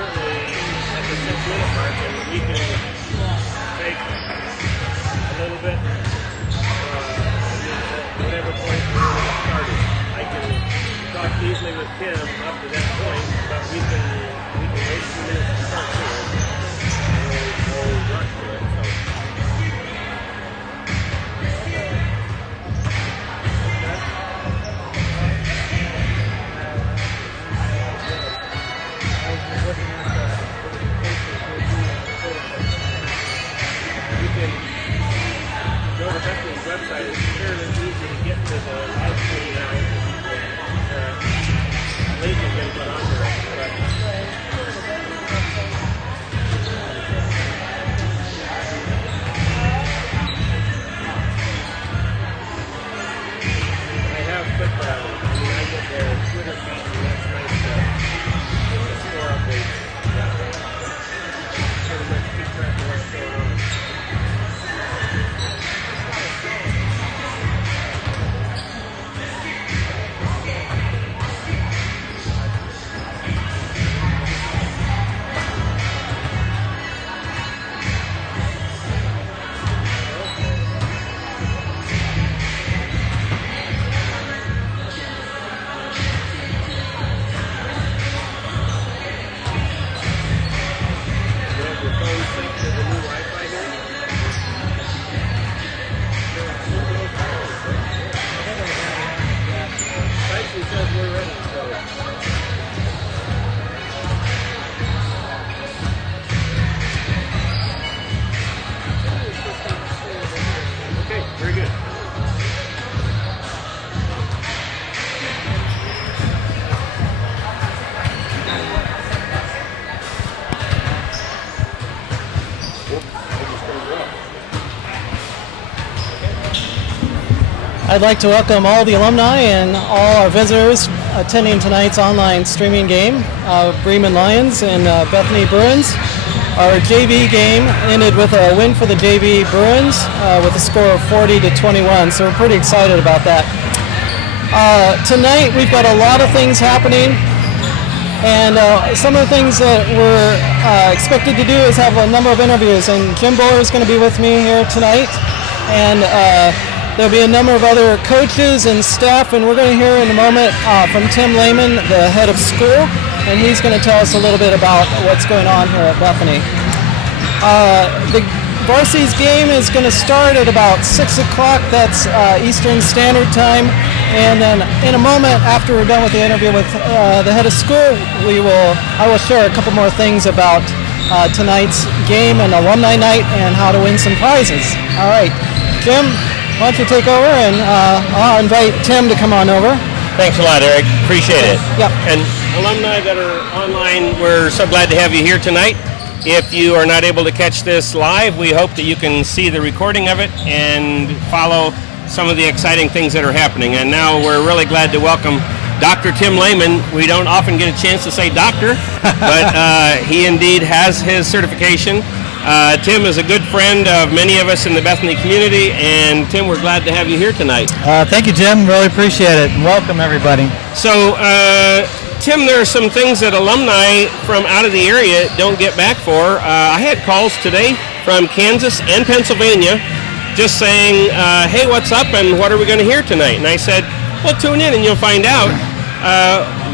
certainly at the 6-minute mark, and we can take a little bit whatever point we're going to get started. I can talk easily with Tim up to that point, but we can wait 2 minutes to start to it. We'll rush to it. So. Go to Bethany's website. It's fairly easy to get to the live stream now. Link has been put on there. I have put I get their Twitter feed, and that's nice the score updates. Pretty much keep track of what's going on. I'd like to welcome all the alumni and all our visitors attending tonight's online streaming game of Bremen Lions and Bethany Bruins. Our JV game ended with a win for the JV Bruins with a score of 40-21, so we're pretty excited about that. Tonight we've got a lot of things happening, and some of the things that we're expected to do is have a number of interviews, and Jim Boyer is going to be with me here tonight, and there'll be a number of other coaches and staff, and we're going to hear in a moment from Tim Layman, the head of school, and he's going to tell us a little bit about what's going on here at Bethany. The Varsity's game is going to start at about 6 o'clock, that's Eastern Standard Time, and then in a moment after we're done with the interview with the head of school, I will share a couple more things about tonight's game and alumni night and how to win some prizes. All right, Jim, why don't you take over, and I'll invite Tim to come on over. Thanks a lot, Eric. Appreciate it. Yep. And alumni that are online, we're so glad to have you here tonight. If you are not able to catch this live, we hope that you can see the recording of it and follow some of the exciting things that are happening. And now we're really glad to welcome Dr. Tim Layman. We don't often get a chance to say doctor, but he indeed has his certification. Tim is a good friend of many of us in the Bethany community, and Tim, we're glad to have you here tonight. Thank you, Jim. Really appreciate it. And welcome, everybody. So, Tim, there are some things that alumni from out of the area don't get back for. I had calls today from Kansas and Pennsylvania just saying, hey, what's up and what are we going to hear tonight? And I said, well, tune in and you'll find out.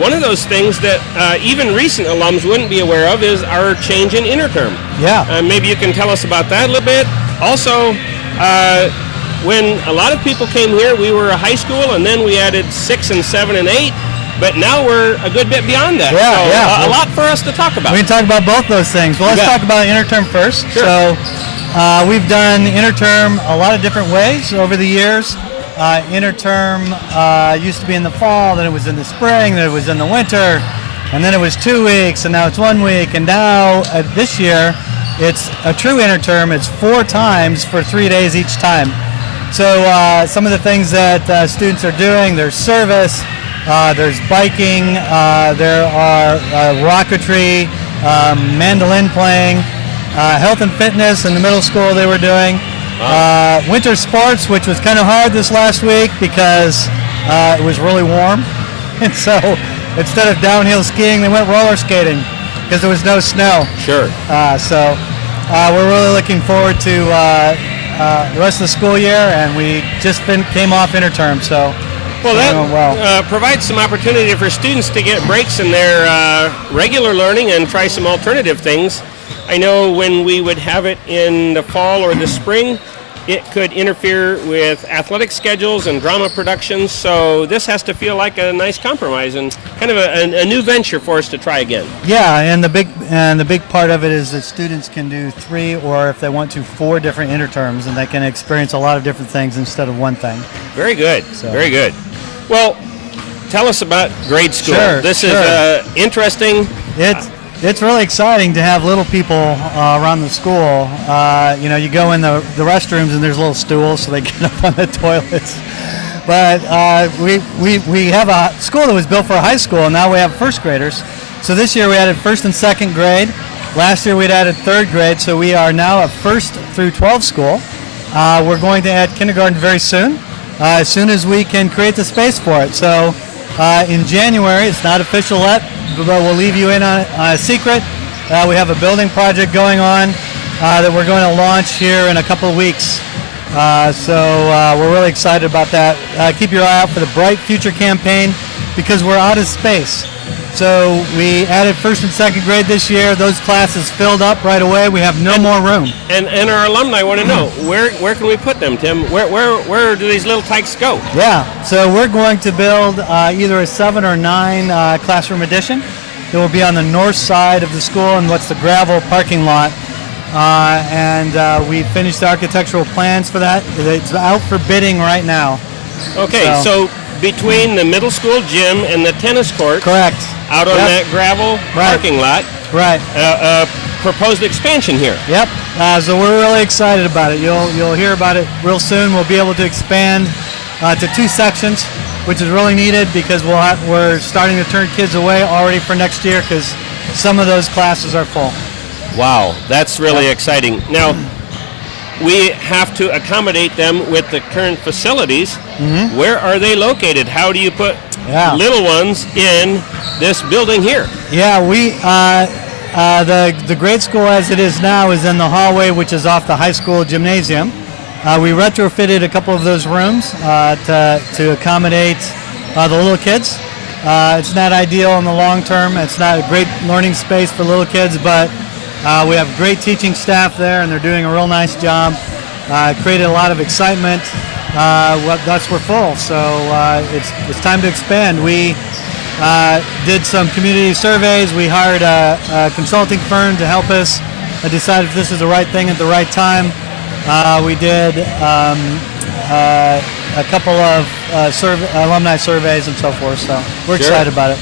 One of those things that even recent alums wouldn't be aware of is our change in interterm. Yeah. Maybe you can tell us about that a little bit. Also, when a lot of people came here, we were a high school, and then we added 6 and 7 and 8. But now we're a good bit beyond that. Yeah, so yeah. A lot for us to talk about. We can talk about both those things. Well, let's talk about interterm first. Sure. So we've done interterm a lot of different ways over the years. Interterm used to be in the fall, then it was in the spring, then it was in the winter, and then it was 2 weeks, and now it's 1 week, and now this year it's a true interterm. It's 4 times for 3 days each time. So some of the things that students are doing, there's service, there's biking, there are rocketry, mandolin playing, health and fitness in the middle school they were doing. Winter sports, which was kind of hard this last week because it was really warm, and so instead of downhill skiing, they went roller skating. because there was no snow. Sure. So we're really looking forward to the rest of the school year, and we just came off interterm, so. Well, that provides some opportunity for students to get breaks in their regular learning and try some alternative things. I know when we would have it in the fall or the spring, it could interfere with athletic schedules and drama productions, so this has to feel like a nice compromise and kind of a new venture for us to try again. Yeah, and the big part of it is that students can do 3 or if they want to 4 different interterms, and they can experience a lot of different things instead of one thing. Very good. Very good. Well, tell us about grade school. Sure, this is interesting. It's really exciting to have little people around the school. You go in the restrooms and there's little stools so they get up on the toilets. But we have a school that was built for a high school, and now we have first graders. So this year we added first and second grade. Last year we'd added third grade, so we are now a 1st through 12 school. We're going to add kindergarten very soon as we can create the space for it. So in January, it's not official yet, but we'll leave you in on a secret. We have a building project going on that we're going to launch here in a couple of weeks. So we're really excited about that. Keep your eye out for the Bright Future campaign because we're out of space. So we added first and second grade this year. Those classes filled up right away. We have no more room. And our alumni want to know, where can we put them, Tim? Where do these little tykes go? Yeah, so we're going to build either a 7 or 9 classroom addition. It will be on the north side of the school in what's the gravel parking lot. And we finished the architectural plans for that. It's out for bidding right now. Okay, so between the middle school gym and the tennis court. Correct. Out on that gravel parking lot. Right. Proposed expansion here. Yep. So we're really excited about it. You'll hear about it real soon. We'll be able to expand to 2 sections, which is really needed because we're starting to turn kids away already for next year because some of those classes are full. Wow, that's really exciting. Now, we have to accommodate them with the current facilities. Mm-hmm. Where are they located? How do you put little ones in this building here? Yeah, the grade school as it is now is in the hallway, which is off the high school gymnasium. We retrofitted a couple of those rooms to accommodate the little kids. It's not ideal in the long term. It's not a great learning space for little kids, but we have great teaching staff there, and they're doing a real nice job. Created a lot of excitement. Thus we're full, so it's time to expand. We did some community surveys. We hired a consulting firm to help us decide if this is the right thing at the right time. We did a couple of alumni surveys and so forth, so we're excited about it.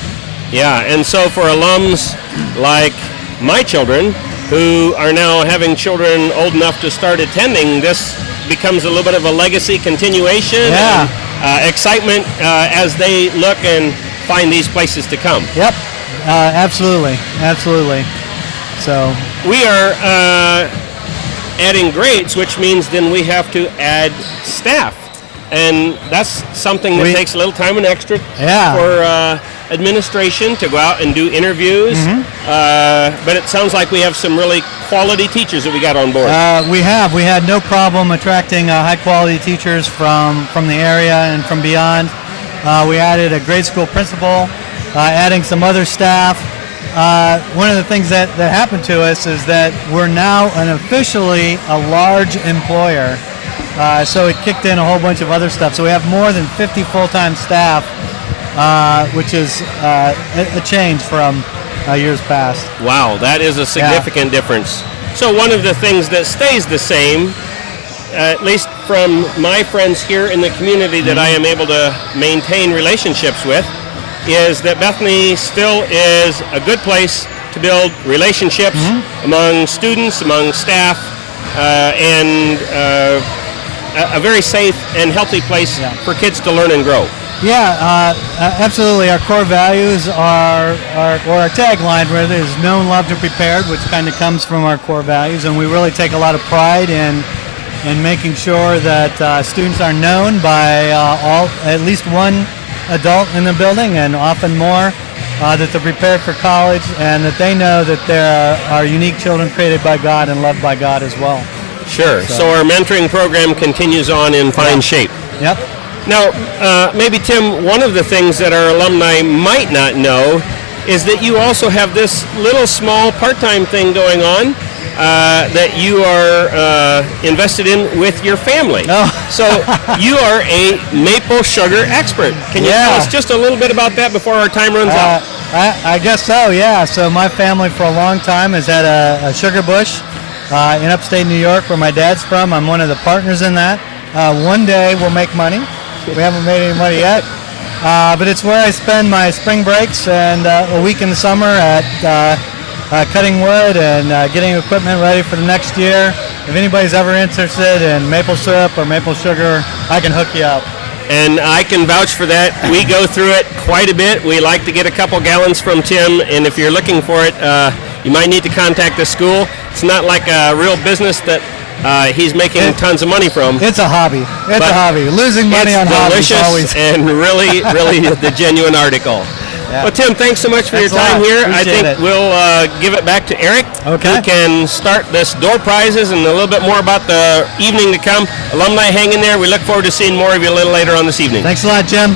Yeah, and so for alums like my children, who are now having children old enough to start attending, this becomes a little bit of a legacy continuation and excitement as they look and find these places to come. Yep, absolutely. So we are adding grades, which means then we have to add staff. And that's something that takes a little time and extra for administration to go out and do interviews. Mm-hmm. But it sounds like we have some really quality teachers that we got on board. We had no problem attracting high quality teachers from the area and from beyond. We added a grade school principal, adding some other staff. One of the things that happened to us is that we're now officially a large employer. So it kicked in a whole bunch of other stuff. So we have more than 50 full-time staff, which is a change from years past. Wow, that is a significant difference. So one of the things that stays the same, at least from my friends here in the community that I am able to maintain relationships with, is that Bethany still is a good place to build relationships among students, among staff, and a very safe and healthy place for kids to learn and grow. Yeah, absolutely. Our core values our tagline rather is known, loved, and prepared, which kind of comes from our core values, and we really take a lot of pride in making sure that students are known by at least one adult in the building, and often more. that they're prepared for college, and that they know that there are unique children created by God and loved by God as well. Sure. So our mentoring program continues on in fine shape. Yep. Now, maybe Tim, one of the things that our alumni might not know is that you also have this little small part-time thing going on that you are invested in with your family. Oh. So you are a maple sugar expert. Can you tell us just a little bit about that before our time runs out? I guess so, yeah. So my family for a long time has had a sugar bush in upstate New York where my dad's from. I'm one of the partners in that. One day we'll make money. We haven't made any money yet. But it's where I spend my spring breaks and a week in the summer at cutting wood and getting equipment ready for the next year. If anybody's ever interested in maple syrup or maple sugar, I can hook you up. And I can vouch for that. We go through it quite a bit. We like to get a couple gallons from Tim, and if you're looking for it, you might need to contact the school. It's not like a real business that he's making tons of money from. It's a hobby. It's a hobby. Losing money on hobbies always. And really the genuine article. Yeah. Well, Tim, thanks so much for your time here. I think we'll give it back to Eric, who can start this door prizes and a little bit more about the evening to come. Alumni, hang in there. We look forward to seeing more of you a little later on this evening. Thanks a lot, Jim.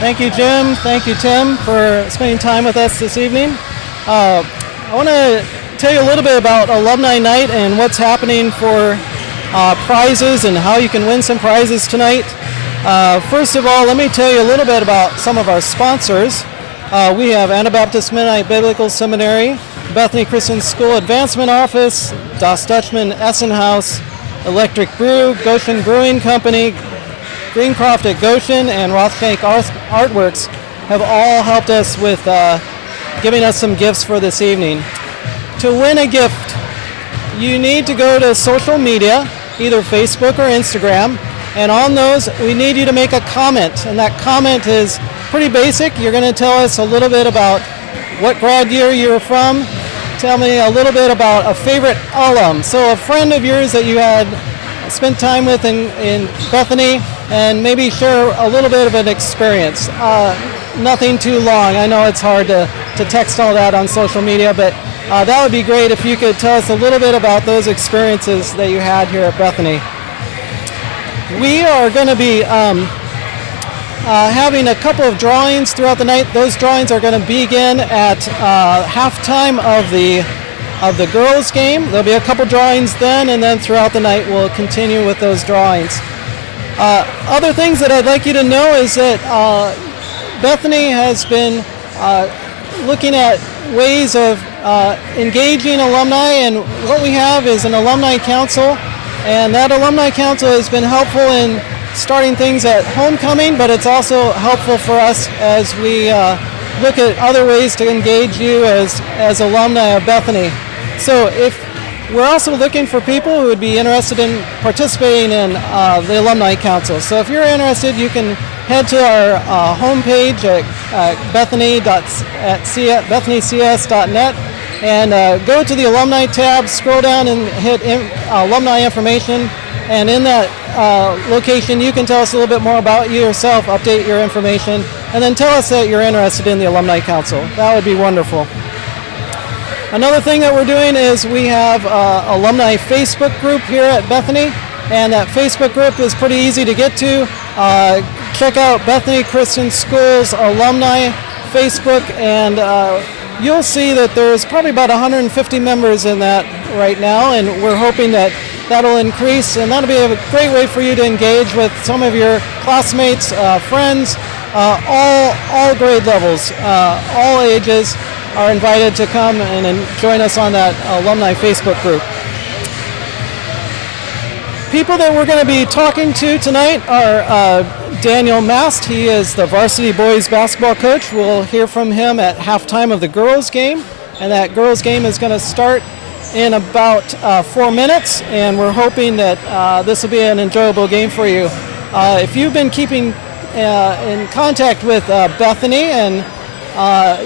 Thank you, Jim. Thank you, Tim, for spending time with us this evening. I want to tell you a little bit about Alumni Night and what's happening for prizes and how you can win some prizes tonight. First of all, let me tell you a little bit about some of our sponsors. We have Anabaptist Mennonite Biblical Seminary, Bethany Christian School Advancement Office, Das Dutchman Essen House, Electric Brew, Goshen Brewing Company, Greencroft at Goshen, and Rothschild Artworks have all helped us with giving us some gifts for this evening. To win a gift, you need to go to social media, either Facebook or Instagram, and on those we need you to make a comment, and that comment is pretty basic. You're going to tell us a little bit about what grad year you're from, tell me a little bit about a favorite alum, so a friend of yours that you had spent time with in Bethany, and maybe share a little bit of an experience. Nothing too long. I know it's hard to text all that on social media, but that would be great if you could tell us a little bit about those experiences that you had here at Bethany. We are going to be having a couple of drawings throughout the night. Those drawings are going to begin at halftime of the girls' game. There'll be a couple drawings then, and then throughout the night we'll continue with those drawings. Other things that I'd like you to know is that Bethany has been looking at ways of engaging alumni, and what we have is an alumni council, and that alumni council has been helpful in starting things at homecoming, but it's also helpful for us as we look at other ways to engage you as alumni of Bethany. So if we're also looking for people who would be interested in participating in the Alumni Council. So if you're interested, you can head to our homepage at bethanycs.net and go to the Alumni tab, scroll down and hit Alumni Information. And in that location, you can tell us a little bit more about you yourself, update your information, and then tell us that you're interested in the Alumni Council. That would be wonderful. Another thing that we're doing is we have alumni Facebook group here at Bethany, and that Facebook group is pretty easy to get to. Check out Bethany Christian School's alumni Facebook, and you'll see that there's probably about 150 members in that right now, and we're hoping that that'll increase, and that'll be a great way for you to engage with some of your classmates, friends, all grade levels, all ages are invited to come and join us on that alumni Facebook group. People that we're going to be talking to tonight are Daniel Mast. He is the varsity boys basketball coach. We'll hear from him at halftime of the girls game, and that girls game is going to start in about 4 minutes, and we're hoping that this will be an enjoyable game for you. If you've been keeping in contact with Bethany, and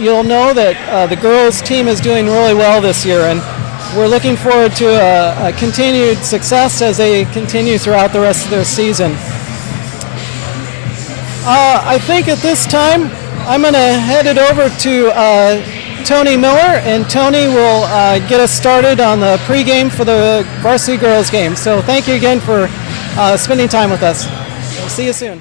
you'll know that the girls team is doing really well this year, and we're looking forward to a continued success as they continue throughout the rest of their season. I think at this time I'm going to head it over to Tony Miller, and Tony will get us started on the pregame for the Varsity girls game. So thank you again for spending time with us. We'll see you soon.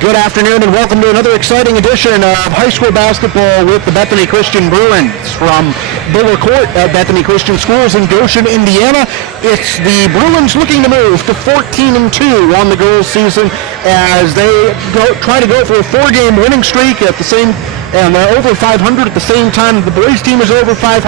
Good afternoon and welcome to another exciting edition of high school basketball with the Bethany Christian Bruins from Buller Court at Bethany Christian Schools in Goshen, Indiana. It's the Bruins looking to move to 14-2 on the girls' season as they try to go for a 4-game winning streak at the same, and they're over 500 at the same time. The boys' team is over 500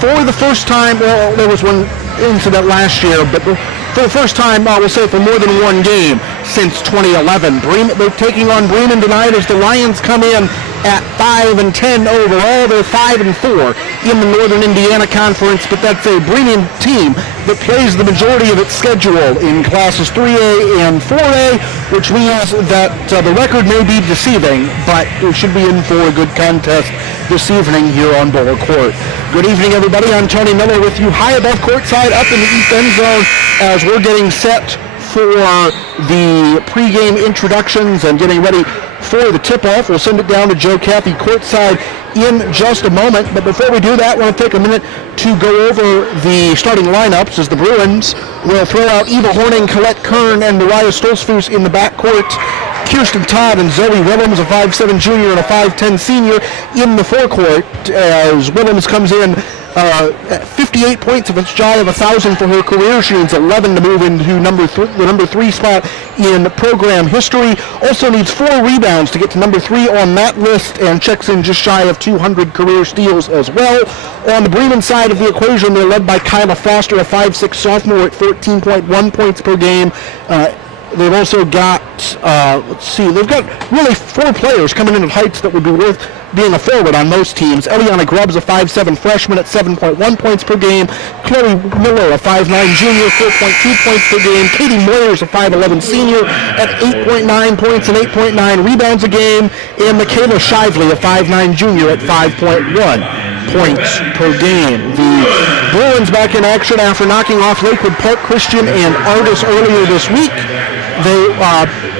for the first time. Well, there was one incident last year, but for the first time, we'll say for more than one game since 2011. They're taking on Bremen tonight as the Lions come in at 5-10 overall. They're 5-4 in the Northern Indiana Conference, but that's a Bremen team that plays the majority of its schedule in classes 3A and 4A, which means that the record may be deceiving, but we should be in for a good contest this evening here on Buller Court. Good evening, everybody. I'm Tony Miller with you high above courtside up in the east end zone as we're getting set for the pregame introductions and getting ready for the tip-off. We'll send it down to Joe Caffey courtside in just a moment. But before we do that, I want to take a minute to go over the starting lineups as the Bruins will throw out Eva Horning, Colette Kern, and Mariah Stolzfus in the backcourt. Kirsten Todd and Zoe Willems, a 5'7 junior and a 5'10 senior, in the forecourt as Willems comes in 58 points, if it's shy of 1,000 for her career. She needs 11 to move into the number 3 spot in program history. Also needs 4 rebounds to get to number 3 on that list and checks in just shy of 200 career steals as well. On the Bremen side of the equation, they're led by Kyla Foster, a 5'6 sophomore at 14.1 points per game. They've also got, they've got really 4 players coming in at heights that would be worth being a forward on most teams. Eliana Grubbs, a 5'7 freshman at 7.1 points per game. Chloe Miller, a 5'9 junior, 4.2 points per game. Katie Moyers, a 5'11 senior at 8.9 points and 8.9 rebounds a game. And Michaela Shively, a 5'9 junior at 5.1 points per game. The Bruins back in action after knocking off Lakewood Park Christian and Argus earlier this week.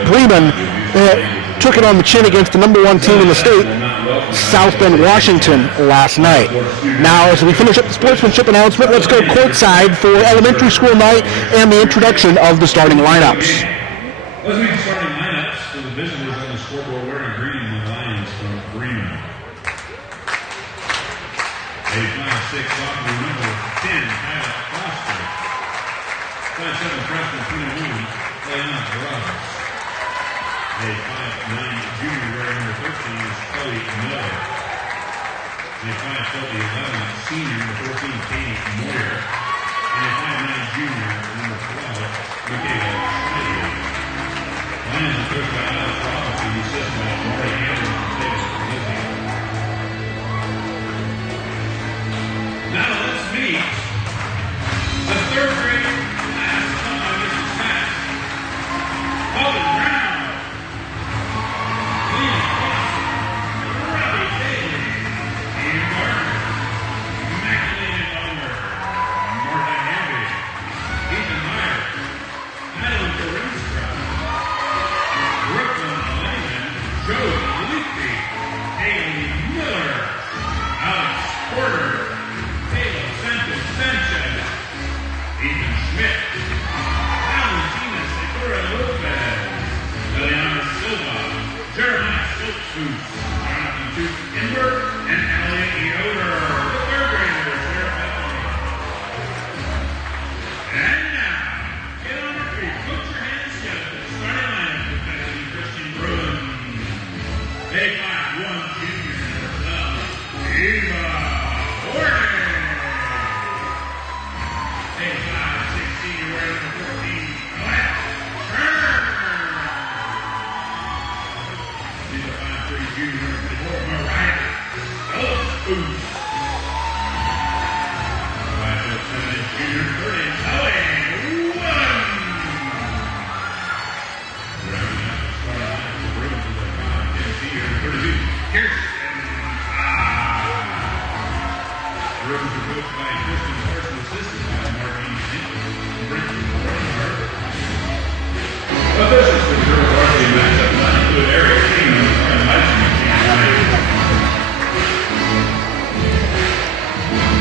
Bremen took it on the chin against the number 1 team in the state, South Bend, Washington, last night. Now, as we finish up the sportsmanship announcement, let's go courtside for elementary school night and the introduction of the starting lineups. Let's read the starting lineups for the visitors on the scoreboard wearing green and the Lions from Bremen. A 5'6 sophomore, number 10, Kyle Stocksdale. 5'7 freshman, Tina Mooney, Leon Grubbs. A 5'9 junior wearing number 13 is Chloe Miller. A 5'11 senior, number 14, Katie Moyer. And a 5'9 junior, number 12, Michaela Shively. Lions are coached by Alex Roberts and assisted by Maury Anderson from Davis Lizzie. Now let's meet the third grade class of Mrs. Mast. Holly Brown. Jonathan Inver and Renee Yoder, the third graders here at Bethany. And now, get on your feet, put your hands together. Starting line with Bethany Christian Bruin. They 5'1" junior, Eva Horner. They 5'16", wearing number 14, Colette Turner. She's a 5'3" junior, Mariah Stocksdale. 5'7" junior, Zoe Williams. Rounding out the start line of the Bruins with a 5'10" senior, 32, Krysten. Bruins are coached by Krysten, Parson, assisted by Martin Nichols and Brenton Barnhart. Officials for the girls varsity matchup line include Eric King and Tyson Miller.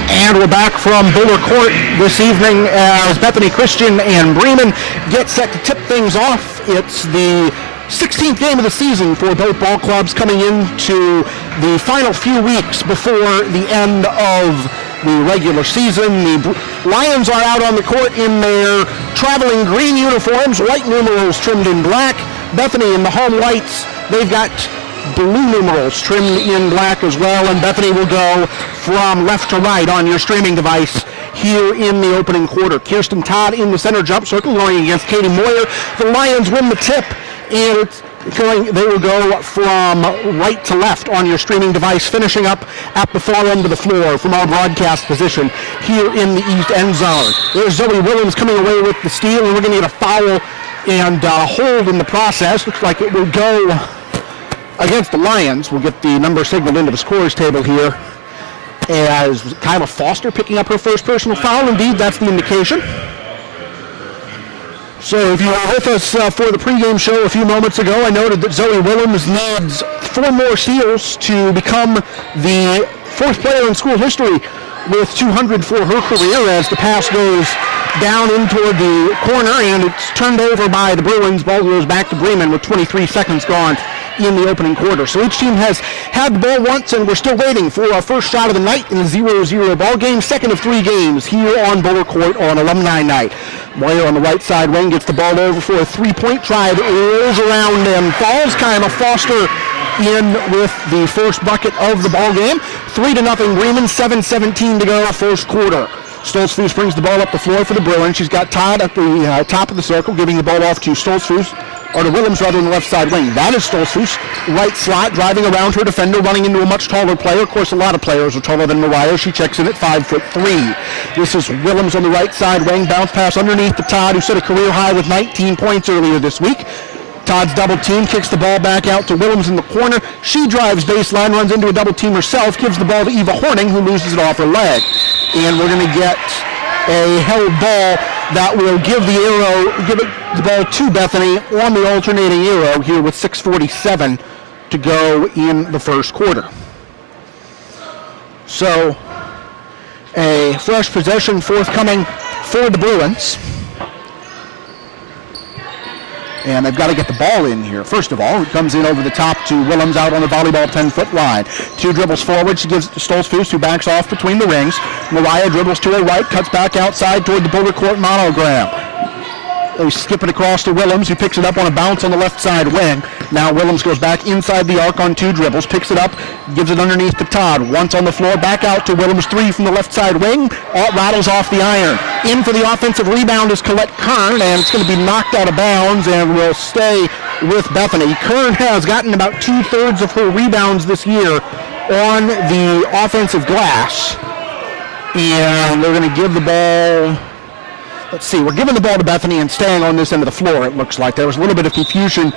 And we're back from Buller Court this evening as Bethany Christian and Bremen get set to tip things off. It's the 16th game of the season for both ball clubs, coming into the final few weeks before the end of the regular season. The Lions are out on the court in their traveling green uniforms, white numerals trimmed in black. Bethany in the home whites, they've got blue numerals trimmed in black as well, and Bethany will go from left to right on your streaming device here in the opening quarter. Krysten Todd in the center jump circle going against Katie Moyer. The Lions win the tip, and they will go from right to left on your streaming device, finishing up at the far end of the floor from our broadcast position here in the east end zone. There's Zoe Williams coming away with the steal, and we're going to get a foul and hold in the process. Looks like it will go against the Lions. We'll get the number signaled into the scorers table here as Kyla Foster picking up her first personal foul. Indeed, that's the indication. So if you were with us for the pregame show a few moments ago, I noted that Zoe Williams needs 4 more steals to become the 4th player in school history with 200 for her career, as the pass goes down in toward the corner and it's turned over by the Bruins. Ball goes back to Bremen with 23 seconds gone in the opening quarter. So each team has had the ball once, and we're still waiting for our first shot of the night in the 0-0 ball game, second of 3 games here on Buller Court on Alumni night. Moyer on the right side wing gets the ball over for a 3-point try. It rolls around and falls. Kyla Foster in with the first bucket of the ball game. 3-0 Bremen, 7:17 to go, first quarter. Stoltzfus brings the ball up the floor for the Bruins. She's got Todd at the top of the circle, giving the ball off to Stoltzfus, or to Williams rather, on the left side wing. That is Stoltzfus, right slot, driving around her defender, running into a much taller player. Of course, a lot of players are taller than Mariah. She checks in at 5'3". This is Williams on the right side wing, bounce pass underneath to Todd, who set a career high with 19 points earlier this week. Todd's double team, kicks the ball back out to Williams in the corner. She drives baseline, runs into a double team herself, gives the ball to Eva Horning, who loses it off her leg. And we're going to get a held ball that will give the ball to Bethany on the alternating arrow here with 6:47 to go in the first quarter. So a fresh possession forthcoming for the Bruins. And they've got to get the ball in here. First of all, it comes in over the top to Williams out on the volleyball 10-foot line. 2 dribbles forward. She gives it to Stoltzfus, who backs off between the rings. Mariah dribbles to her right, cuts back outside toward the Buller Court monogram. They skip it across to Williams, who picks it up on a bounce on the left side wing. Now Williams goes back inside the arc on 2 dribbles, picks it up, gives it underneath to Todd. Once on the floor, back out to Williams, 3 from the left side wing. Rattles off the iron. In for the offensive rebound is Colette Kern, and it's going to be knocked out of bounds and will stay with Bethany. Kern has gotten about 2/3 of her rebounds this year on the offensive glass. And they're going to give the ball... Let's see, we're giving the ball to Bethany and staying on this end of the floor, it looks like. There was a little bit of confusion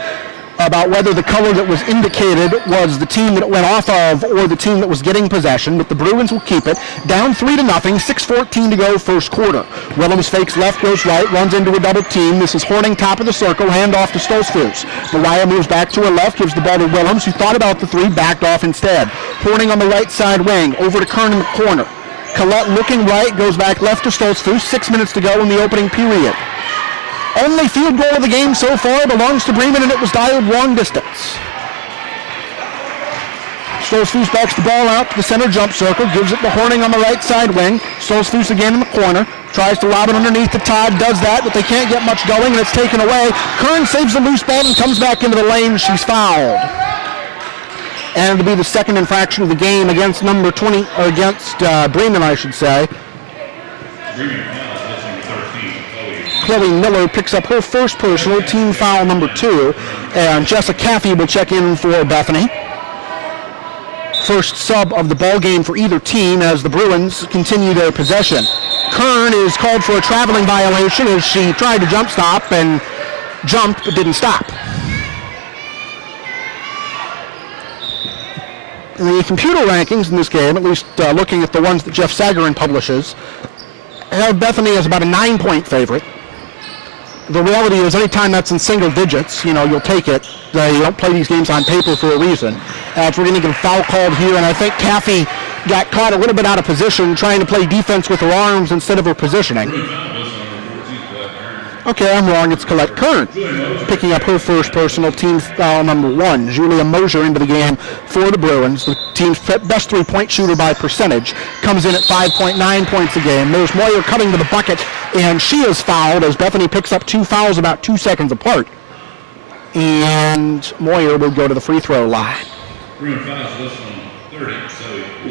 about whether the color that was indicated was the team that it went off of or the team that was getting possession, but the Bruins will keep it. Down 3-0, 6:14 to go, first quarter. Williams fakes left, goes right, runs into a double team. This is Horning, top of the circle, hand off to Stoltzfus. Mariah moves back to her left, gives the ball to Williams, who thought about the 3, backed off instead. Horning on the right side wing, over to Kern in the corner. Colette looking right, goes back left to Stoltzfus. 6 minutes to go in the opening period. Only field goal of the game so far belongs to Bremen, and it was dialed long distance. Stolzfus backs the ball out to the center jump circle, gives it to Horning on the right side wing. Stolzfus again in the corner, tries to lob it underneath to Todd, does that, but they can't get much going, and it's taken away. Kern saves the loose ball and comes back into the lane. She's fouled. And it'll be the second infraction of the game against number 20, or against Bremen, I should say. Chloe Miller picks up her first personal, team foul number 2, and Jessica Caffey will check in for Bethany. First sub of the ball game for either team as the Bruins continue their possession. Kern is called for a traveling violation as she tried to jump stop and jumped but didn't stop. In the computer rankings in this game, at least looking at the ones that Jeff Sagarin publishes, have Bethany as about a 9-point favorite. The reality is anytime that's in single digits, you'll take it. You don't play these games on paper for a reason. We're going to get a foul called here, and I think Caffey got caught a little bit out of position trying to play defense with her arms instead of her positioning. Okay, I'm wrong. It's Colette Kern picking up her first personal, team foul number 1. Julia Mosier into the game for the Bruins. The team's best three-point shooter by percentage comes in at 5.9 points a game. There's Moyer cutting to the bucket, and she is fouled as Bethany picks up 2 fouls about 2 seconds apart. And Moyer will go to the free throw line.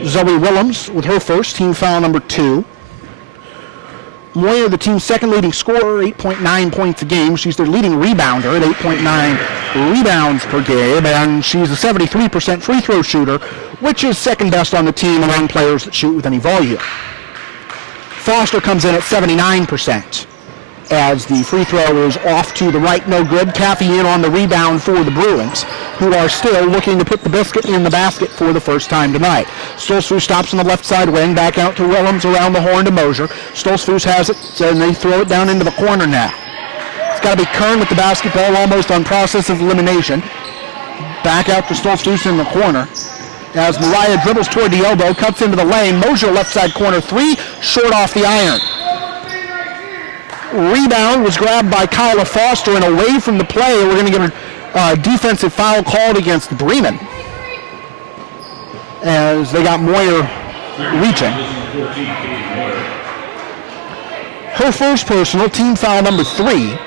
Zoe Willems with her first, team foul number 2. Moyer, the team's second leading scorer, 8.9 points a game. She's their leading rebounder at 8.9 rebounds per game, and she's a 73% free throw shooter, which is second best on the team among players that shoot with any volume. Foster comes in at 79%. As the free throw is off to the right, no good. Caffey in on the rebound for the Bruins, who are still looking to put the biscuit in the basket for the first time tonight. Stolzfus stops on the left side wing, back out to Willems, around the horn to Mosier. Stolzfus has it, and they throw it down into the corner now. It's got to be Kern with the basketball, almost on process of elimination. Back out to Stolzfus in the corner. As Mariah dribbles toward the elbow, cuts into the lane. Mosier left side corner 3, short off the iron. Rebound was grabbed by Kyla Foster and away from the play. We're going to get a defensive foul called against Bremen as they got Moyer reaching. Her first personal, team foul number 3.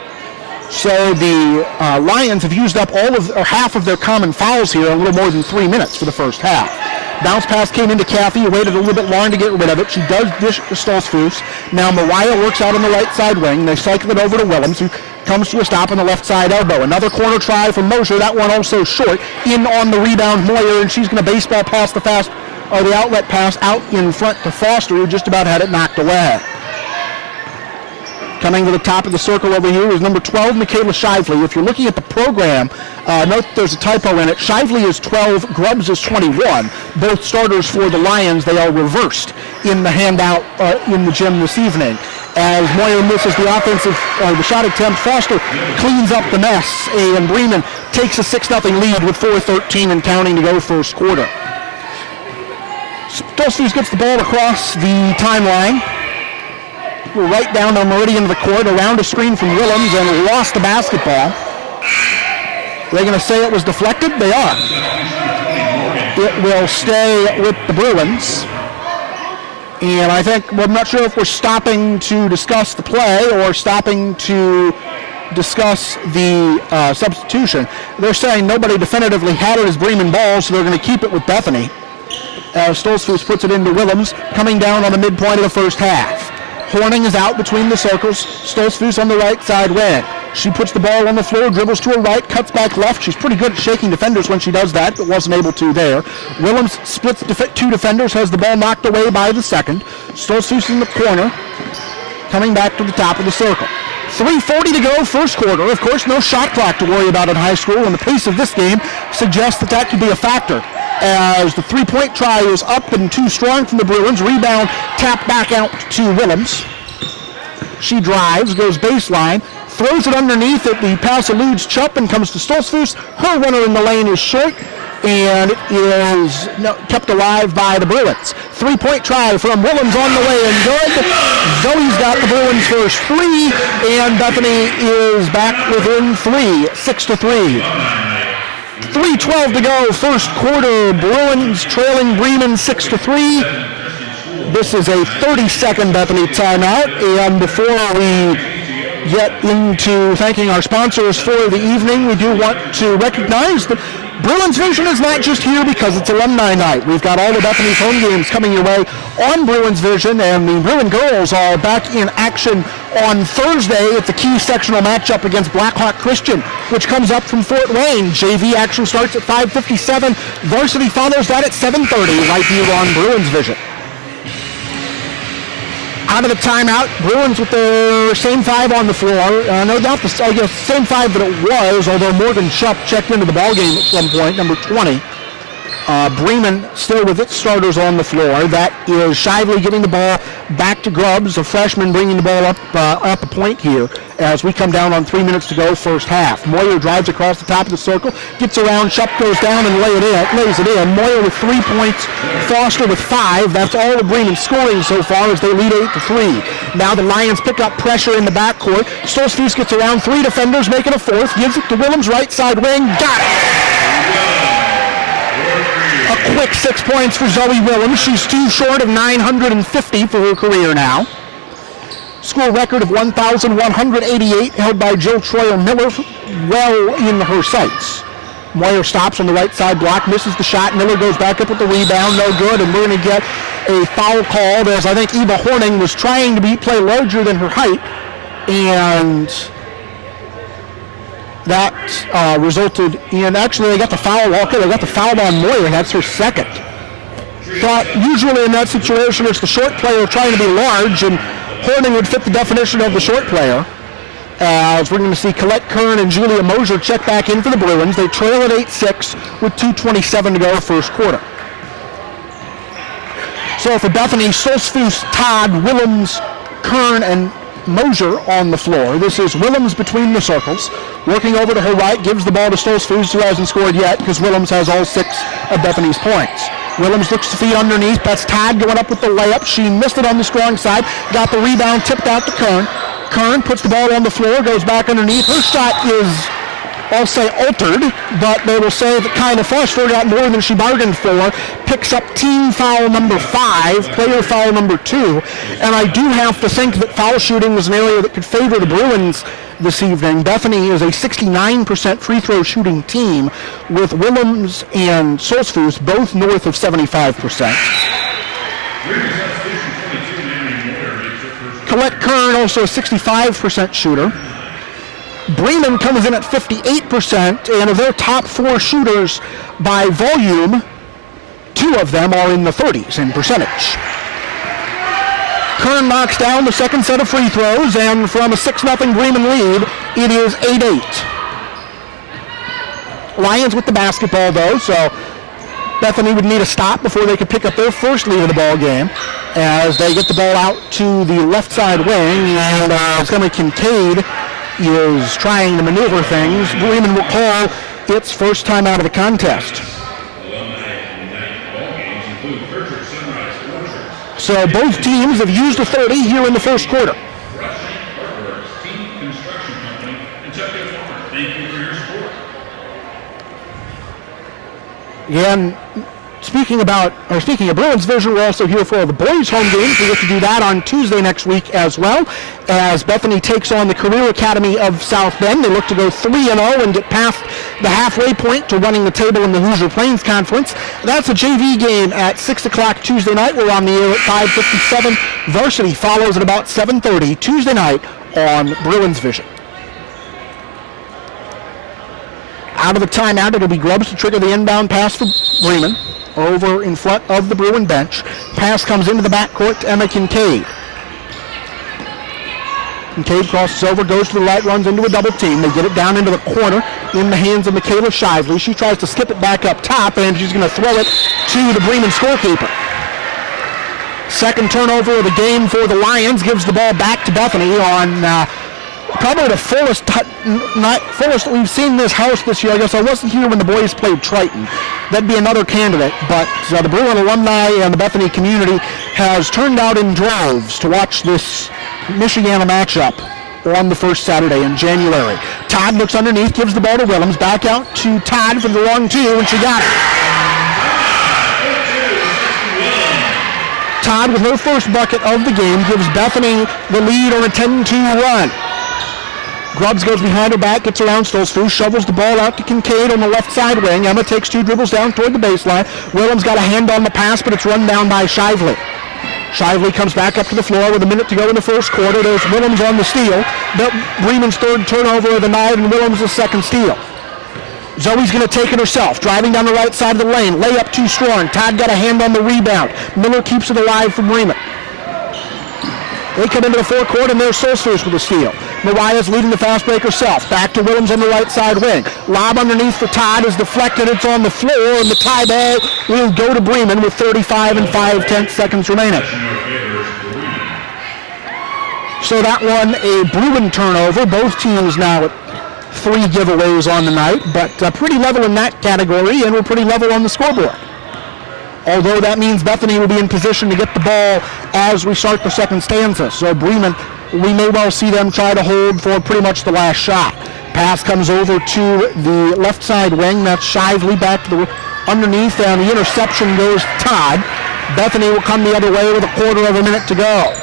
So the Lions have used up half of their common fouls here in a little more than 3 minutes for the first half. Bounce pass came into Caffey, waited a little bit long to get rid of it. She does dish to Stolzfus. Now Mariah works out on the right side wing. They cycle it over to Willems, who comes to a stop on the left side elbow. Another corner try from Mosier. That one also short. In on the rebound, Moyer, and she's going to baseball pass the outlet pass out in front to Foster, who just about had it knocked away. Coming to the top of the circle over here is number 12, Michaela Shively. If you're looking at the program, note there's a typo in it. Shively is 12, Grubbs is 21. Both starters for the Lions, they are reversed in the handout in the gym this evening. As Moyer misses the the shot attempt, Foster cleans up the mess, and Bremen takes a 6-0 lead with 4:13 and counting to go first quarter. Stolzfus gets the ball across the timeline. We're right down the meridian of the court, around a screen from Willems, and lost the basketball. They're going to say it was deflected? They are. It will stay with the Bruins. And I think, I'm not sure if we're stopping to discuss the play or stopping to discuss the substitution. They're saying nobody definitively had it as Bremen ball, so they're going to keep it with Bethany. Stolzfus puts it into Willems, coming down on the midpoint of the first half. Horning is out between the circles. Stolzfus on the right side wing. She puts the ball on the floor, dribbles to her right, cuts back left. She's pretty good at shaking defenders when she does that, but wasn't able to there. Willems splits 2 defenders, has the ball knocked away by the second. Stolzfus in the corner, coming back to the top of the circle. 3:40 to go, first quarter. Of course, no shot clock to worry about in high school, and the pace of this game suggests that could be a factor. As the three-point try is up and too strong from the Bruins. Rebound tapped back out to Willems. She drives, goes baseline, throws it underneath it. The pass eludes Chupp and comes to Stolzfus. Her runner in the lane is short, and it is kept alive by the Bruins. Three-point try from Willems on the way and good. Zoe's got the Bruins' first 3, and Bethany is back within 3, 6-3. 3:12 to go, first quarter. Bruins trailing Bremen 6-3. This is a 30-second Bethany timeout. And before we get into thanking our sponsors for the evening, we do want to recognize that Bruins Vision is not just here because it's Alumni Night. We've got all the Bethany's home games coming your way on Bruins Vision, and the Bruin girls are back in action on Thursday at the key sectional matchup against Blackhawk Christian, which comes up from Fort Wayne. JV action starts at 5:57. Varsity follows that at 7:30 right here on Bruins Vision. Out of the timeout, Bruins with their same five on the floor. No doubt the same five that it was, although Morgan Chupp checked into the ballgame at some point, number 20. Bremen still with its starters on the floor. That is Shively getting the ball back to Grubbs, a freshman bringing the ball up a point here as we come down on 3 minutes to go first half. Moyer drives across the top of the circle, gets around, Chupp goes down and lays it in. Moyer with 3 points, Foster with 5. That's all of Bremen scoring so far as they lead 8-3. Now the Lions pick up pressure in the backcourt. Stolzfus gets around 3 defenders, making a fourth, gives it to Willems, right side wing, got it! A quick 6 points for Zoe Willems. She's 2 short of 950 for her career now. School record of 1,188 held by Jill Troyer Miller, well in her sights. Moyer stops on the right side block, misses the shot. Miller goes back up with the rebound, no good, and we're going to get a foul called as I think Eva Horning was trying to play larger than her height, and that resulted in, actually they got the foul, okay, they got the foul on Moyer, and that's her second. But usually in that situation, it's the short player trying to be large, and Horning would fit the definition of the short player. As we're going to see Colette Kern and Julia Mosier check back in for the Bruins. They trail at 8-6 with 2:27 to go first quarter. So for Bethany, Stolzfus, Todd, Willems, Kern, and Mosier on the floor. This is Willems between the circles. Working over to her right, gives the ball to Stolzfus, who hasn't scored yet because Willems has all 6 of Bethany's points. Willems looks to feed underneath. That's Todd going up with the layup. She missed it on the strong side. Got the rebound, tipped out to Kern. Kern puts the ball on the floor, goes back underneath. Her shot is, I'll say, altered, but they will say that Kyle Foster got more than she bargained for. Picks up team foul number 5, player foul number 2. And I do have to think that foul shooting was an area that could favor the Bruins this evening. Bethany is a 69% free throw shooting team with Willems and Stolzfus both north of 75%. Colette Kern also a 65% shooter. Bremen comes in at 58%, and of their top 4 shooters by volume, 2 of them are in the 30s in percentage. Kern knocks down the second set of free throws, and from a 6-0 Bremen lead, it is 8-8. Lions with the basketball, though, so Bethany would need a stop before they could pick up their first lead of the ball game as they get the ball out to the left side wing, and it's going to be Kincaid is trying to maneuver things. Bremen will call its first time out of the contest. So both teams have used a 30 here in the first quarter. And speaking of Bruins Vision, we're also here for the boys' home games. We get to do that on Tuesday next week as well, as Bethany takes on the Career Academy of South Bend. They look to go 3-0 and get past the halfway point to running the table in the Hoosier Plains Conference. That's a JV game at 6 o'clock Tuesday night. We're on the air at 5:57. Varsity follows at about 7:30 Tuesday night on Bruins Vision. Out of the timeout, it'll be Grubbs to trigger the inbound pass for Bremen over in front of the Bruin bench. Pass comes into the backcourt to Emma Kincaid. Kincaid crosses over, goes to the right, runs into a double team. They get it down into the corner in the hands of Michaela Shively. She tries to skip it back up top, and she's going to throw it to the Bremen scorekeeper. Second turnover of the game for the Lions gives the ball back to Bethany on probably the fullest that we've seen this house this year. I guess I wasn't here when the boys played Triton. That'd be another candidate, but the Bruin alumni and the Bethany community has turned out in droves to watch this Michiana matchup. on the first Saturday in January. Todd looks underneath, gives the ball to Willems, back out to Todd for the long two, and she got it. Todd, with her first bucket of the game, gives Bethany the lead on a 10-2 run. Grubbs goes behind her back, gets around Stolzfus, shovels the ball out to Kincaid on the left side wing. Emma takes 2 dribbles down toward the baseline. Willems got a hand on the pass, but it's run down by Shively. Shively comes back up to the floor with a minute to go in the first quarter. There's Willems on the steal. Bremen's third turnover of the night, and Willems' second steal. Zoe's going to take it herself, driving down the right side of the lane. Layup too strong. Todd got a hand on the rebound. Miller keeps it alive for Bremen. They come into the forecourt, and there's Stolzfus with a steal. Mariah's leading the fast break herself. Back to Willems on the right side wing. Lob underneath for Todd is deflected. It's on the floor, and the tie ball will go to Bremen with 35 and 5/10 seconds remaining. So that one a Bremen turnover. Both teams now at 3 giveaways on the night, but pretty level in that category, and we're pretty level on the scoreboard. Although that means Bethany will be in position to get the ball as we start the second stanza. So Bremen, we may well see them try to hold for pretty much the last shot. Pass comes over to the left side wing. That's Shively back to the underneath, and the interception goes to Todd. Bethany will come the other way with a quarter of a minute to go.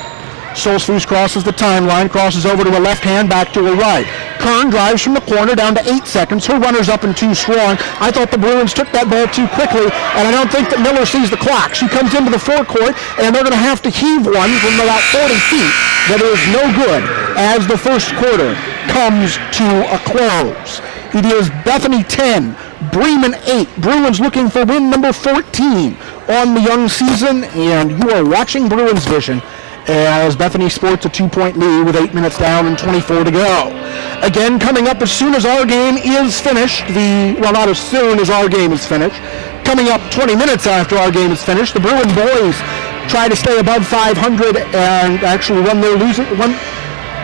Stolzfus crosses the timeline, crosses over to a left hand, back to a right. Kern drives from the corner down to 8 seconds. Her runner's up and too strong. I thought the Bruins took that ball too quickly, and I don't think that Miller sees the clock. She comes into the forecourt, and they're going to have to heave one from about 40 feet that is no good as the first quarter comes to a close. It is Bethany 10, Bremen 8. Bruins looking for win number 14 on the young season, and you are watching Bruins Vision as Bethany sports a 2-point lead with 8 minutes down and 24 to go. Again, coming up as soon as our game is finished, not as soon as our game is finished, coming up 20 minutes after our game is finished, the Bruin boys try to stay above 500 and actually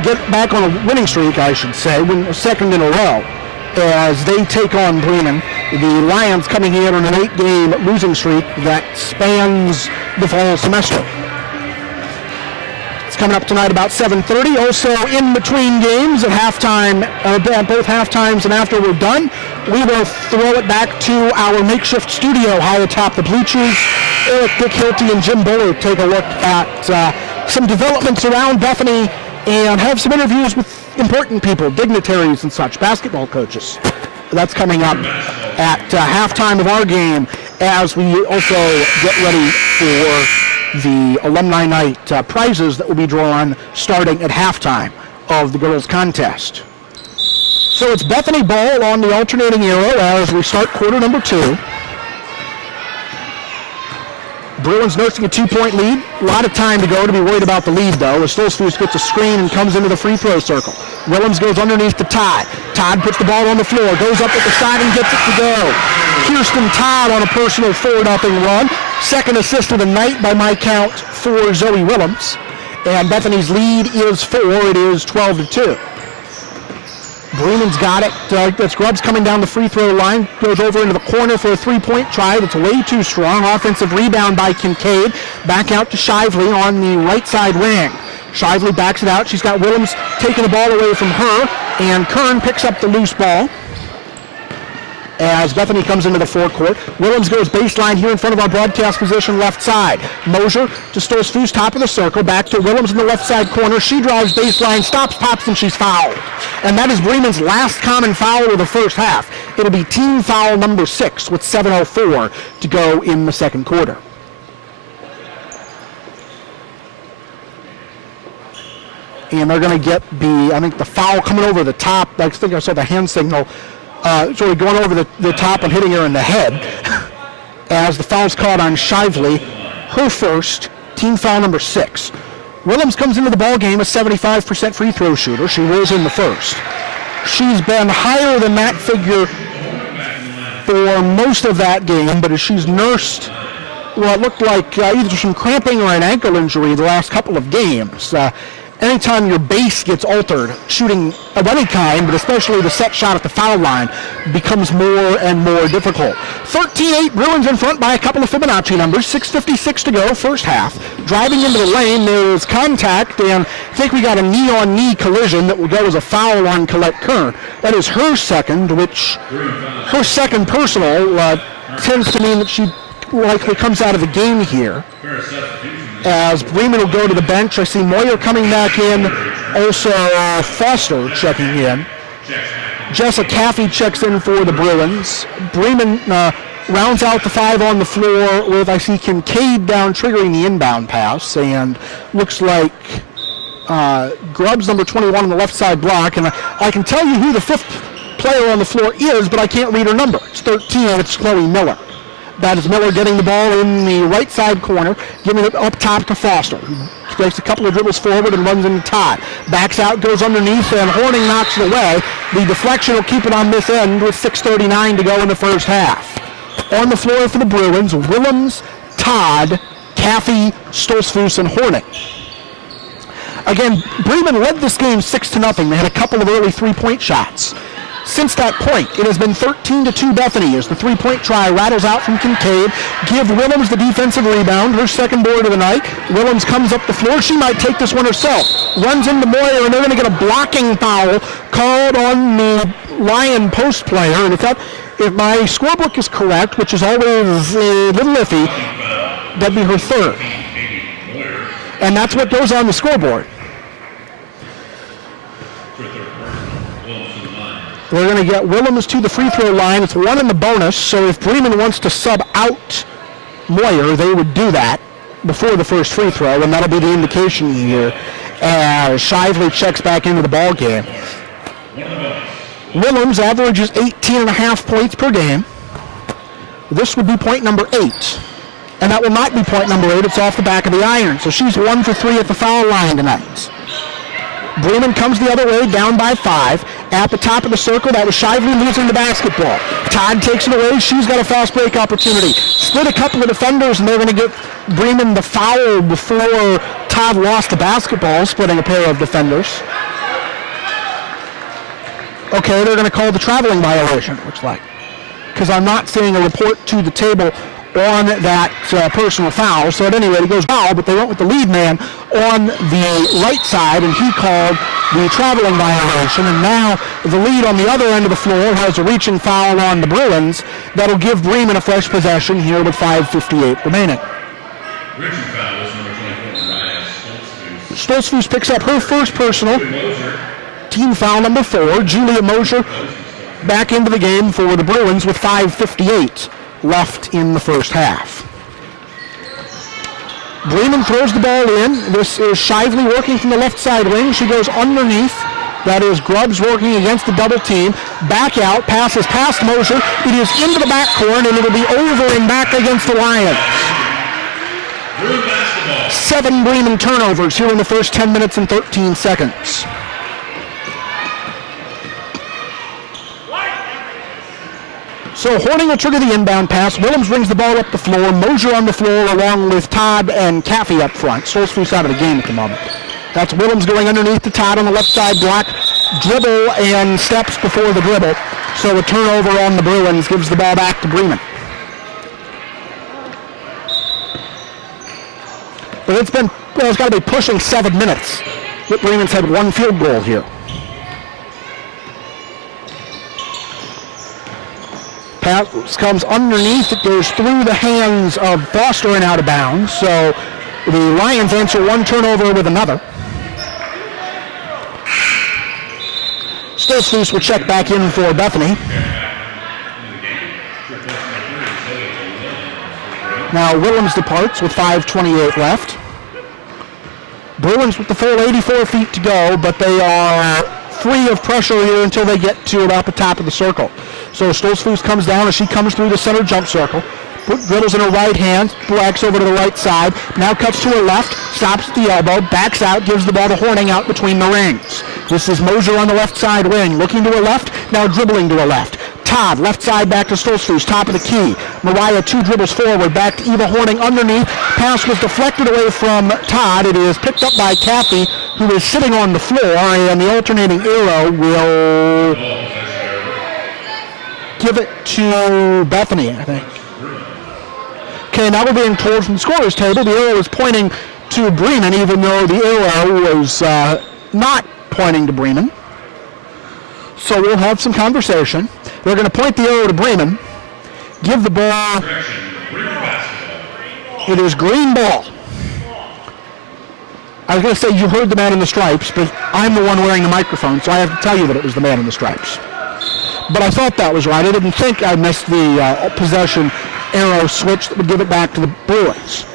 get back on a winning streak, I should say, win second in a row as they take on Bremen. The Lions coming in on an 8-game losing streak that spans the fall semester. Coming up tonight about 7:30. Also in between games at halftime, both half times and after we're done, we will throw it back to our makeshift studio high atop the bleachers. Eric, Dyck, Hilty, and Jim Bullard take a look at some developments around Bethany and have some interviews with important people, dignitaries and such, basketball coaches. That's coming up at halftime of our game as we also get ready for the Alumni Night prizes that will be drawn starting at halftime of the girls' contest. So it's Bethany ball on the alternating arrow as we start quarter number 2. Bruins nursing a 2-point lead. A lot of time to go to be worried about the lead, though, as Stolzfus gets a screen and comes into the free throw circle. Willems goes underneath to Todd. Todd puts the ball on the floor, goes up at the side and gets it to go. Krysten Todd on a personal 4-0 run. Second assist of the night by my count for Zoe Willems. And Bethany's lead is 4. It is 12-2. Bremen's got it. That's Grubbs coming down the free throw line. Goes over into the corner for a 3-point try. That's way too strong. Offensive rebound by Kincaid. Back out to Shively on the right side wing. Shively backs it out. She's got Willems taking the ball away from her. And Kern picks up the loose ball as Bethany comes into the forecourt. Willems goes baseline here in front of our broadcast position left side. Mosier to Stolzfus, top of the circle. Back to Willems in the left side corner. She drives baseline, stops, pops, and she's fouled. And that is Bremen's last common foul of the first half. It'll be team foul number 6 with 7:04 to go in the second quarter. And they're going to get the foul coming over the top. I think I saw the hand signal. Sort of going over the top and hitting her in the head as the foul's called on Shively, her first, team foul number 6. Willems comes into the ball game a 75% free throw shooter. She rolls in the first. She's been higher than that figure for most of that game, but as she's nursed, it looked like either some cramping or an ankle injury the last couple of games. anytime your base gets altered, shooting of any kind, but especially the set shot at the foul line, becomes more and more difficult. 13-8, Bruins in front by a couple of Fibonacci numbers. 6:56 to go, first half. Driving into the lane, there is contact, and I think we got a knee-on-knee collision that will go as a foul on Colette Kern. That is her second, which her second personal tends to mean that she likely comes out of the game here. As Bremen will go to the bench, I see Moyer coming back in, also Foster checking in. Jessa Caffey checks in for the Bruins. Bremen rounds out the 5 on the floor with, I see Kincaid down triggering the inbound pass, and looks like Grubbs, number 21 on the left side block, and I can tell you who the 5th player on the floor is, but I can't read her number. It's 13, it's Chloe Miller. That is Miller getting the ball in the right side corner, giving it up top to Foster. He takes a couple of dribbles forward and runs into Todd. Backs out, goes underneath, and Horning knocks it away. The deflection will keep it on this end with 6:39 to go in the first half. On the floor for the Bruins, Willems, Todd, Caffey, Stolzfus, and Horning. Again, Bremen led this game 6-0. They had a couple of early three-point shots. Since that point, it has been 13-2 Bethany as the three-point try rattles out from Kincaid. Give Willems the defensive rebound, her second board of the night. Willems comes up the floor. She might take this one herself. Runs into Moyer, and they're going to get a blocking foul called on the Lion post player. And if my scorebook is correct, which is always a little iffy, that'd be her third. And that's what goes on the scoreboard. We're going to get Willems to the free throw line. It's 1 in the bonus, so if Bremen wants to sub out Moyer, they would do that before the first free throw, and that'll be the indication here as Shively checks back into the ball game. Willems averages 18.5 points per game. This would be point number 8, and that will not be point number 8. It's off the back of the iron, so she's 1 for 3 at the foul line tonight. Bremen comes the other way, down by 5. At the top of the circle, that was Shively losing the basketball. Todd takes it away. She's got a fast break opportunity. Split a couple of defenders, and they're going to get Bremen the foul before Todd lost the basketball, splitting a pair of defenders. Okay, they're going to call the traveling violation, it looks like, because I'm not seeing a report to the table on that personal foul. So at any rate, it goes foul, but they went with the lead man on the right side, and he called the traveling violation. And now the lead on the other end of the floor has a reaching foul on the Bruins. That'll give Bremen a fresh possession here with 5:58 remaining. Reaching foul is number 24, Stolzfus picks up her first personal. Team foul number 4. Julia Mosier back into the game for the Bruins with 5:58 left in the first half. Bremen throws the ball in. This is Shively working from the left side wing. She goes underneath. That is Grubbs working against the double team. Back out, passes past Mosier. It is into the backcourt, and it'll be over and back against the Lions. 7 Bremen turnovers here in the first 10 minutes and 13 seconds. So Horning will trigger the inbound pass. Willems brings the ball up the floor. Mosier on the floor along with Todd and Caffey up front. Stolzfus out of the game at the moment. That's Willems going underneath to Todd on the left side block. Dribble and steps before the dribble. So a turnover on the Bruins gives the ball back to Bremen. But it's got to be pushing 7 minutes. But Bremen's had 1 field goal here. Pass comes underneath. It goes through the hands of Foster and out of bounds. So the Lions answer 1 turnover with another. Stolzfus will check back in for Bethany. Now Willems departs with 5:28 left. Bruins with the full 84 feet to go, but they are free of pressure here until they get to about the top of the circle. So Stolzfus comes down as she comes through the center jump circle. Dribbles in her right hand, blacks over to the right side, now cuts to her left, stops at the elbow, backs out, gives the ball to Horning out between the rings. This is Mosier on the left side wing, looking to her left, now dribbling to her left. Todd, left side back to Stolzfus, top of the key. Mariah 2 dribbles forward, back to Eva Horning underneath. Pass was deflected away from Todd. It is picked up by Caffey, who is sitting on the floor, and the alternating arrow will give it to Bethany, I think. Okay, now we're being told from the scorer's table the arrow is pointing to Bremen, even though the arrow was not pointing to Bremen. So we'll have some conversation. They're going to point the arrow to Bremen, give the ball. It is green ball. I was going to say you heard the man in the stripes, but I'm the one wearing the microphone, so I have to tell you that it was the man in the stripes. But I thought that was right. I didn't think I missed the possession arrow switch that would give it back to the Bruins.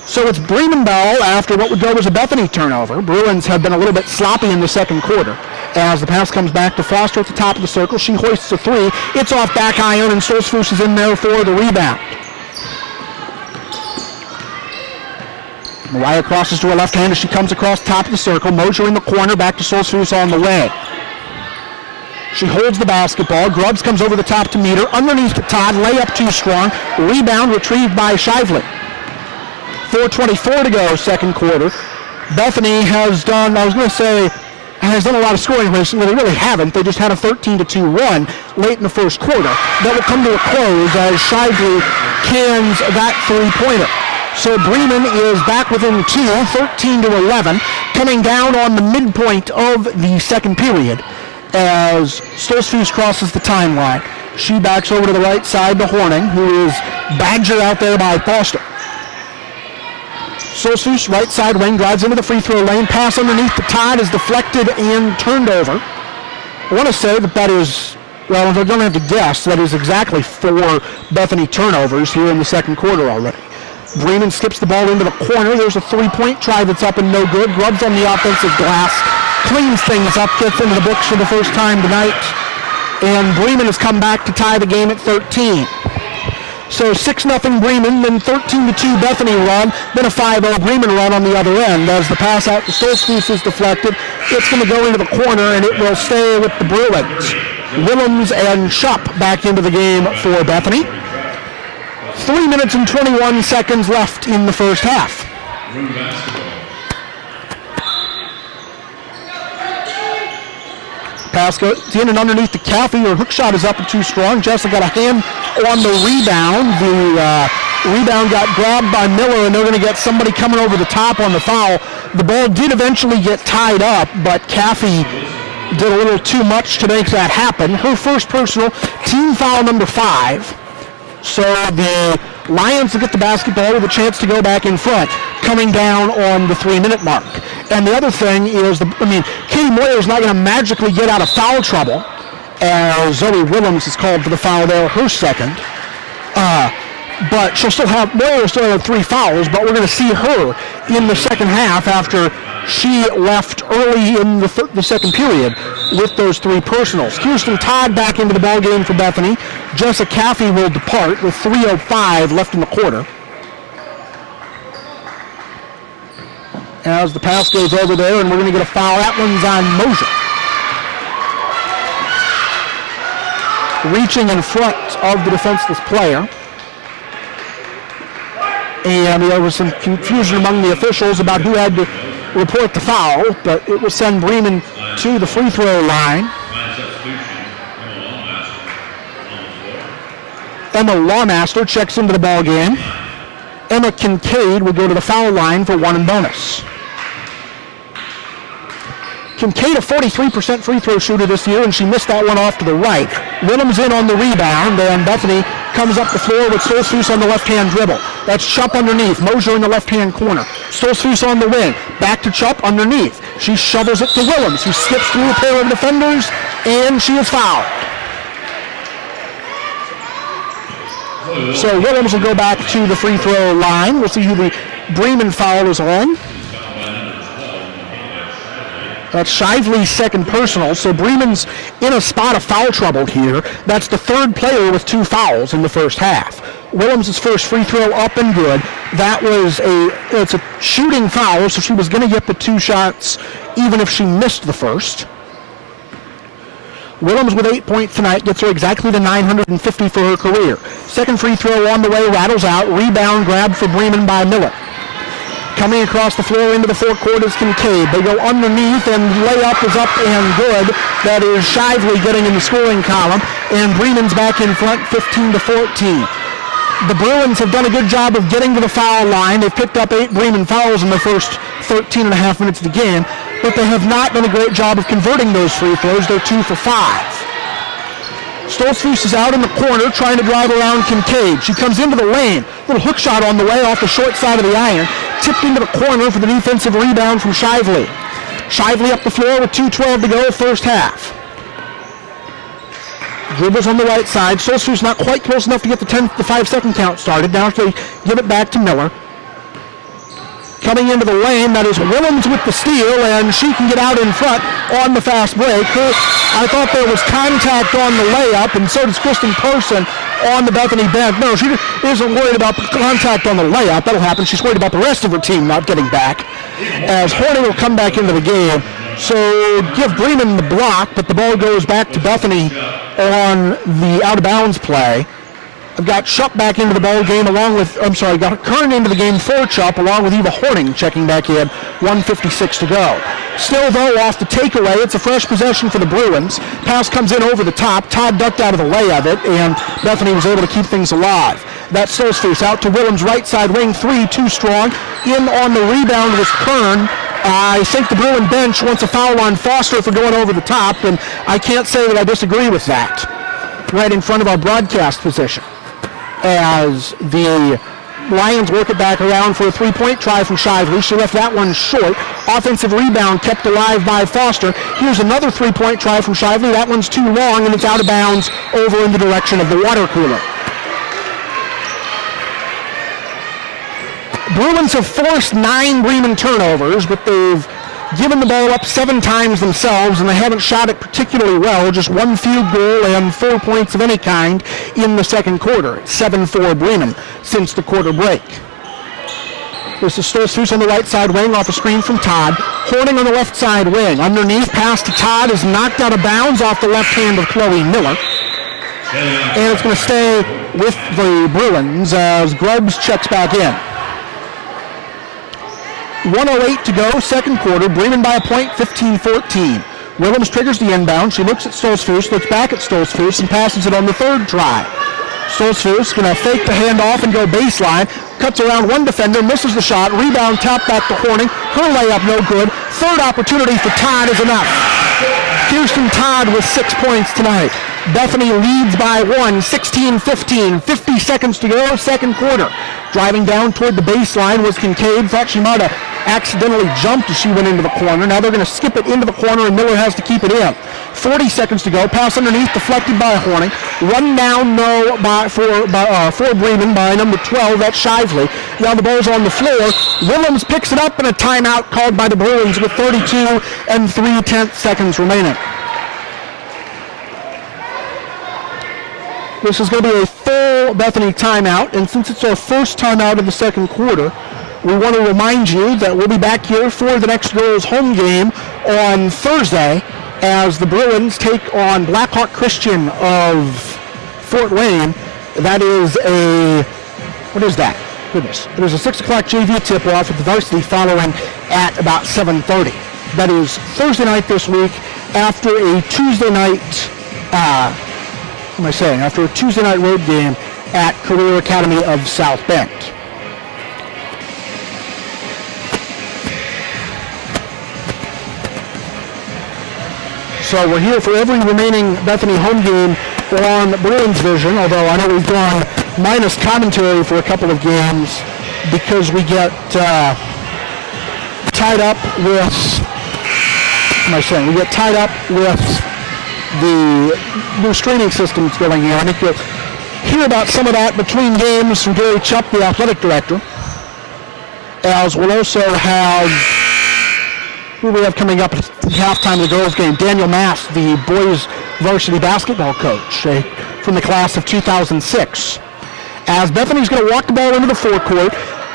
So it's Bremen ball after what would go as a Bethany turnover. Bruins have been a little bit sloppy in the second quarter. As the pass comes back to Foster at the top of the circle, she hoists a three. It's off back iron, and Stoltzfus is in there for the rebound. Mariah crosses to her left hand as she comes across the top of the circle. Mosier in the corner, back to Stoltzfus on the way. She holds the basketball. Grubbs comes over the top to meet her. Underneath to Todd, layup too strong. Rebound retrieved by Shively. 4:24 to go, second quarter. Bethany has done, has done a lot of scoring recently. They really haven't. They just had a 13-2 run late in the first quarter. That will come to a close as Shively cans that three-pointer. So Bremen is back within 2, 13-11, coming down on the midpoint of the second period as Stoltzfus crosses the timeline. She backs over to the right side to Horning, who is badgered out there by Foster. Stoltzfus, right side wing, drives into the free throw lane. Pass underneath the Todd is deflected and turned over. I want to say that is, well, I don't have to guess, that is exactly 4 Bethany turnovers here in the second quarter already. Bremen skips the ball into the corner. There's a three-point try that's up and no good. Grubbs on the offensive glass. Cleans things up, gets into the books for the first time tonight. And Bremen has come back to tie the game at 13. So 6-0 Bremen, then 13-2 Bethany run, then a 5-0 Bremen run on the other end. As the pass out to Stoltzfus is deflected, it's going to go into the corner, and it will stay with the Bruins. Willems and Chupp back into the game for Bethany. 3 minutes and 21 seconds left in the first half. Pass goes in and underneath the Caffey. Her hook shot is up and too strong. Jessica got a hand on the rebound. The rebound got grabbed by Miller, and they're going to get somebody coming over the top on the foul. The ball did eventually get tied up, but Caffey did a little too much to make that happen. Her first personal, team foul number 5. So the Lions will get the basketball with a chance to go back in front, coming down on the 3-minute mark. And the other thing is, Katie Moyer is not going to magically get out of foul trouble, as Zoe Willems is called for the foul there, her second. But Moyer will still have 3 fouls, but we're going to see her in the second half after she left early in the second period with those 3 personals. Kirsten Todd back into the ballgame for Bethany. Jessica Caffey will depart with 3:05 left in the quarter. As the pass goes over there, and we're going to get a foul. That one's on Mosier. Reaching in front of the defenseless player. And there was some confusion among the officials about who had to report the foul, but it will send Bremen to the free throw line. Emma Lawmaster checks into the ball game. Emma Kincaid will go to the foul line for 1 and bonus. Kincaid, a 43% free throw shooter this year, and she missed that one off to the right. Willems in on the rebound, and Bethany comes up the floor with Stoltzfus on the left-hand dribble. That's Chupp underneath. Mosier in the left-hand corner. Stoltzfus on the wing. Back to Chupp underneath. She shovels it to Willems, who skips through a pair of defenders, and she is fouled. So Willems will go back to the free throw line. We'll see who the Bremen foul is on. That's Shively's second personal, so Bremen's in a spot of foul trouble here. That's the 3rd player with 2 fouls in the first half. Willems' first free throw up and good. That was it's a shooting foul, so she was going to get the 2 shots even if she missed the first. Willems with 8 points tonight gets her exactly to 950 for her career. Second free throw on the way, rattles out. Rebound grab for Bremen by Miller. Coming across the floor into the forecourt is Kincaid. They go underneath, and layup is up and good. That is Shively getting in the scoring column, and Bremen's back in front 15-14. The Bruins have done a good job of getting to the foul line. They've picked up 8 Bremen fouls in the first 13 and a half minutes of the game, but they have not done a great job of converting those free throws. They're 2 for 5. Stoltzfus is out in the corner trying to drive around Kincaid. She comes into the lane. Little hook shot on the way off the short side of the iron. Tipped into the corner for the defensive rebound from Shively. Shively up the floor with 2:12 to go, first half. Dribbles on the right side. Stoltzfus not quite close enough to get the 5-second count started. Now they give it back to Miller. Coming into the lane, that is Willems with the steal, and she can get out in front on the fast break. I thought there was contact on the layup, and so does Krysten Parson on the Bethany bench. No, she isn't worried about the contact on the layup. That'll happen. She's worried about the rest of her team not getting back, as Horning will come back into the game. So give Bremen the block, but the ball goes back to Bethany on the out-of-bounds play. I've got Chupp back into the ball game got Kern into the game for Chupp along with Eva Horning checking back in, 1:56 to go. Still though, off the takeaway, it's a fresh possession for the Bruins. Pass comes in over the top. Todd ducked out of the way of it, and Bethany was able to keep things alive. That's Stoltzfus out to Willems, right side wing, 3, too strong. In on the rebound was Kern. I think the Bruin bench wants a foul on Foster for going over the top, and I can't say that I disagree with that. Right in front of our broadcast position, as the Lions work it back around for a 3-point try from Shively. She left that one short. Offensive rebound kept alive by Foster. Here's another 3-point try from Shively. That one's too long, and it's out of bounds over in the direction of the water cooler. Bruins have forced 9 Bremen turnovers, but they've given the ball up 7 times themselves, and they haven't shot it particularly well. Just 1 field goal and 4 points of any kind in the second quarter. 7-4 Bremen since the quarter break. This is Stoltzfus on the right side wing off a screen from Todd. Horning on the left side wing. Underneath, pass to Todd is knocked out of bounds off the left hand of Chloe Miller. And it's going to stay with the Bruins as Grubbs checks back in. 1:08 to go, second quarter. Bremen by a point, 15-14. Willems triggers the inbound. She looks at Stoltzfus, looks back at Stoltzfus, and passes it on the third try. Stoltzfus going to fake the handoff and go baseline. Cuts around one defender, misses the shot. Rebound, tap back to Horning. Her layup no good. Third opportunity for Todd is enough. Kirsten Todd with 6 points tonight. Bethany leads by 1, 16-15. 50 seconds to go, second quarter. Driving down toward the baseline was Kincaid. Thought she might have accidentally jumped as she went into the corner. Now they're going to skip it into the corner, and Miller has to keep it in. 40 seconds to go. Pass underneath, deflected by Horning. One down, no, for Bremen by number 12. That's Shively. Now the ball's on the floor. Willems picks it up, and a timeout called by the Bruins with 32 and 3/10 seconds remaining. This is going to be a full Bethany timeout, and since it's our first timeout of the second quarter, we want to remind you that we'll be back here for the next girls' home game on Thursday as the Bruins take on Blackhawk Christian of Fort Wayne. That is what is that? Goodness. There's a 6 o'clock JV tip-off at the Varsity following at about 7:30. That is Thursday night this week after a Tuesday night after a Tuesday night road game at Career Academy of South Bend. So we're here for every remaining Bethany home game on Bruins Vision, although I know we've gone minus commentary for a couple of games because we get tied up with, we get tied up with the new streaming systems going here. I think you'll hear about some of that between games from Gary Chupp, the athletic director, as we'll also have, who we have coming up at halftime of the girls game, Daniel Mast, the boys varsity basketball coach from the class of 2006. As Bethany's going to walk the ball into the forecourt.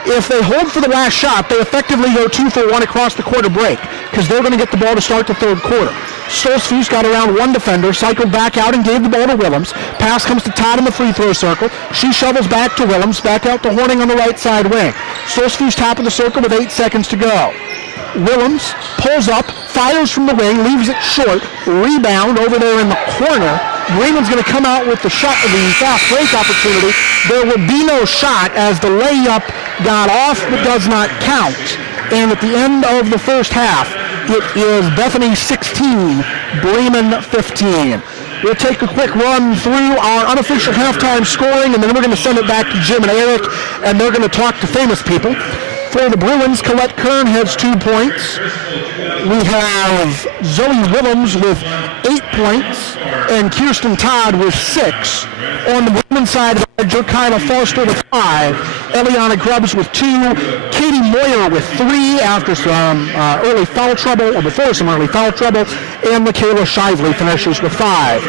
If they hold for the last shot, they effectively go 2 for 1 across the quarter break because they're going to get the ball to start the third quarter. Stolzfus got around one defender, cycled back out and gave the ball to Willems. Pass comes to Todd in the free throw circle. She shovels back to Willems, back out to Horning on the right side wing. Stolzfus top of the circle with 8 seconds to go. Willems pulls up, fires from the wing, leaves it short. Rebound over there in the corner. Bremen's going to come out with the shot, the fast break opportunity. There will be no shot as the layup got off but does not count. And at the end of the first half, it is Bethany 16, Bremen 15. We'll take a quick run through our unofficial halftime scoring, and then we're going to send it back to Jim and Eric, and they're going to talk to famous people. For the Bruins, Colette Kern has 2 points. We have Zoe Willems with 8 points and Krysten Todd with 6. On the women's side of the ledger, Kyla Foster with 5, Eliana Grubbs with 2, Katie Moyer with 3 after some early foul trouble, or before some early foul trouble, and Michaela Shively finishes with 5.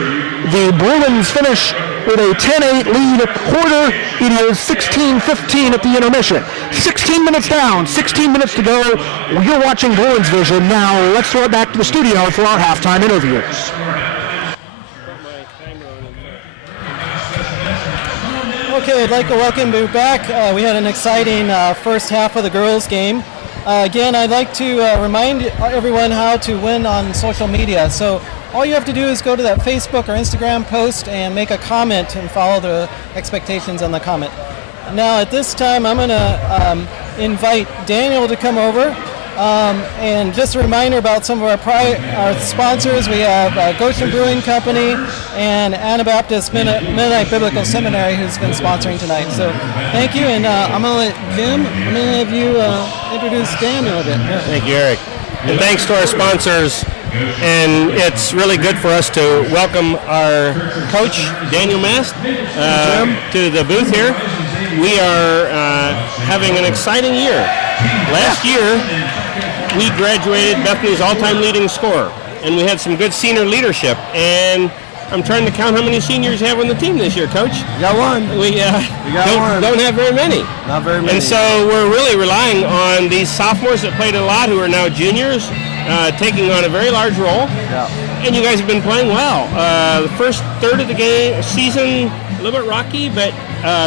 The Bruins finish with a 10-8 lead at the quarter. It is 16-15 at the intermission. 16 minutes down, 16 minutes to go. You're watching Bruins Vision. Now let's throw it back to the studio for our halftime interviews. Okay, I'd like to welcome you back. We had an exciting first half of the girls' game. Again, I'd like to remind everyone how to win on social media. So all you have to do is go to that Facebook or Instagram post and make a comment and follow the expectations on the comment. Now at this time, I'm going to invite Daniel to come over. And just a reminder about some of our sponsors. We have Goshen Brewing Company and Anabaptist Mennonite Biblical Seminary, who's been sponsoring tonight. So thank you, and I'm going to let Jim, I'm going to have you introduce Daniel a bit. Here. Thank you, Eric. And thanks to our sponsors. And it's really good for us to welcome our coach, Daniel Mast, to the booth here. We are having an exciting year. Last year, we graduated Bethany's all-time leading scorer, and we had some good senior leadership. And I'm trying to count how many seniors you have on the team this year, Coach. We got one. We don't have very many. Not very many. And so we're really relying on these sophomores that played a lot, who are now juniors, taking on a very large role. Yeah. And you guys have been playing well. The first third of the season, a little bit rocky, but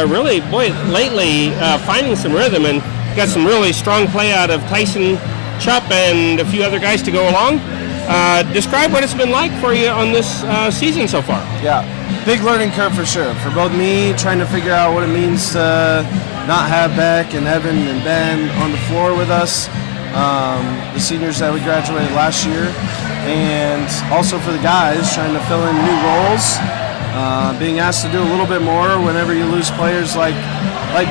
really, boy, lately finding some rhythm, and got some really strong play out of Tyson, Chupp, and a few other guys to go along. Describe what it's been like for you on this season so far. Yeah, big learning curve for sure. For both me, trying to figure out what it means to not have Beck and Evan and Ben on the floor with us, the seniors that we graduated last year, and also for the guys trying to fill in new roles, being asked to do a little bit more whenever you lose players like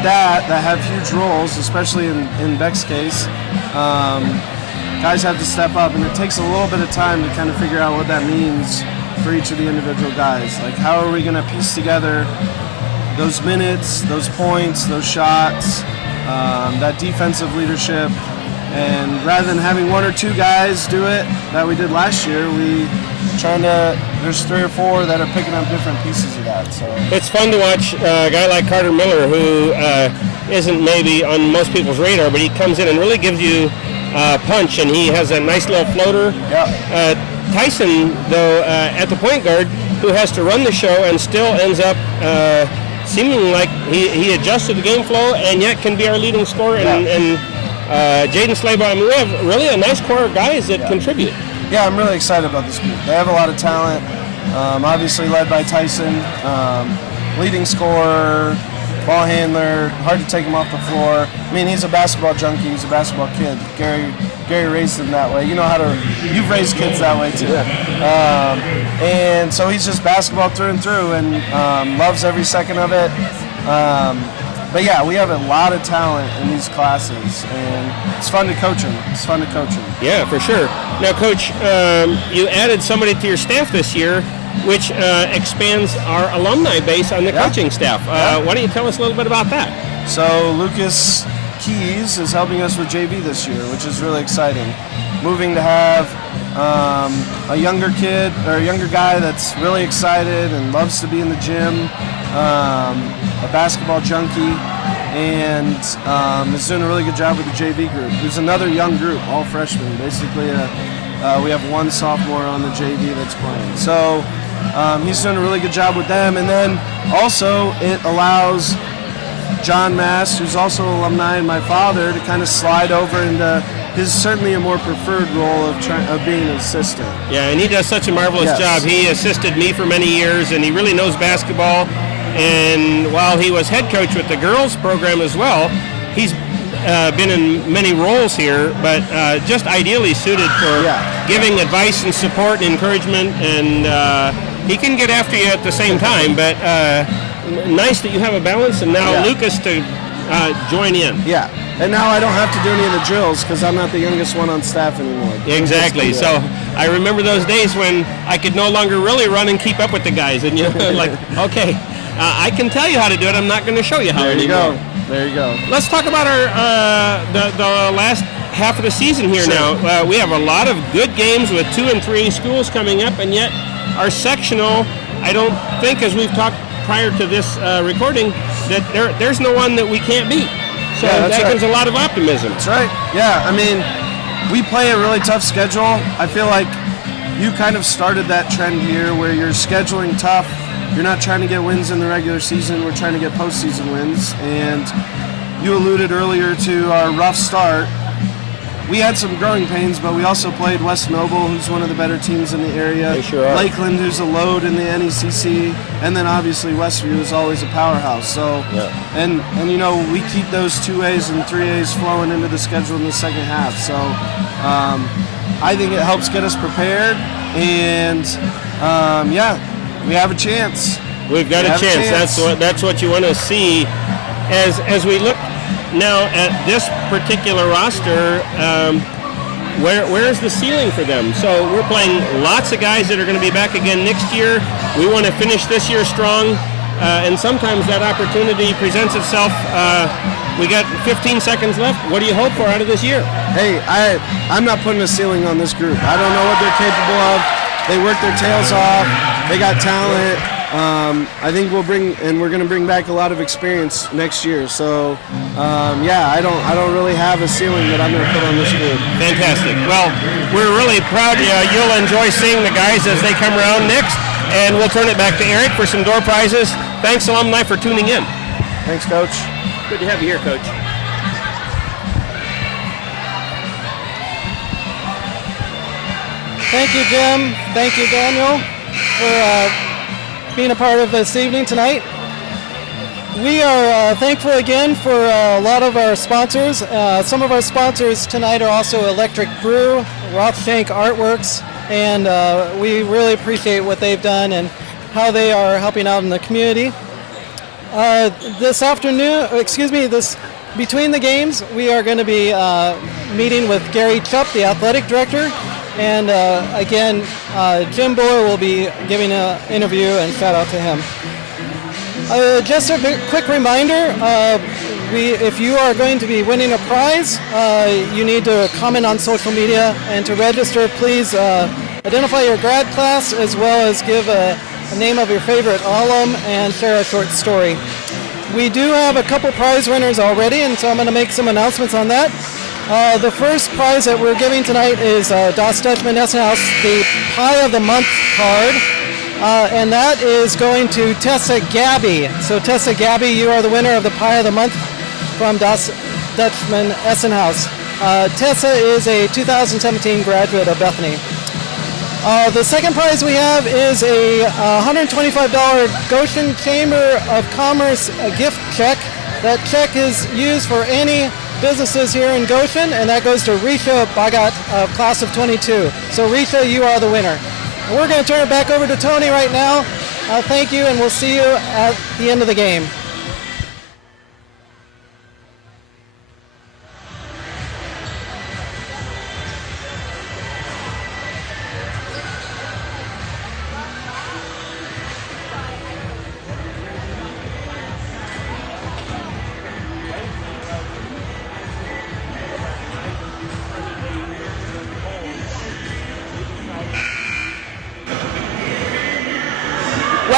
that have huge roles, especially in Beck's case. Guys have to step up, and it takes a little bit of time to kind of figure out what that means for each of the individual guys. Like, how are we going to piece together those minutes, those points, those shots, that defensive leadership? And rather than having one or two guys do it that we did last year, there's 3 or 4 that are picking up different pieces of that. So it's fun to watch a guy like Carter Miller, who isn't maybe on most people's radar, but he comes in and really gives you punch, and he has a nice little floater. Yeah. Tyson, though, at the point guard, who has to run the show and still ends up seeming like he adjusted the game flow and yet can be our leading scorer. And Jaden Slaybaugh, I mean, we have really a nice core of guys that contribute. Yeah, I'm really excited about this group. They have a lot of talent, obviously led by Tyson, leading scorer, ball handler, hard to take him off the floor. I mean, he's a basketball junkie, he's a basketball kid. Gary raised him that way. You know you've raised kids that way too. And so he's just basketball through and through, and loves every second of it. But yeah, we have a lot of talent in these classes, and it's fun to coach them. Yeah, for sure. Now, Coach, you added somebody to your staff this year, which expands our alumni base on the coaching staff. Why don't you tell us a little bit about that? So Lucas Keys is helping us with JV this year, which is really exciting. Moving to have a younger kid or a younger guy that's really excited and loves to be in the gym, a basketball junkie, and is doing a really good job with the JV group. There's another young group, all freshmen, basically a We have one sophomore on the JV that's playing. So he's doing a really good job with them. And then also it allows John Mast, who's also an alumni, and my father to kind of slide over into his certainly a more preferred role of being an assistant. Yeah, and he does such a marvelous job. He assisted me for many years, and he really knows basketball. And while he was head coach with the girls program as well, he's been in many roles here, but just ideally suited for giving advice and support and encouragement. And he can get after you at the same time, but nice that you have a balance, and now Lucas to join in. Yeah. And now I don't have to do any of the drills because I'm not the youngest one on staff anymore. Exactly. So I remember those days when I could no longer really run and keep up with the guys. And you're like, okay, I can tell you how to do it. I'm not going to show you how anymore. There you go. Let's talk about our the last half of the season here now. We have a lot of good games with 2 and 3 schools coming up, and yet our sectional, I don't think, as we've talked prior to this recording, that there's no one that we can't beat. So that gives a lot of optimism. That's right. Yeah, I mean, we play a really tough schedule. I feel like you kind of started that trend here where you're scheduling tough. You're not trying to get wins in the regular season. We're trying to get postseason wins. And you alluded earlier to our rough start. We had some growing pains, but we also played West Noble, who's one of the better teams in the area. They sure are. Lakeland, who's a load in the NECC, and then obviously Westview is always a powerhouse. So, and you know, we keep those 2As and 3As flowing into the schedule in the second half. So, I think it helps get us prepared, and we have a chance. We've got a chance. That's what you want to see as we look now at this particular roster. Where's the ceiling for them? So we're playing lots of guys that are going to be back again next year. We want to finish this year strong, and sometimes that opportunity presents itself. We got 15 seconds left. What do you hope for out of this year? Hey, I'm not putting a ceiling on this group. I don't know what they're capable of. They work their tails off. They got talent. I think we're going to bring back a lot of experience next year. So, I don't really have a ceiling that I'm going to put on this group. Fantastic. Well, we're really proud. You'll enjoy seeing the guys as they come around next, and we'll turn it back to Eric for some door prizes. Thanks, Alumni, for tuning in. Thanks, Coach. Good to have you here, Coach. Thank you, Jim. Thank you, Daniel, for being a part of this evening tonight. We are thankful again for a lot of our sponsors. Some of our sponsors tonight are also Electric Brew, Rothshank Artworks, and we really appreciate what they've done and how they are helping out in the community. Between the games, we are going to be meeting with Gary Chupp, the athletic director, and again, Jim Buller will be giving an interview, and shout out to him. Just a quick reminder, if you are going to be winning a prize, you need to comment on social media, and to register, please identify your grad class as well as give a name of your favorite alum and share a short story. We do have a couple prize winners already, and so I'm going to make some announcements on that. The first prize that we're giving tonight is Das Dutchman Essenhaus, the Pie of the Month card, and that is going to Tessa Gabby. So Tessa Gabby, you are the winner of the Pie of the Month from Das Dutchman Essenhaus. Tessa is a 2017 graduate of Bethany. The second prize we have is a $125 Goshen Chamber of Commerce gift check. That check is used for any businesses here in Goshen, and that goes to Risha Bagat, class of 22. So Risha, you are the winner. And we're going to turn it back over to Tony right now. Thank you, and we'll see you at the end of the game.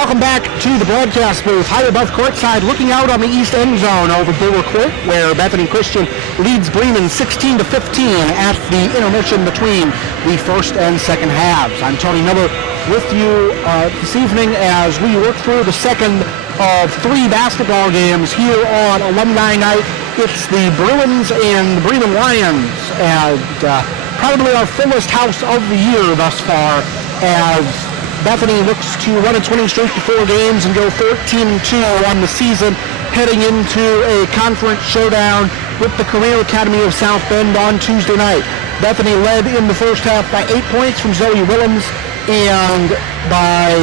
Welcome back to the broadcast booth, high above courtside, looking out on the east end zone over Buller Court, where Bethany Christian leads Bremen 16-15 at the intermission between the first and second halves. I'm Tony Miller with you this evening as we work through the second of 3 basketball games here on Alumni Night. It's the Bruins and the Bremen Lions, and probably our fullest house of the year thus far, as Bethany looks to run its winning streak to 4 games and go 13-2 on the season, heading into a conference showdown with the Career Academy of South Bend on Tuesday night. Bethany led in the first half by 8 points from Zoe Willems and by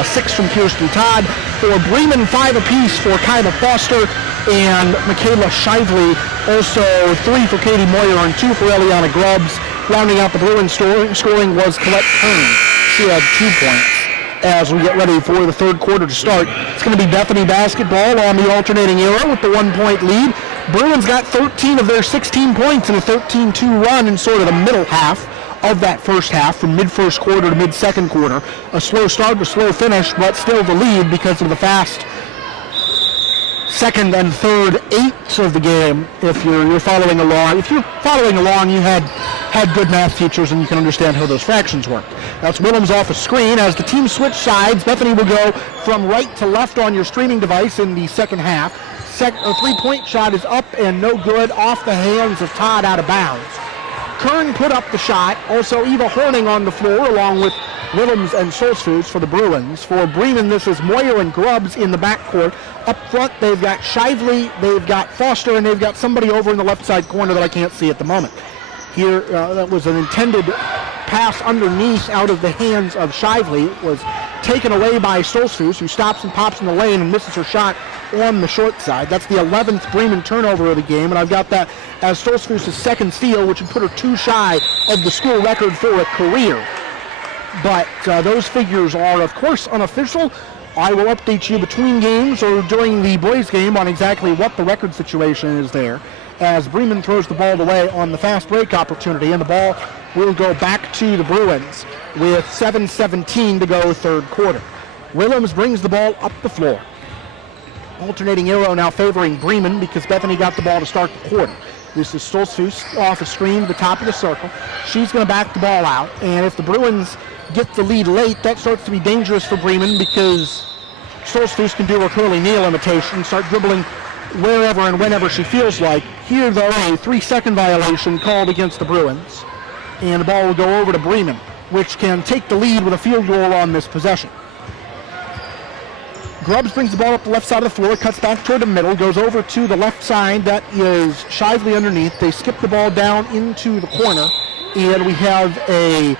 6 from Krysten Todd. For Bremen, 5 apiece for Kyla Foster and Michaela Shively. Also 3 for Katie Moyer and 2 for Eliana Grubbs. Rounding out the Bruins scoring was Colette Kern. She had 2 points. As we get ready for the third quarter to start, it's going to be Bethany basketball on the alternating era with the 1-point lead. Bruins got 13 of their 16 points in a 13-2 run in sort of the middle half of that first half, from mid-first quarter to mid-second quarter. A slow start, a slow finish, but still the lead because of the fast second and third eighths of the game. If you're following along, you had good math teachers and you can understand how those fractions work. That's Willems off a screen. As the team switch sides, Bethany will go from right to left on your streaming device in the second half. A 3-point shot is up and no good, off the hands of Todd, out of bounds. Kern put up the shot. Also Eva Horning on the floor along with Willems and Solsfus for the Bruins. For Bremen, this is Moyer and Grubbs in the backcourt. Up front, they've got Shively, they've got Foster, and they've got somebody over in the left side corner that I can't see at the moment. Here, that was an intended pass underneath out of the hands of Shively. It was taken away by Solsfus, who stops and pops in the lane and misses her shot on the short side. That's the 11th Bremen turnover of the game, and I've got that as Solsfus' second steal, which would put her 2 shy of the school record for a career. But those figures are, of course, unofficial. I will update you between games or during the boys' game on exactly what the record situation is there, as Bremen throws the ball away on the fast break opportunity, and the ball will go back to the Bruins with 7:17 to go third quarter. Willems brings the ball up the floor. Alternating arrow now favoring Bremen because Bethany got the ball to start the quarter. This is Stoltzfus off a screen to the top of the circle. She's going to back the ball out, and if the Bruins get the lead late, that starts to be dangerous for Bremen because Stoltzfus can do her curly kneel imitation, start dribbling wherever and whenever she feels like. Here, though, a 3-second violation called against the Bruins, and the ball will go over to Bremen, which can take the lead with a field goal on this possession. Grubbs brings the ball up the left side of the floor, cuts back toward the middle, goes over to the left side. That is Shively underneath. They skip the ball down into the corner, and we have a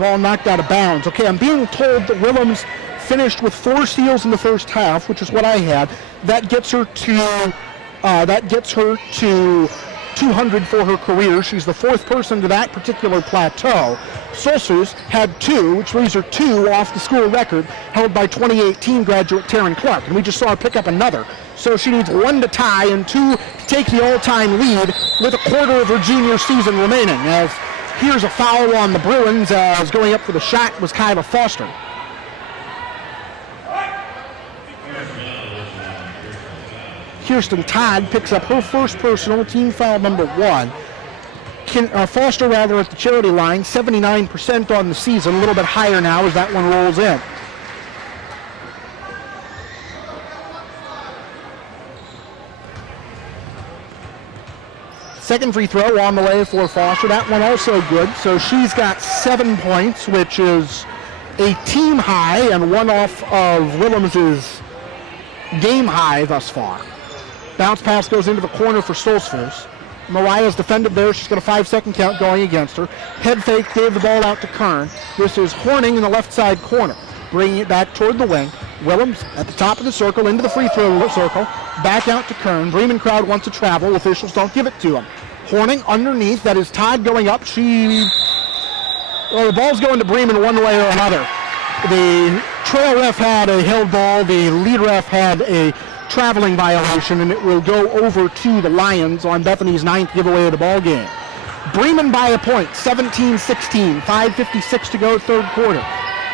ball knocked out of bounds. Okay, I'm being told that Willems finished with 4 steals in the first half, which is what I had. That gets her to 200 for her career. She's the 4th person to that particular plateau. Solsfus had 2, which leaves her 2 off the school record held by 2018 graduate Taryn Clark, and we just saw her pick up another. So she needs 1 to tie and 2 to take the all-time lead with a quarter of her junior season remaining. As here's a foul on the Bruins, as going up for the shot was Kyla Foster. Krysten Todd picks up her first personal, team foul number 1. Foster at the charity line, 79% on the season, a little bit higher now as that one rolls in. Second free throw on the way for Foster. That one also good. So she's got 7 points, which is a team high and one off of Willems' game high thus far. Bounce pass goes into the corner for Stoltzfus. Mariah's defended there. She's got a 5-second count going against her. Head fake, gave the ball out to Kern. This is Horning in the left side corner. Bringing it back toward the wing. Willems at the top of the circle, into the free throw circle. Back out to Kern. Bremen crowd wants to travel. Officials don't give it to him. Horning underneath. That is Todd going up. The ball's going to Bremen one way or another. The trail ref had a held ball. The lead ref had a traveling violation, and it will go over to the Lions on Bethany's 9th giveaway of the ball game. Bremen by a point, 17-16, 5:56 to go third quarter.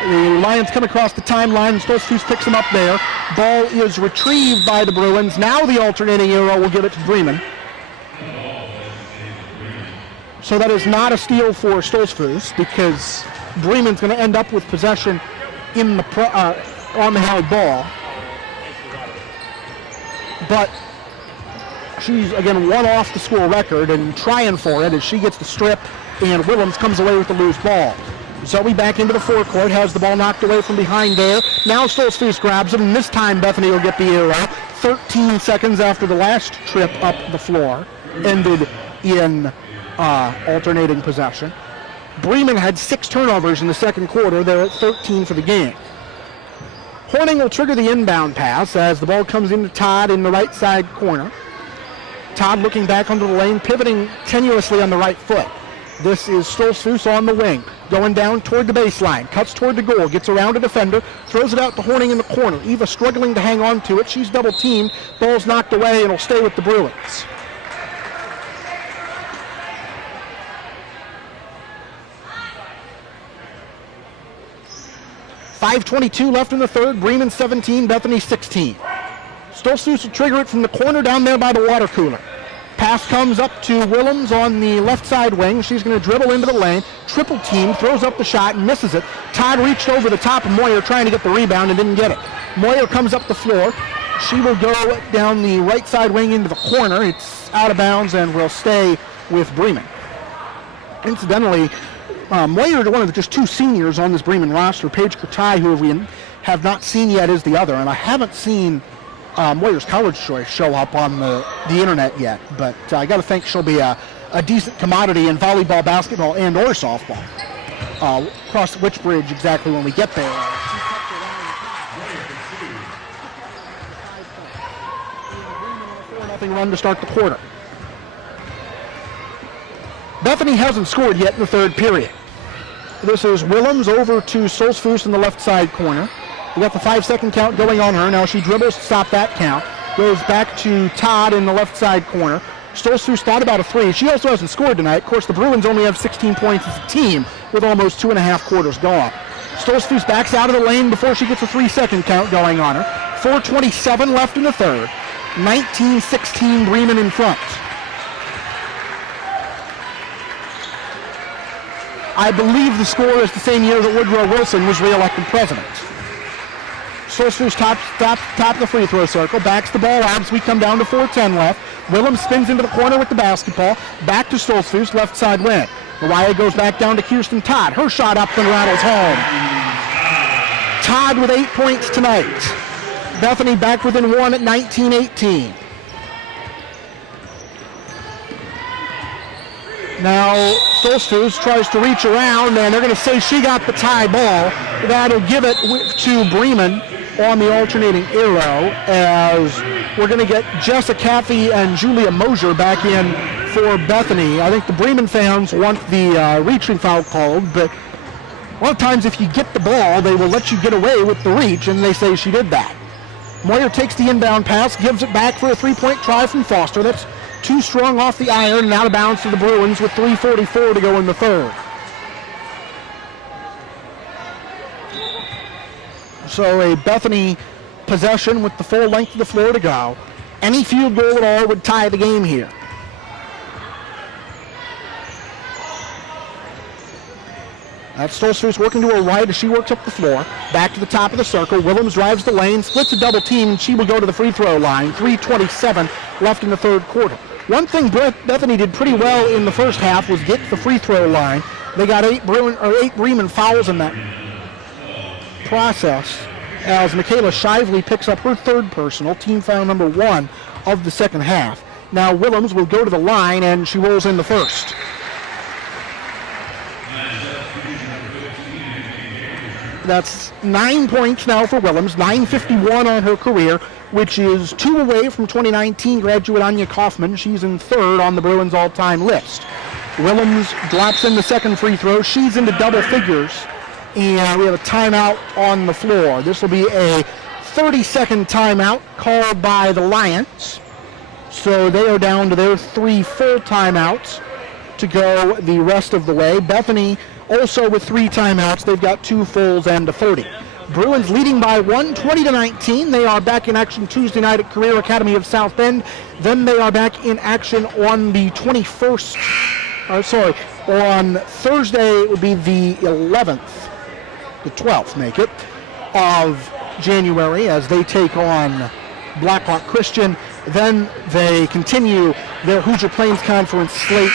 The Lions come across the timeline. Stoltzfus picks them up there. Ball is retrieved by the Bruins. Now the alternating arrow will give it to Bremen. So that is not a steal for Stoltzfus because Bremen's going to end up with possession in the on the held ball. But she's, again, one off the school record and trying for it as she gets the strip, and Willems comes away with the loose ball. Zoe back into the forecourt, has the ball knocked away from behind there. Now Stoltzfus grabs it, and this time Bethany will get the arrow. 13 seconds after the last trip up the floor ended in alternating possession. Bremen had 6 turnovers in the second quarter. They're at 13 for the game. Horning will trigger the inbound pass as the ball comes into Todd in the right side corner. Todd looking back onto the lane, pivoting tenuously on the right foot. This is Stoltzfus on the wing, going down toward the baseline, cuts toward the goal, gets around a defender, throws it out to Horning in the corner. Eva struggling to hang on to it. She's double teamed. Ball's knocked away and will stay with the Bruins. .5:22 left in the third. Bremen 17, Bethany 16. Stoltzfus will trigger it from the corner down there by the water cooler. Pass comes up to Willems on the left side wing. She's going to dribble into the lane. Triple team, throws up the shot and misses it. Todd reached over the top of Moyer trying to get the rebound and didn't get it. Moyer comes up the floor. She will go down the right side wing into the corner. It's out of bounds and will stay with Bremen. Incidentally, Moyer, one of the just 2 seniors on this Bremen roster. Paige Kurtai, who we have not seen yet, is the other. And I haven't seen Moyer's college choice show up on the internet yet. But I got to think she'll be a decent commodity in volleyball, basketball, and or softball. Cross which bridge exactly when we get there. Nothing run to start the quarter. Bethany hasn't scored yet in the third period. This is Willems over to Stoltzfus in the left side corner. We got the 5-second count going on her. Now she dribbles to stop that count. Goes back to Todd in the left side corner. Stoltzfus thought about a 3. She also hasn't scored tonight. Of course, the Bruins only have 16 points as a team with almost 2.5 quarters gone. Stoltzfus backs out of the lane before she gets a 3-second count going on her. 4:27 left in the third. 19-16 Bremen in front. I believe the score is the same year that Woodrow Wilson was re-elected president. Stoltzfus top the free throw circle, backs the ball out as we come down to 4:10 left. Willems spins into the corner with the basketball. Back to Stoltzfus, left side wing. Mariah goes back down to Krysten Todd. Her shot up and rattles home. Todd with 8 points tonight. Bethany back within 1 at 19-18. Now Stoltzfus tries to reach around, and they're going to say she got the tie ball. That'll give it to Bremen on the alternating arrow, as we're going to get Jessa Caffey and Julia Mosier back in for Bethany. I think the Bremen fans want the reaching foul called, but a lot of times if you get the ball, they will let you get away with the reach, and they say she did that. Moyer takes the inbound pass, gives it back for a 3-point try from Foster. That's too strong off the iron and out of bounds to the Bruins with 3:44 to go in the third. So a Bethany possession with the full length of the floor to go. Any field goal at all would tie the game here. That's Stoltzfus working to her right as she works up the floor. Back to the top of the circle. Willems drives the lane, splits a double team, and she will go to the free throw line. 3:27 left in the third quarter. One thing Bethany did pretty well in the first half was get the free throw line. They got 8 Bremen fouls in that process as Michaela Shively picks up her third personal, team foul number 1 of the second half. Now Willems will go to the line, and she rolls in the first. That's 9 points now for Willems, 9:51 on her career, which is 2 away from 2019 graduate Anya Kaufman. She's in third on the Bruins all-time list. Willems drops in the second free throw. She's into double figures, and we have a timeout on the floor. This will be a 30-second timeout called by the Lions. So they are down to their 3 full timeouts to go the rest of the way. Bethany also with 3 timeouts. They've got 2 fulls and a 30. Bruins leading by 1, 20-19. They are back in action Tuesday night at Career Academy of South Bend. Then they are back in action on the 21st. On Thursday it would be the 11th, the 12th, make it, of January as they take on Blackhawk Christian. Then they continue their Hoosier Plains Conference slate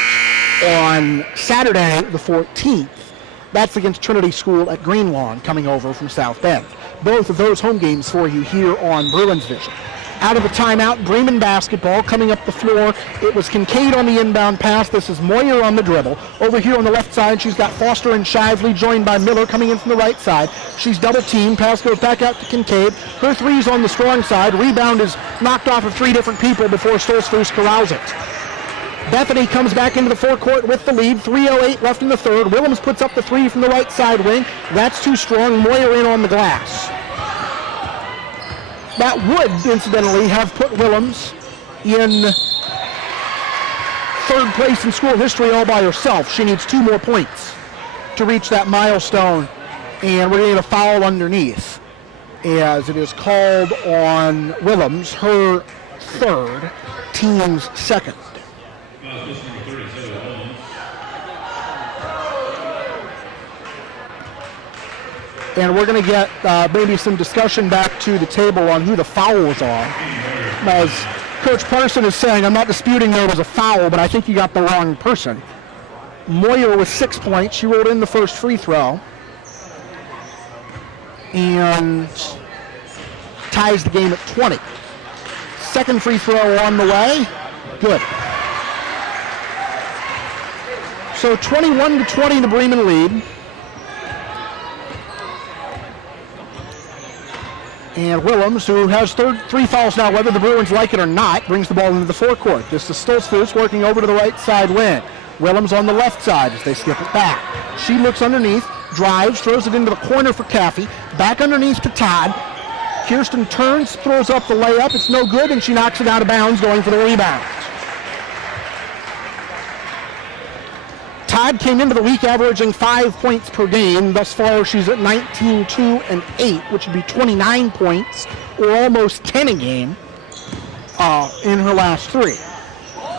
on Saturday the 14th. That's against Trinity School at Green Lawn, coming over from South Bend. Both of those home games for you here on Bruins Vision. Out of the timeout, Bremen basketball coming up the floor. It was Kincaid on the inbound pass. This is Moyer on the dribble. Over here on the left side, she's got Foster and Shively joined by Miller coming in from the right side. She's double teamed. Pass goes back out to Kincaid. Her three's on the strong side. Rebound is knocked off of 3 different people before Stolzfus corrals it. Bethany comes back into the forecourt with the lead. 3:08 left in the third. Willems puts up the 3 from the right side wing. That's too strong. Moyer in on the glass. That would, incidentally, have put Willems in 3rd place in school history all by herself. She needs 2 more points to reach that milestone. And we're going to get a foul underneath as it is called on Willems, her 3rd, team's 2nd. And we're going to get maybe some discussion back to the table on who the fouls are. As Coach Parson is saying, I'm not disputing there was a foul, but I think you got the wrong person. Moyer with 6 points. She rolled in the first free throw. And ties the game at 20. Second free throw on the way. Good. So 21-20 the Bremen lead. And Willems, who has 3 fouls now, whether the Bruins like it or not, brings the ball into the forecourt. This is Stolzfus working over to the right side wing. Willems on the left side as they skip it back. She looks underneath, drives, throws it into the corner for Caffey. Back underneath to Todd. Krysten turns, throws up the layup. It's no good, and she knocks it out of bounds going for the rebound. Todd came into the week averaging 5 points per game. Thus far, she's at 19, 2, and 8, which would be 29 points, or almost 10 a game in her last 3.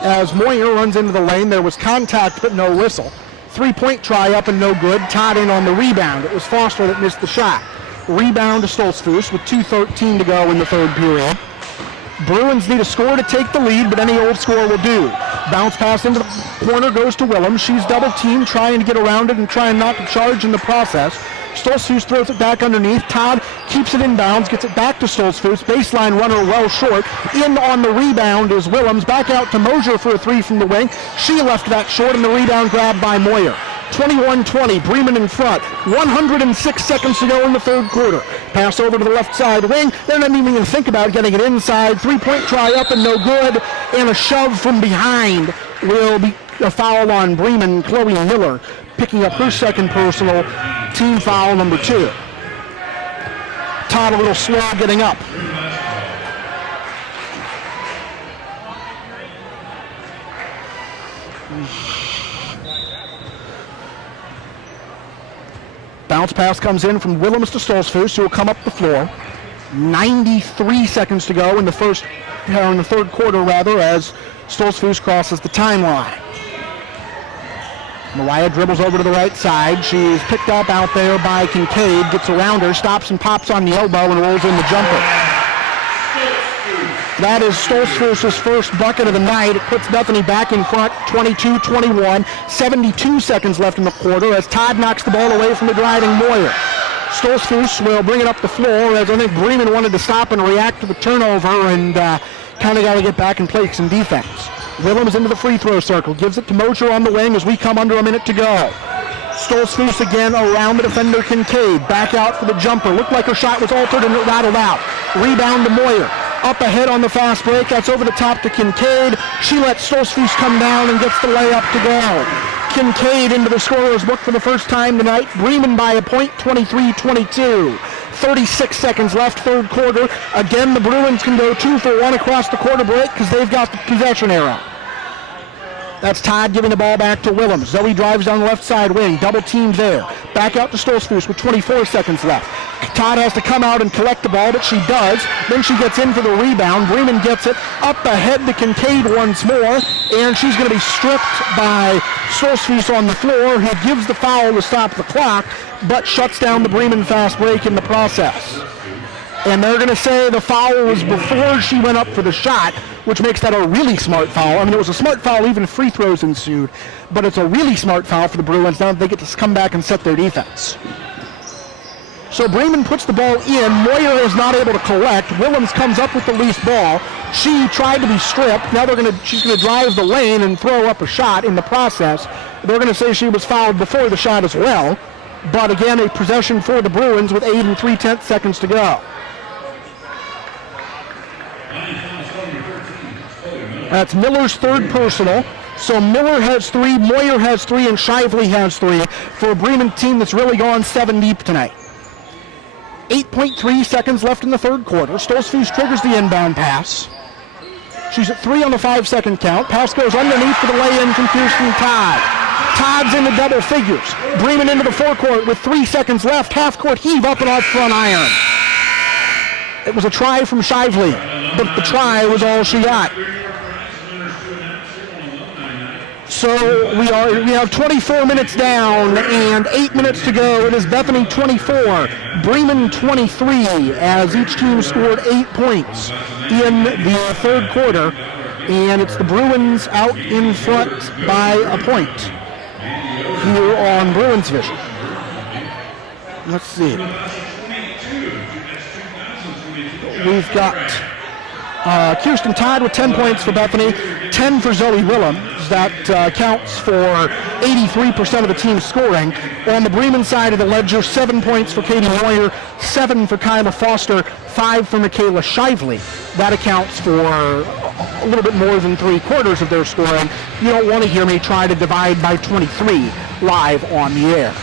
As Moyer runs into the lane, there was contact but no whistle. 3-point try up and no good. Todd in on the rebound. It was Foster that missed the shot. Rebound to Stolzfus with 2:13 to go in the 3rd period. Bruins need a score to take the lead, but any old score will do. Bounce pass into the corner goes to Willems. She's double teamed, trying to get around it and try and knock a charge in the process. Stolzfus throws it back underneath. Todd keeps it inbounds, gets it back to Stolzfus. Baseline runner well short. In on the rebound is Willems. Back out to Mosier for a 3 from the wing. She left that short, and the rebound grabbed by Moyer. 21-20, Bremen in front. 106 seconds to go in the 3rd quarter. Pass over to the left side wing. They're not even going to think about getting it inside. 3-point try up and no good. And a shove from behind will be a foul on Bremen. Chloe Miller picking up her 2nd personal, team foul number 2. Todd a little slow getting up. Bounce pass comes in from Willems to Stolzfus, who will come up the floor. 93 seconds to go in the 3rd quarter, as Stolzfus crosses the timeline. Mariah dribbles over to the right side. She's picked up out there by Kincaid, gets around her, stops and pops on the elbow and rolls in the jumper. That is Stolzfus' first bucket of the night. It puts Bethany back in front, 22-21. 72 seconds left in the quarter as Todd knocks the ball away from the driving Moyer. Stolzfus will bring it up the floor as I think Bremen wanted to stop and react to the turnover and kind of got to get back and play some defense. Willems into the free throw circle, gives it to Mosier on the wing as we come under a minute to go. Stolzfus again around the defender Kincaid, back out for the jumper. Looked like her shot was altered and it rattled out. Rebound to Moyer. Up ahead on the fast break, that's over the top to Kincaid. She lets Stolzfus come down and gets the layup to go. Kincaid into the scorer's book for the first time tonight. Bremen by a point, 23-22. 36 seconds left, 3rd quarter. Again, the Bruins can go 2 for 1 across the quarter break because they've got the possession arrow. That's Todd giving the ball back to Willems. Zoe drives down the left side wing, double teamed there. Back out to Stolzfus with 24 seconds left. Todd has to come out and collect the ball, but she does. Then she gets in for the rebound. Bremen gets it up ahead to Kincaid once more, and she's going to be stripped by Stolzfus on the floor, who gives the foul to stop the clock, but shuts down the Bremen fast break in the process. And they're going to say the foul was before she went up for the shot, which makes that a really smart foul. I mean, it was a smart foul, even if free throws ensued, but it's a really smart foul for the Bruins now that they get to come back and set their defense. So Bremen puts the ball in. Moyer is not able to collect. Willems comes up with the loose ball. She tried to be stripped. Now she's going to drive the lane and throw up a shot in the process. They're going to say she was fouled before the shot as well. But again, a possession for the Bruins with 8 3/10 seconds to go. That's Miller's third personal. So Miller has 3, Moyer has 3, and Shively has 3 for a Bremen team that's really gone 7 deep tonight. 8.3 seconds left in the third quarter. Stolzfus triggers the inbound pass. She's at 3 on the 5-second count. Pass goes underneath for the lay-in from Krysten Todd. Todd's into double figures. Bremen into the forecourt with 3 seconds left. Half-court heave up and off front iron. It was a try from Shively, but the try was all she got. So we have 24 minutes down and 8 minutes to go. It is Bethany 24, Bremen 23, as each team scored 8 points in the third quarter, and it's the Bruins out in front by a point here on Bruins Vision. Let's see. We've got Krysten Todd with 10 points for Bethany, 10 for Zoe Willems. That counts for 83% of the team's scoring. On the Bremen side of the ledger, 7 points for Katie Moyer, 7 for Kyla Foster, 5 for Michaela Shively. That accounts for a little bit more than 3/4 of their scoring. You don't want to hear me try to divide by 23 live on the air.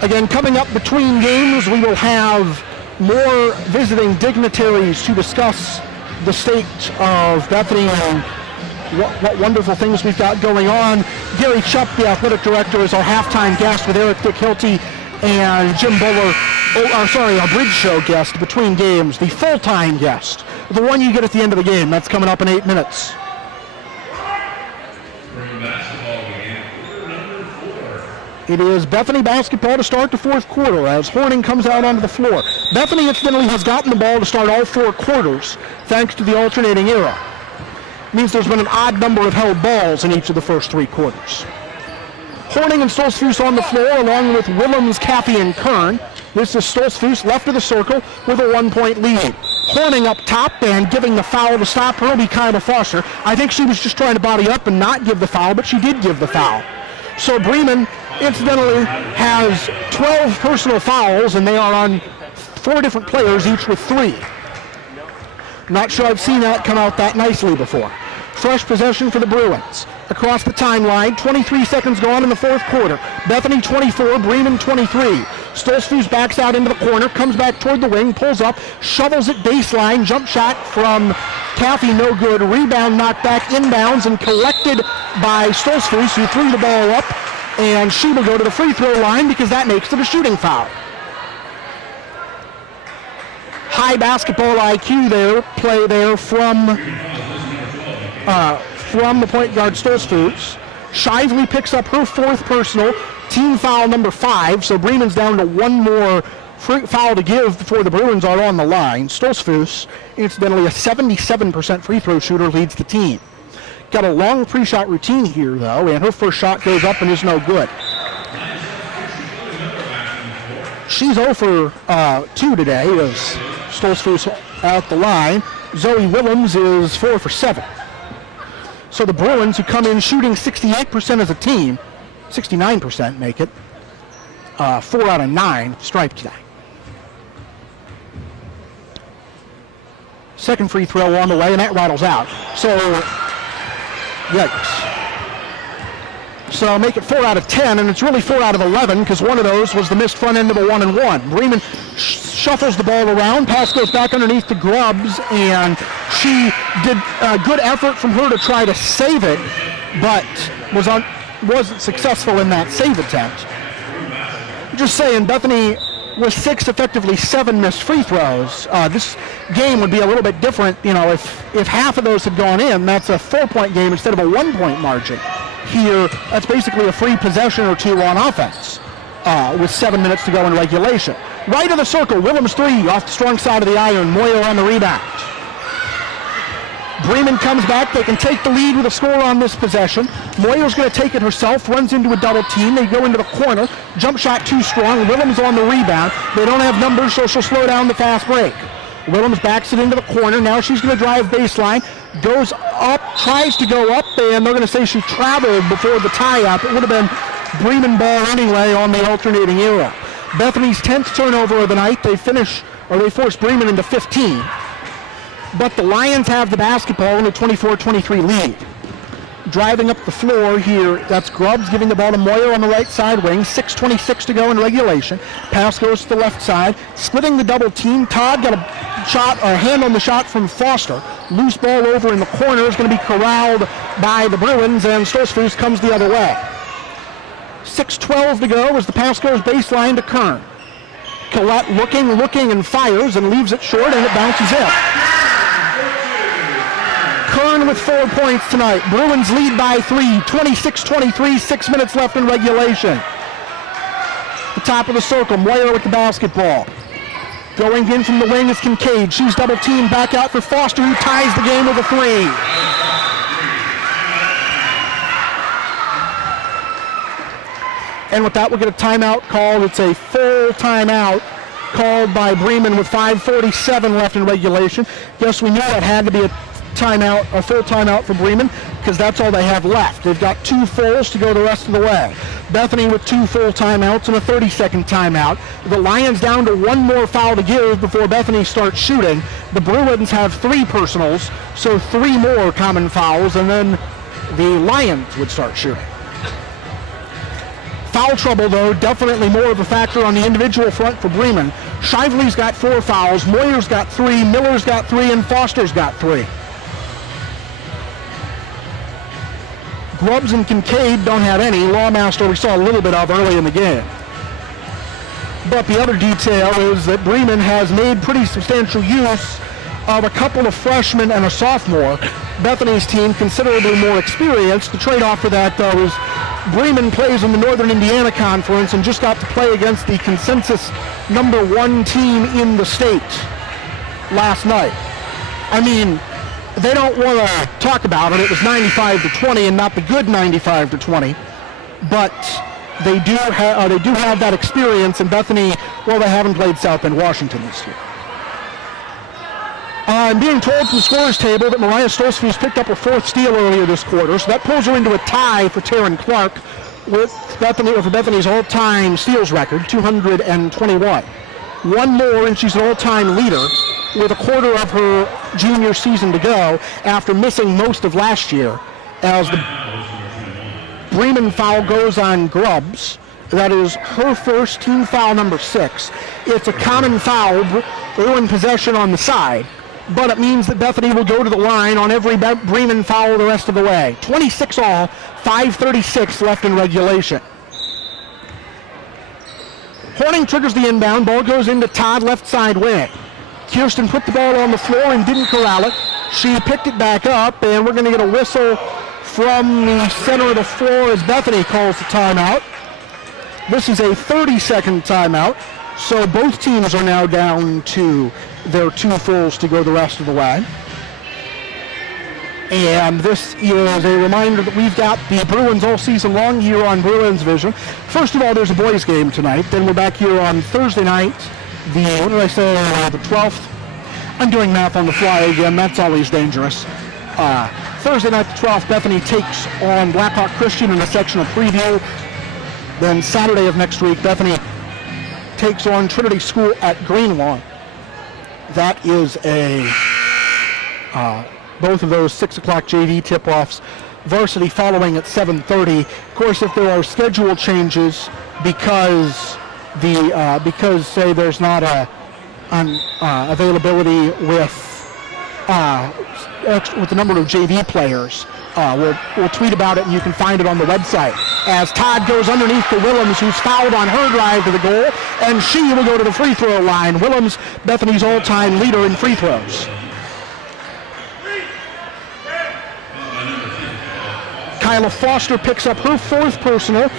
Again, coming up between games, we will have more visiting dignitaries to discuss the state of Bethany and what wonderful things we've got going on. Gary Chupp, the athletic director, is our halftime guest with Eric Dyck Hilty and Jim Buller, our bridge show guest between games, the full-time guest, the one you get at the end of the game. That's coming up in 8 minutes. It is Bethany basketball to start the fourth quarter as Horning comes out onto the floor. Bethany, incidentally, has gotten the ball to start all 4 quarters thanks to the alternating era. Means there's been an odd number of held balls in each of the first 3 quarters. Horning and Stolzfus on the floor along with Willems, Caffey, and Kern. This is Stolzfus left of the circle with a 1-point lead. Horning up top and giving the foul to stop her will be Kyla Foster. I think she was just trying to body up and not give the foul, but she did give the foul. So Bremen, incidentally, has 12 personal fouls, and they are on 4 different players, each with 3. Not sure I've seen that come out that nicely before. Fresh possession for the Bruins. Across the timeline, 23 seconds gone in the fourth quarter. Bethany 24, Bremen 23. Stolzfus backs out into the corner, comes back toward the wing, pulls up, shovels it baseline, jump shot from Caffey, no good. Rebound knocked back inbounds and collected by Stolzfus, who threw the ball up, and she will go to the free throw line because that makes it a shooting foul. High basketball IQ there, play there from the point guard Stolzfus. Shively picks up her 4th personal, team foul number 5, so Bremen's down to 1 more foul to give before the Bruins are on the line. Stolzfus, incidentally a 77% free throw shooter, leads the team. Got a long pre-shot routine here though, and her first shot goes up and is no good. She's 0 for 2 today as Stolzfus out the line. Zoe Willems is 4 for 7. So the Bruins, who come in shooting 68% as a team, 69% make it, 4 out of 9 striped today. Second free throw on the way, and that rattles out. So, yikes. So make it 4 out of 10, and it's really 4 out of 11 because one of those was the missed front end of a 1-and-1. Bremen shuffles the ball around, pass goes back underneath the Grubbs, and she did a good effort from her to try to save it, but wasn't successful in that save attempt. Just saying, Bethany with 6, effectively 7 missed free throws. This game would be a little bit different, if half of those had gone in. That's a 4-point game instead of a 1-point margin. Here, that's basically a free possession or 2 on offense with 7 minutes to go in regulation. Right of the circle, Willems 3 off the strong side of the iron. Moyer on the rebound. Bremen comes back. They can take the lead with a score on this possession. Moyer's going to take it herself, runs into a double team. They go into the corner. Jump shot too strong. Willems on the rebound. They don't have numbers, so she'll slow down the fast break. Willems backs it into the corner. Now she's going to drive baseline. Goes up, tries to go up, and they're going to say she traveled before the tie-up. It would have been Bremen ball anyway on the alternating arrow. Bethany's 10th turnover of the night. They force Bremen into 15. But the Lions have the basketball in a 24-23 lead. Driving up the floor here, that's Grubbs giving the ball to Moyer on the right side wing. 6:26 to go in regulation. Pass goes to the left side. Splitting the double team. Todd got a hand on the shot from Foster. Loose ball over in the corner is going to be corralled by the Bruins, and Stocksdale comes the other way. 6:12 to go as the pass goes baseline to Kern. Collette looking, and fires and leaves it short, and it bounces in. Kern with 4 points tonight. Bruins lead by 3, 26-23, 6 minutes left in regulation. The top of the circle, Moyer with the basketball. Going in from the wing is Kincaid. She's double teamed back out for Foster, who ties the game with a 3. And with that, we'll get a timeout called. It's a full timeout called by Bremen with 5:47 left in regulation. Yes, we knew that had to be a full timeout for Bremen, because that's all they have left. They've got 2 fulls to go the rest of the way. Bethany with 2 full timeouts and a 30-second timeout. The Lions down to 1 more foul to give before Bethany starts shooting. The Bruins have 3 personals, so 3 more common fouls, and then the Lions would start shooting. Foul trouble, though, definitely more of a factor on the individual front for Bremen. Shively's got 4 fouls, Moyer's got 3, Miller's got 3, and Foster's got 3. Grubbs and Kincaid don't have any. Lawmaster we saw a little bit of early in the game. But the other detail is that Bremen has made pretty substantial use of a couple of freshmen and a sophomore. Bethany's team considerably more experienced. The trade-off for that, though, is Bremen plays in the Northern Indiana Conference and just got to play against the consensus number 1 team in the state last night. I mean, they don't want to talk about it. It was 95-20 and not the good 95-20. But they do have that experience in Bethany. Well, they haven't played South Bend, Washington this year. I'm being told from the scorers table that Mariah Stocksdale picked up her 4th steal earlier this quarter, so that pulls her into a tie for Taryn Clark for Bethany's all-time steals record, 221. 1 more, and she's an all-time leader with a quarter of her junior season to go after missing most of last year, as the Bremen foul goes on Grubbs. That is her first, team foul number 6. It's a common foul, Bruin possession on the side, but it means that Bethany will go to the line on every Bremen foul the rest of the way. 26 all, 5:36 left in regulation. Horning triggers the inbound, ball goes into Todd left side wing. Krysten put the ball on the floor and didn't corral it. She picked it back up, and we're going to get a whistle from the center of the floor as Bethany calls the timeout. This is a 30-second timeout, so both teams are now down to their 2 fulls to go the rest of the way. And this is a reminder that we've got the Bruins all season long here on Bruins Vision. First of all, there's a boys game tonight. Then we're back here on Thursday night, the 12th. I'm doing math on the fly again. That's always dangerous. Thursday night, the 12th, Bethany takes on Blackhawk Christian in a sectional preview. Then Saturday of next week, Bethany takes on Trinity School at Greenlawn. That is both of those 6 o'clock JV tip-offs. Varsity following at 7:30. Of course, if there are schedule changes because say there's not an availability with the number of JV players, we'll tweet about it, and you can find it on the website. As Todd goes underneath to Willems, who's fouled on her drive to the goal, and she will go to the free throw line. Willems, Bethany's all-time leader in free throws. Kyla Foster picks up her 4th personal.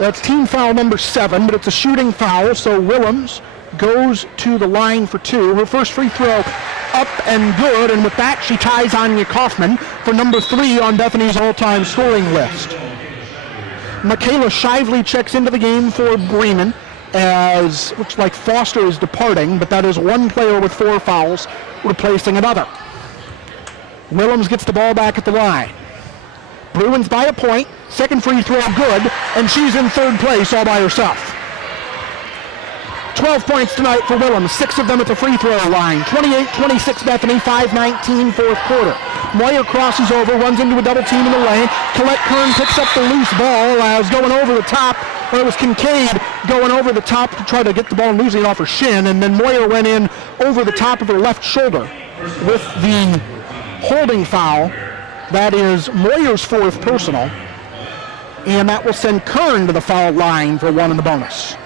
That's team foul number 7, but it's a shooting foul, so Willems goes to the line for 2. Her first free throw up and good, and with that she ties Anya Kaufman for number 3 on Bethany's all-time scoring list. Michaela Shively checks into the game for Bremen, as looks like Foster is departing, but that is one player with 4 fouls replacing another. Willems gets the ball back at the line. Bruins by a point, second free throw good, and she's in 3rd place all by herself. 12 points tonight for Willems, 6 of them at the free throw line. 28-26 Bethany, 5:19 4th quarter. Moyer crosses over, runs into a double team in the lane. Colette Kern picks up the loose ball as going over the top, or it was Kincaid going over the top to try to get the ball and losing it off her shin, and then Moyer went in over the top of her left shoulder with the holding foul. That is Moyer's 4th personal, and that will send Kern to the foul line for 1 in the bonus.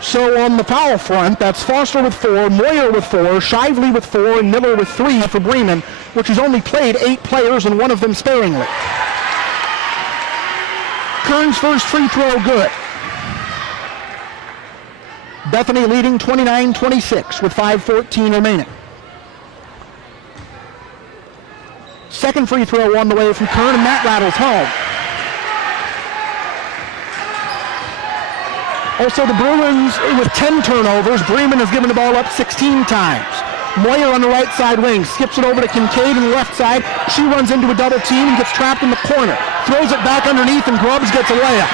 So on the foul front, that's Foster with 4, Moyer with 4, Shively with 4, and Miller with 3 for Bremen, which has only played 8 players and 1 of them sparingly. Kern's first free throw good. Bethany leading 29-26 with 5:14 remaining. Second free throw on the way from Kern, and that rattles home. Also, the Bruins with 10 turnovers. Bremen has given the ball up 16 times. Moyer on the right side wing, skips it over to Kincaid on the left side. She runs into a double team and gets trapped in the corner. Throws it back underneath, and Grubbs gets a layup.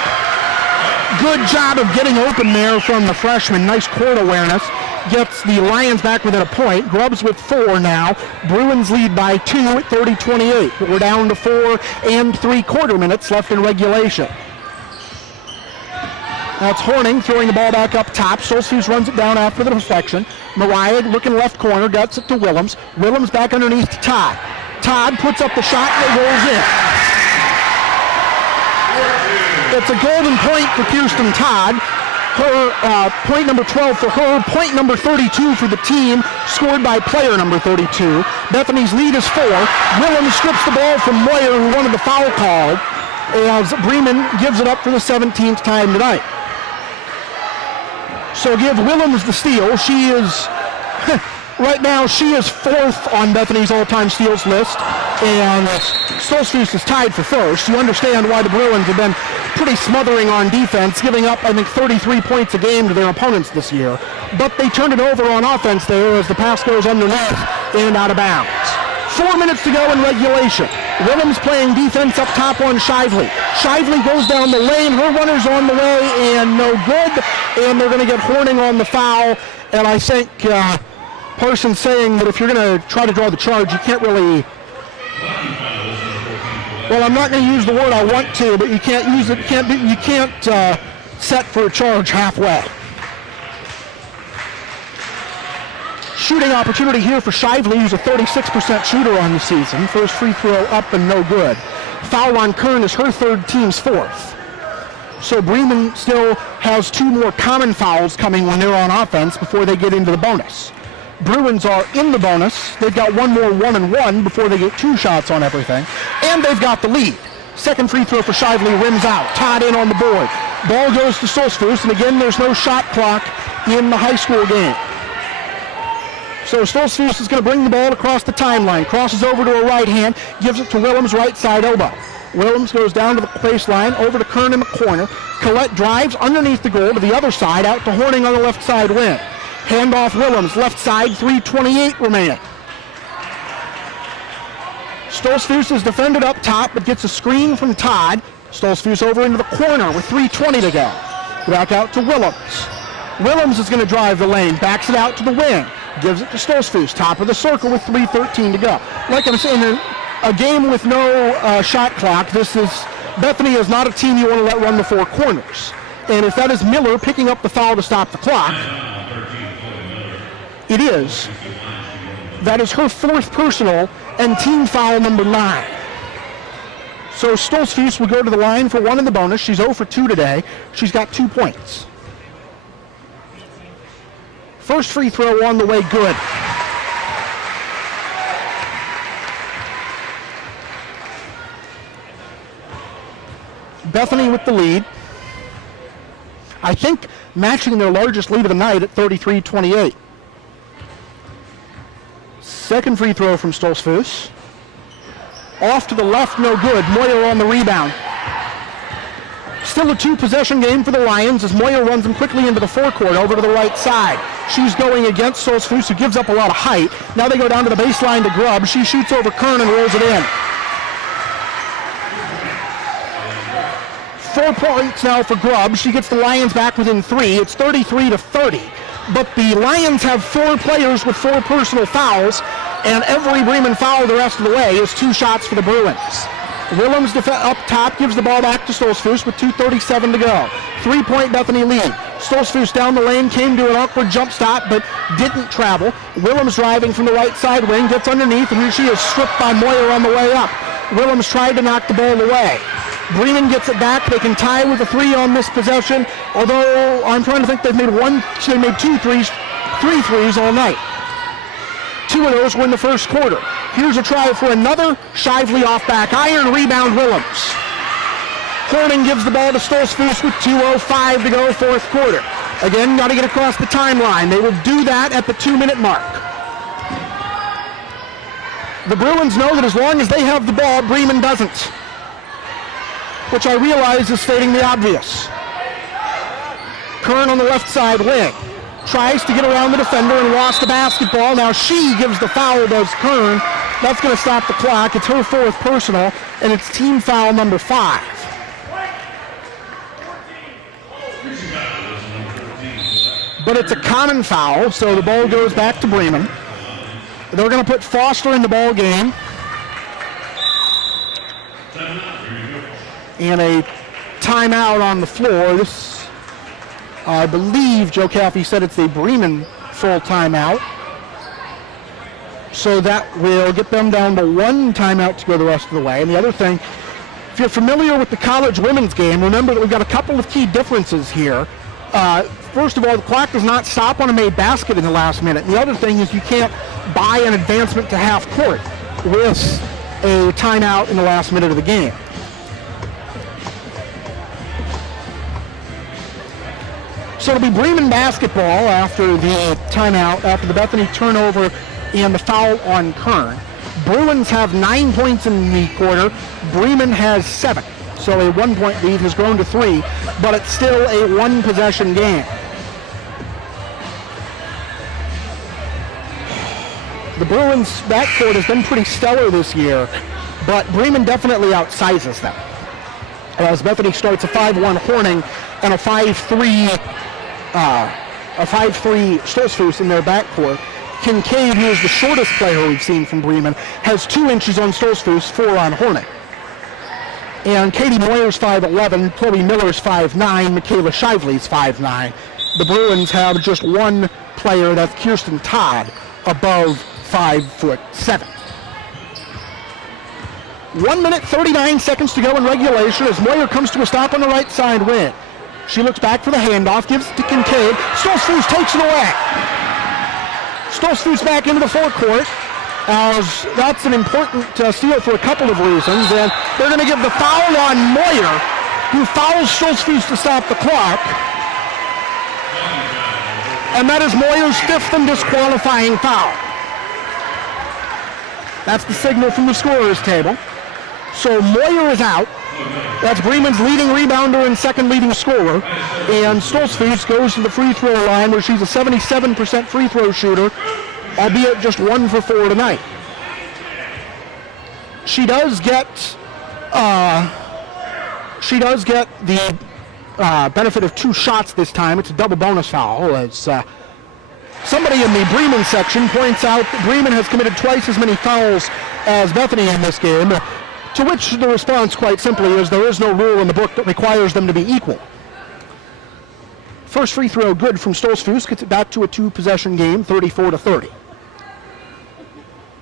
Good job of getting open there from the freshman. Nice court awareness. Gets the Lions back within a point. Grubbs with 4 now. Bruins lead by 2 at 30-28. But we're down to 4 3/4 minutes left in regulation. That's Horning throwing the ball back up top. Solstice runs it down after the deflection. Mariah looking left corner, gets it to Willems. Willems back underneath to Todd. Todd puts up the shot and it rolls in. It's a golden point for Krysten Todd. Her point number 12 for her, point number 32 for the team, scored by player number 32. Bethany's lead is 4. Willems strips the ball from Moyer, who wanted the foul called, as Bremen gives it up for the 17th time tonight. So give Willems the steal. She is, right now, she is 4th on Bethany's all-time steals list, and Stolzfus is tied for 1st. You understand why the Bruins have been pretty smothering on defense, giving up, I think, 33 points a game to their opponents this year. But they turned it over on offense there as the pass goes underneath and out of bounds. 4 minutes to go in regulation. Willems playing defense up top on Shively. Shively goes down the lane. Her runner's on the way and no good. And they're going to get Horning on the foul. And I think Parson saying that if you're going to try to draw the charge, you can't really... Well, I'm not going to use the word I want to, but you can't use it. You can't set for a charge halfway. Shooting opportunity here for Shively, who's a 36% shooter on the season. First free throw up and no good. Foul on Kern is her 3rd, team's 4th. So Bremen still has 2 more common fouls coming when they're on offense before they get into the bonus. Bruins are in the bonus. They've got 1 more 1-and-1 before they get 2 shots on everything. And they've got the lead. Second free throw for Shively rims out. Todd in on the board. Ball goes to Stolzfus, and again there's no shot clock in the high school game. So Stolzfus is going to bring the ball across the timeline, crosses over to her right hand, gives it to Willems' right side elbow. Willems goes down to the baseline, over to Kern in the corner. Colette drives underneath the goal to the other side, out to Horning on the left side wing. Handoff Willems, left side, 3:28 remaining. Stolzfus is defended up top, but gets a screen from Todd. Stolzfus over into the corner with 3:20 to go. Back out to Willems. Willems is going to drive the lane, backs it out to the wing. Gives it to Stolzfus, top of the circle with 3:13 to go. Like I'm saying, a game with no shot clock. Bethany is not a team you want to let run the 4 corners. And if that is Miller picking up the foul to stop the clock, it is. That is her 4th personal and team foul number 9. So Stoltzfus will go to the line for 1 in the bonus. She's 0 for 2 today. She's got 2 points. First free throw on the way, good. Bethany with the lead. I think matching their largest lead of the night at 33-28. Second free throw from Stoltzfus. Off to the left, no good. Moyer on the rebound. Still a 2-possession game for the Lions as Moyer runs them quickly into the forecourt over to the right side. She's going against Stoltzfus, who gives up a lot of height. Now they go down to the baseline to Grubb. She shoots over Kern and rolls it in. 4 points now for Grubb. She gets the Lions back within 3. It's 33-30. But the Lions have 4 players with 4 personal fouls, and every Bremen foul the rest of the way is 2 shots for the Bruins. Willems up top gives the ball back to Stoltzfus with 2:37 to go. 3-point Bethany lead. Stoltzfus down the lane, came to an awkward jump stop, but didn't travel. Willems driving from the right side wing, gets underneath, and she is stripped by Moyer on the way up. Willems tried to knock the ball away. Bremen gets it back. They can tie with a 3 on this possession, although I'm trying to think they made 3 threes all night. 2 of those were in the first quarter. Here's a try for another. Shively off back iron, rebound Willems. Horning gives the ball to Stoltzfus with 2:05 to go, fourth quarter. Again, got to get across the timeline. They will do that at the 2-minute mark. The Bruins know that as long as they have the ball, Bremen doesn't, which I realize is stating the obvious. Kern on the left side wing. Tries to get around the defender and lost the basketball. Now she gives the foul, does Kern. That's going to stop the clock. It's her 4th personal, and it's team foul number 5. But it's a common foul, so the ball goes back to Bremen. They're going to put Foster in the ball game. And a timeout on the floor. This, I believe Joe Caffey said it's a Bremen full timeout. So that will get them down to 1 timeout to go the rest of the way. And the other thing, if you're familiar with the college women's game, remember that we've got a couple of key differences here. First of all, the clock does not stop on a made basket in the last minute. And the other thing is you can't buy an advancement to half court with a timeout in the last minute of the game. So it'll be Bremen basketball after the timeout, after the Bethany turnover and the foul on Kern. Bruins have 9 points in the quarter. Bremen has 7. So a 1-point lead has grown to 3, but it's still a 1-possession game. The Bruins' backcourt has been pretty stellar this year, but Bremen definitely outsizes them. As Bethany starts a 5-1 Horning and a 5-3 Stoltzfus in their backcourt. Kincaid, who is the shortest player we've seen from Bremen, has 2 inches on Stoltzfus, 4 on Horning. And Katie Moyer's 5'11", Chloe Miller's 5'9", Michaela Shively's 5'9". The Bruins have just 1 player, that's Krysten Todd, above 5'7". 1 minute, 39 seconds to go in regulation as Moyer comes to a stop on the right side wing. She looks back for the handoff, gives it to Kincaid. Stoltzfus takes it away. Stoltzfus back into the forecourt, as that's an important steal for a couple of reasons. And they're going to give the foul on Moyer, who fouls Stoltzfus to stop the clock. And that is Moyer's 5th and disqualifying foul. That's the signal from the scorer's table. So Moyer is out. That's Bremen's leading rebounder and 2nd leading scorer. And Stoltzfus goes to the free throw line where she's a 77% free throw shooter, albeit just 1 for 4 tonight. She does get the benefit of 2 shots this time. It's a double bonus foul. As somebody in the Bremen section points out that Bremen has committed twice as many fouls as Bethany in this game. To which the response, quite simply, is there is no rule in the book that requires them to be equal. First free throw good from Stoltzfus, gets it back to a 2-possession game, 34-30.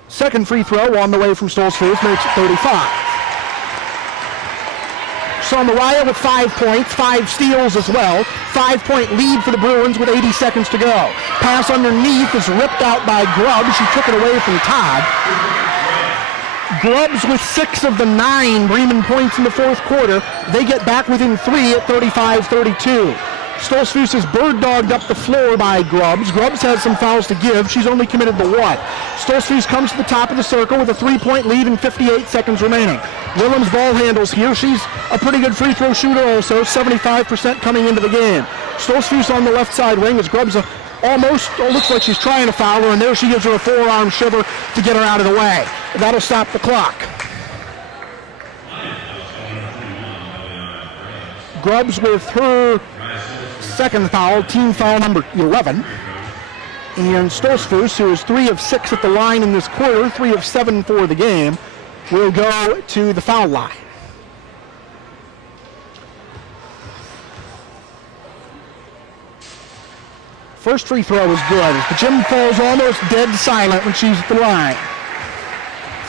Second free throw on the way from Stoltzfus makes it 35. Saw Mariah with 5 points, 5 steals as well. 5-point lead for the Bruins with 80 seconds to go. Pass underneath is ripped out by Grubbs. She took it away from Todd. Grubbs with 6 of the 9 Bremen points in the fourth quarter. They get back within 3 at 35-32. Stolzfus is bird-dogged up the floor by Grubbs. Grubbs has some fouls to give. She's only committed to 1. Stolzfus comes to the top of the circle with a 3-point lead and 58 seconds remaining. Willems ball handles here. She's a pretty good free throw shooter also, 75% coming into the game. Stolzfus on the left side wing as Grubbs almost looks like she's trying to foul her, and there she gives her a forearm shiver to get her out of the way. That'll stop the clock. Grubbs with her second foul, team foul number 11. And Stolzfus, who is 3 of 6 at the line in this quarter, 3 of 7 for the game, will go to the foul line. First free throw is good. The gym falls almost dead silent when she's at the line.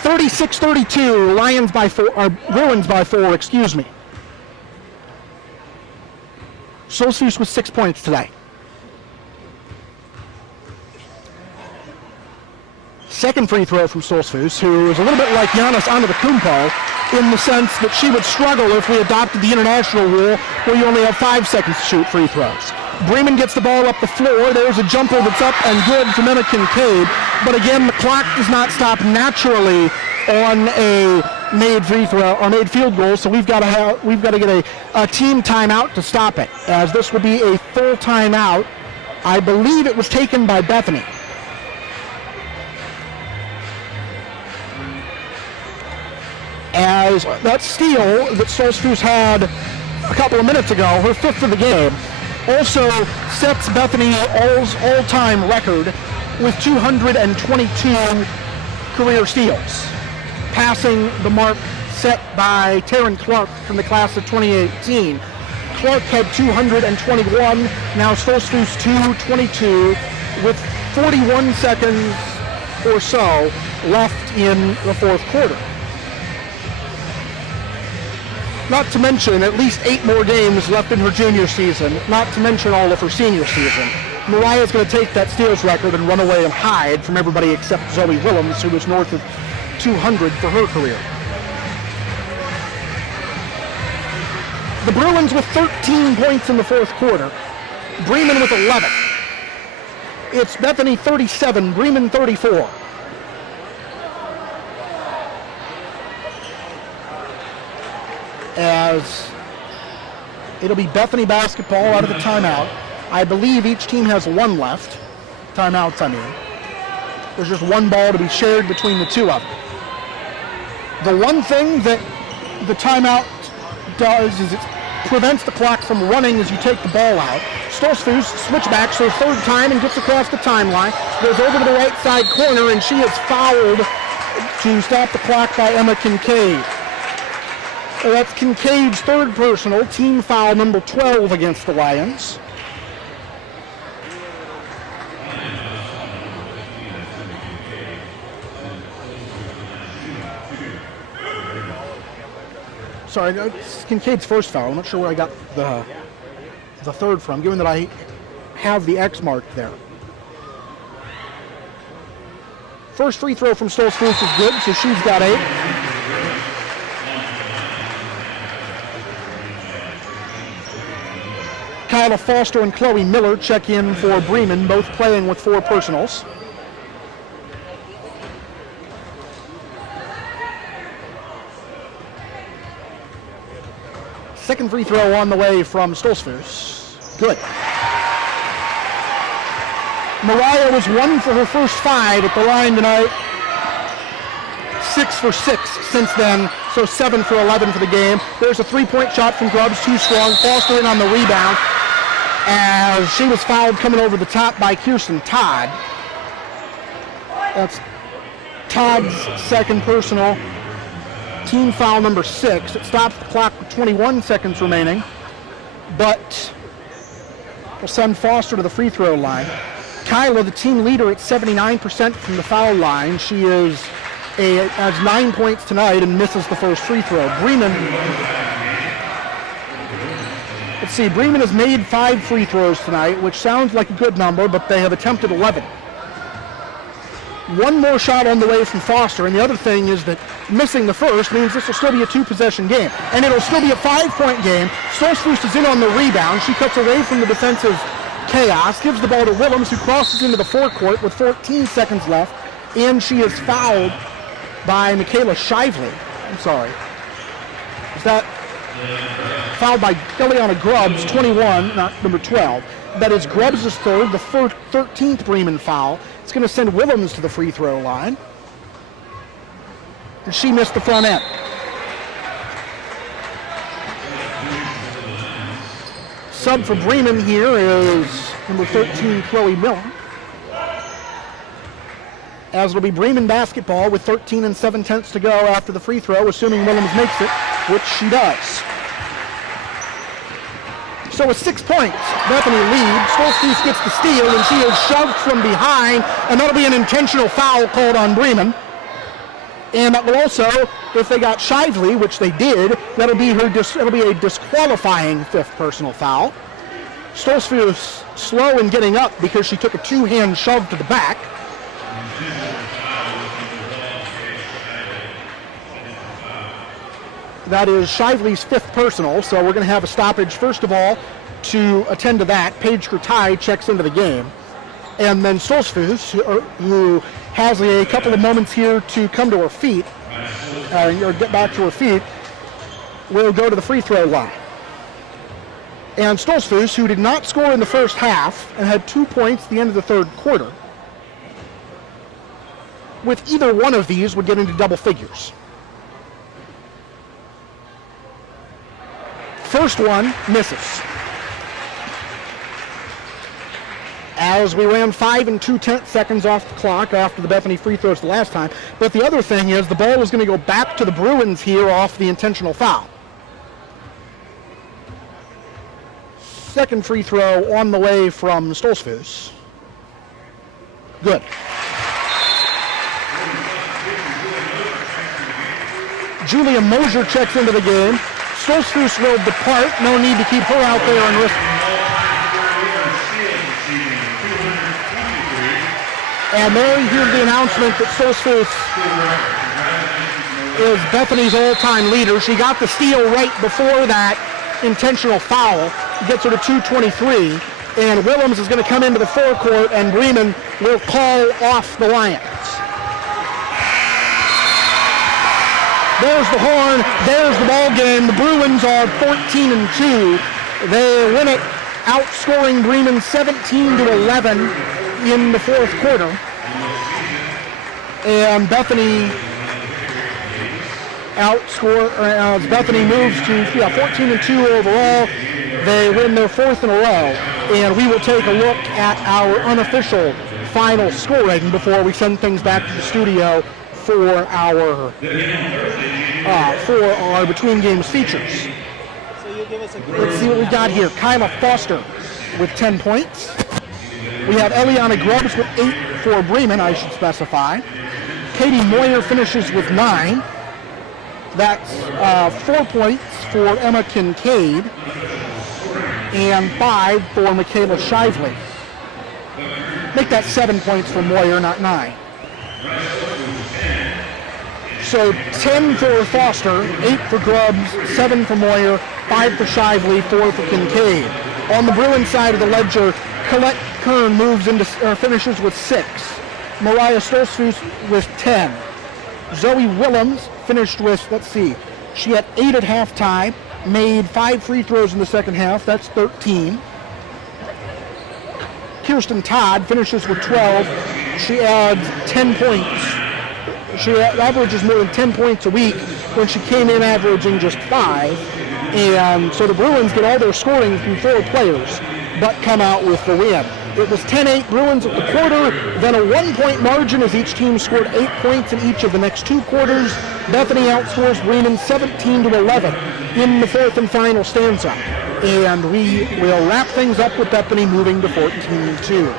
36-32, Bruins by 4, excuse me. Stolzfus with 6 points today. Second free throw from Stolzfus, who is a little bit like Giannis Antetokounmpo in the sense that she would struggle if we adopted the international rule where you only have 5 seconds to shoot free throws. Bremen gets the ball up the floor. There's a jumper that's up and good from Emma Kincaid. But again, the clock does not stop naturally on a made free throw or made field goal, so we've got to get a team timeout to stop it, as this will be a full timeout. I believe it was taken by Bethany. As that steal that Stolzfus had a couple of minutes ago, her 5th of the game, also sets Bethany's all-time record with 222 career steals, passing the mark set by Taryn Clark from the class of 2018. Clark had 221, now Stolzfus 222 with 41 seconds or so left in the fourth quarter. Not to mention at least 8 more games left in her junior season, not to mention all of her senior season. Mariah's going to take that steals record and run away and hide from everybody except Zoe Willems, who was north of 200 for her career. The Bruins with 13 points in the fourth quarter. Bremen with 11. It's Bethany 37, Bremen 34. As it'll be Bethany basketball out of the timeout. I believe each team has 1 left. Timeouts, I mean. There's just 1 ball to be shared between the 2 of them. The one thing that the timeout does is it prevents the clock from running as you take the ball out. Stolzfus switchbacks her 3rd time and gets across the timeline, goes over to the right side corner, and she is fouled to stop the clock by Emma Kincaid. That's Kincaid's 3rd personal, team foul number 12 against the Lions. Sorry, it's Kincaid's 1st foul. I'm not sure where I got the 3rd from, given that I have the X mark there. First free throw from Stolzfus is good, so she's got 8. Kyla Foster and Chloe Miller check in for Bremen, both playing with 4 personals. Second free throw on the way from Stolzfus. Good. Mariah was 1 for her first 5 at the line tonight. 6 for 6 since then, so 7 for 11 for the game. There's a 3-point shot from Grubbs, too strong. Foster in on the rebound as she was fouled coming over the top by Krysten Todd. That's Todd's 2nd personal. Team foul number 6. It stops the clock with 21 seconds remaining, but will send Foster to the free throw line. Kyla, the team leader, at 79% from the foul line. She has 9 points tonight and misses the first free throw. Bremen Let's see, Bremen has made 5 free throws tonight, which sounds like a good number, but they have attempted 11. One more shot on the way from Foster, and the other thing is that missing the first means this will still be a 2-possession game, and it'll still be a 5-point game. Stolzfus is in on the rebound. She cuts away from the defensive chaos, gives the ball to Willems, who crosses into the forecourt with 14 seconds left, and she is fouled by Michaela Shively. I'm sorry. Is that fouled by Eliana Grubbs, 21, not number 12. That is Grubbs' third, the 13th Bremen foul. It's going to send Willems to the free throw line. And she missed the front end. Sub for Bremen here is number 13, Chloe Miller. As it'll be Bremen basketball with 13 7/10 to go after the free throw, assuming Willems makes it, which she does. So with 6 points, Bethany leads. Stolzfus gets the steal, and she is shoved from behind, and that'll be an intentional foul called on Bremen. And that will also, if they got Shively, which they did, that'll be a disqualifying 5th personal foul. Stolzfus slow in getting up because she took a 2-hand shove to the back. That is Shively's 5th personal, so we're going to have a stoppage, first of all, to attend to that. Paige Kurtai checks into the game. And then Stolzfus, who has a couple of moments here to come to her feet, or get back to her feet, will go to the free throw line. And Stolzfus, who did not score in the first half and had 2 points at the end of the third quarter, with either one of these would get into double figures. First one misses. As we ran 5 2/10 seconds off the clock after the Bethany free throws the last time. But the other thing is the ball is going to go back to the Bruins here off the intentional foul. Second free throw on the way from Stolzfus. Good. Julia Mosier checks into the game. Stolzfus will depart. No need to keep her out there and risk. And there you hear the announcement that Stolzfus is Bethany's all-time leader. She got the steal right before that intentional foul. Gets her to 2:23. And Willems is going to come into the forecourt, and Bremen will call off the Lions. There's the horn. There's the ball game. The Bruins are 14-2. They win it, outscoring Bremen 17-11 in the fourth quarter. And Bethany as Bethany moves to 14-2 overall. They win their 4th in a row. And we will take a look at our unofficial final scoring before we send things back to the studio for our between games features. Let's see what we've got here. Kyla Foster with 10 points. We have Eliana Grubbs with 8 for Bremen, I should specify. Katie Moyer finishes with 9. That's 4 points for Emma Kincaid and 5 for Michaela Shively. Make that 7 points for Moyer, not 9. So 10 for Foster, 8 for Grubbs, 7 for Moyer, 5 for Shively, 4 for Kincaid. On the Bruins side of the ledger, Colette Kern finishes with 6. Mariah Stolzfus with 10. Zoe Willems finished with, she had 8 at halftime, made 5 free throws in the second half, that's 13. Kirsten Todd finishes with 12. She adds 10 points. She averages more than 10 points a week when she came in averaging just 5. And so the Bruins get all their scoring from 4 players, but come out with the win. It was 10-8 Bruins at the quarter, then a 1-point margin as each team scored 8 points in each of the next 2 quarters. Bethany outscores Bremen 17-11 in the 4th and final stanza. And we will wrap things up with Bethany moving to 14-2.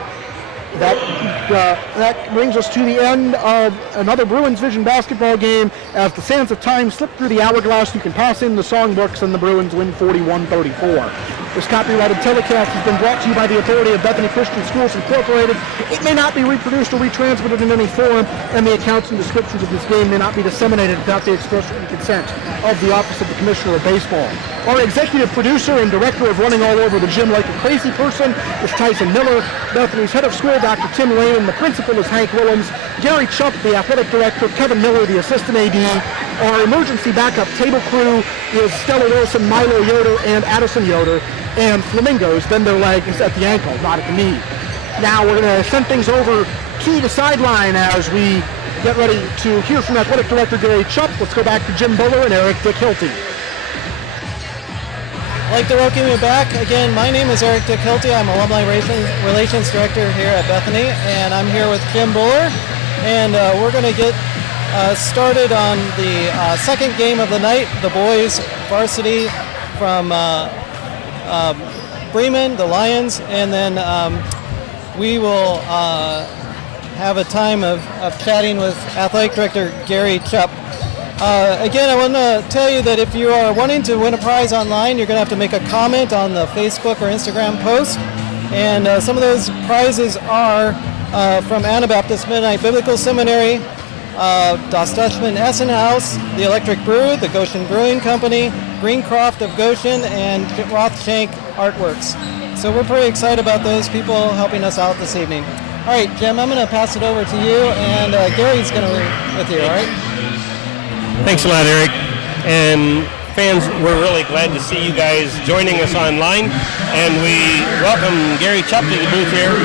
That brings us to the end of another Bruins Vision basketball game. As the sands of time slip through the hourglass, you can pass in the songbooks and the Bruins win 41-34. This copyrighted telecast has been brought to you by the authority of Bethany Christian Schools Incorporated. It may not be reproduced or retransmitted in any form, and the accounts and descriptions of this game may not be disseminated without the express written consent of the Office of the Commissioner of Baseball. Our executive producer and director of running all over the gym like a crazy person is Tyson Miller. Bethany's head of school, Dr. Tim Layman. The principal is Hank Willems. Gary Chupp, the athletic director. Kevin Miller, the assistant AD. Our emergency backup table crew is Stella Wilson, Milo Yoder, and Addison Yoder. And Flamingos bend their leg is at the ankle, not at the knee. Now we're going to send things over to the sideline as we get ready to hear from athletic director Gary Chupp. Let's go back to Jim Buller and Eric Dyck Hilty. I'd like to welcome you back. Again, my name is Eric Dyck Hilty. I'm Alumni Relations Director here at Bethany, and I'm here with Jim Buller. And we're going to get started on the second game of the night, the boys varsity from Bremen, the Lions, and then we will have a time of chatting with Athletic Director Gary Chupp. Again, I want to tell you that if you are wanting to win a prize online, you're going to have to make a comment on the Facebook or Instagram post. And some of those prizes are from Anabaptist Mennonite Biblical Seminary, Das Dutchman Essen House, the Electric Brew, the Goshen Brewing Company, Greencroft of Goshen, and Rothshank Artworks. So we're pretty excited about those people helping us out this evening. All right, Jim, I'm going to pass it over to you, and Gary's going to be with you, all right? Thanks a lot, Eric. And fans, we're really glad to see you guys joining us online. And we welcome Gary Chupp to the booth here.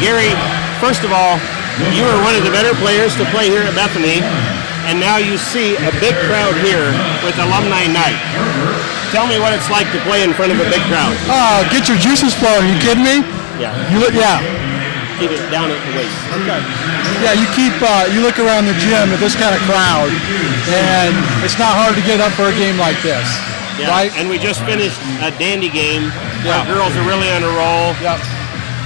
Gary, first of all, you are one of the better players to play here at Bethany. And now you see a big crowd here with Alumni Night. Tell me what it's like to play in front of a big crowd. Get your juices flowing. Are you kidding me? Yeah. Keep it down at the waist. Okay. Yeah, you look around the gym at this kind of crowd, and it's not hard to get up for a game like this, yeah. Right? And we just finished a dandy game. Yeah. Our girls are really on a roll. Yep.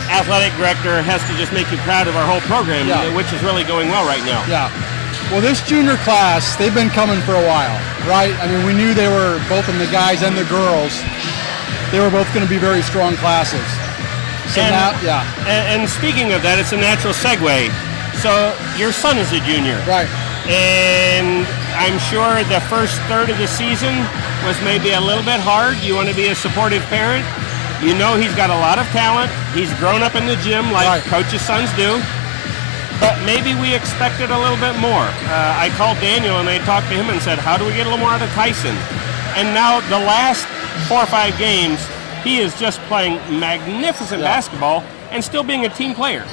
Athletic director has to just make you proud of our whole program, yeah. which is really going well right now. Yeah. Well, this junior class, they've been coming for a while, right? I mean, we knew they were, both in the guys and the girls, they were both going to be very strong classes. So now, yeah. And speaking of that, it's a natural segue. So your son is a junior. Right. And I'm sure the first third of the season was maybe a little bit hard. You want to be a supportive parent. You know he's got a lot of talent. He's grown up in the gym like right. coaches' sons do. But maybe we expected a little bit more. I called Daniel and I talked to him and said, how do we get a little more out of Tyson? And now the last 4 or 5 games, he is just playing magnificent basketball and still being a team player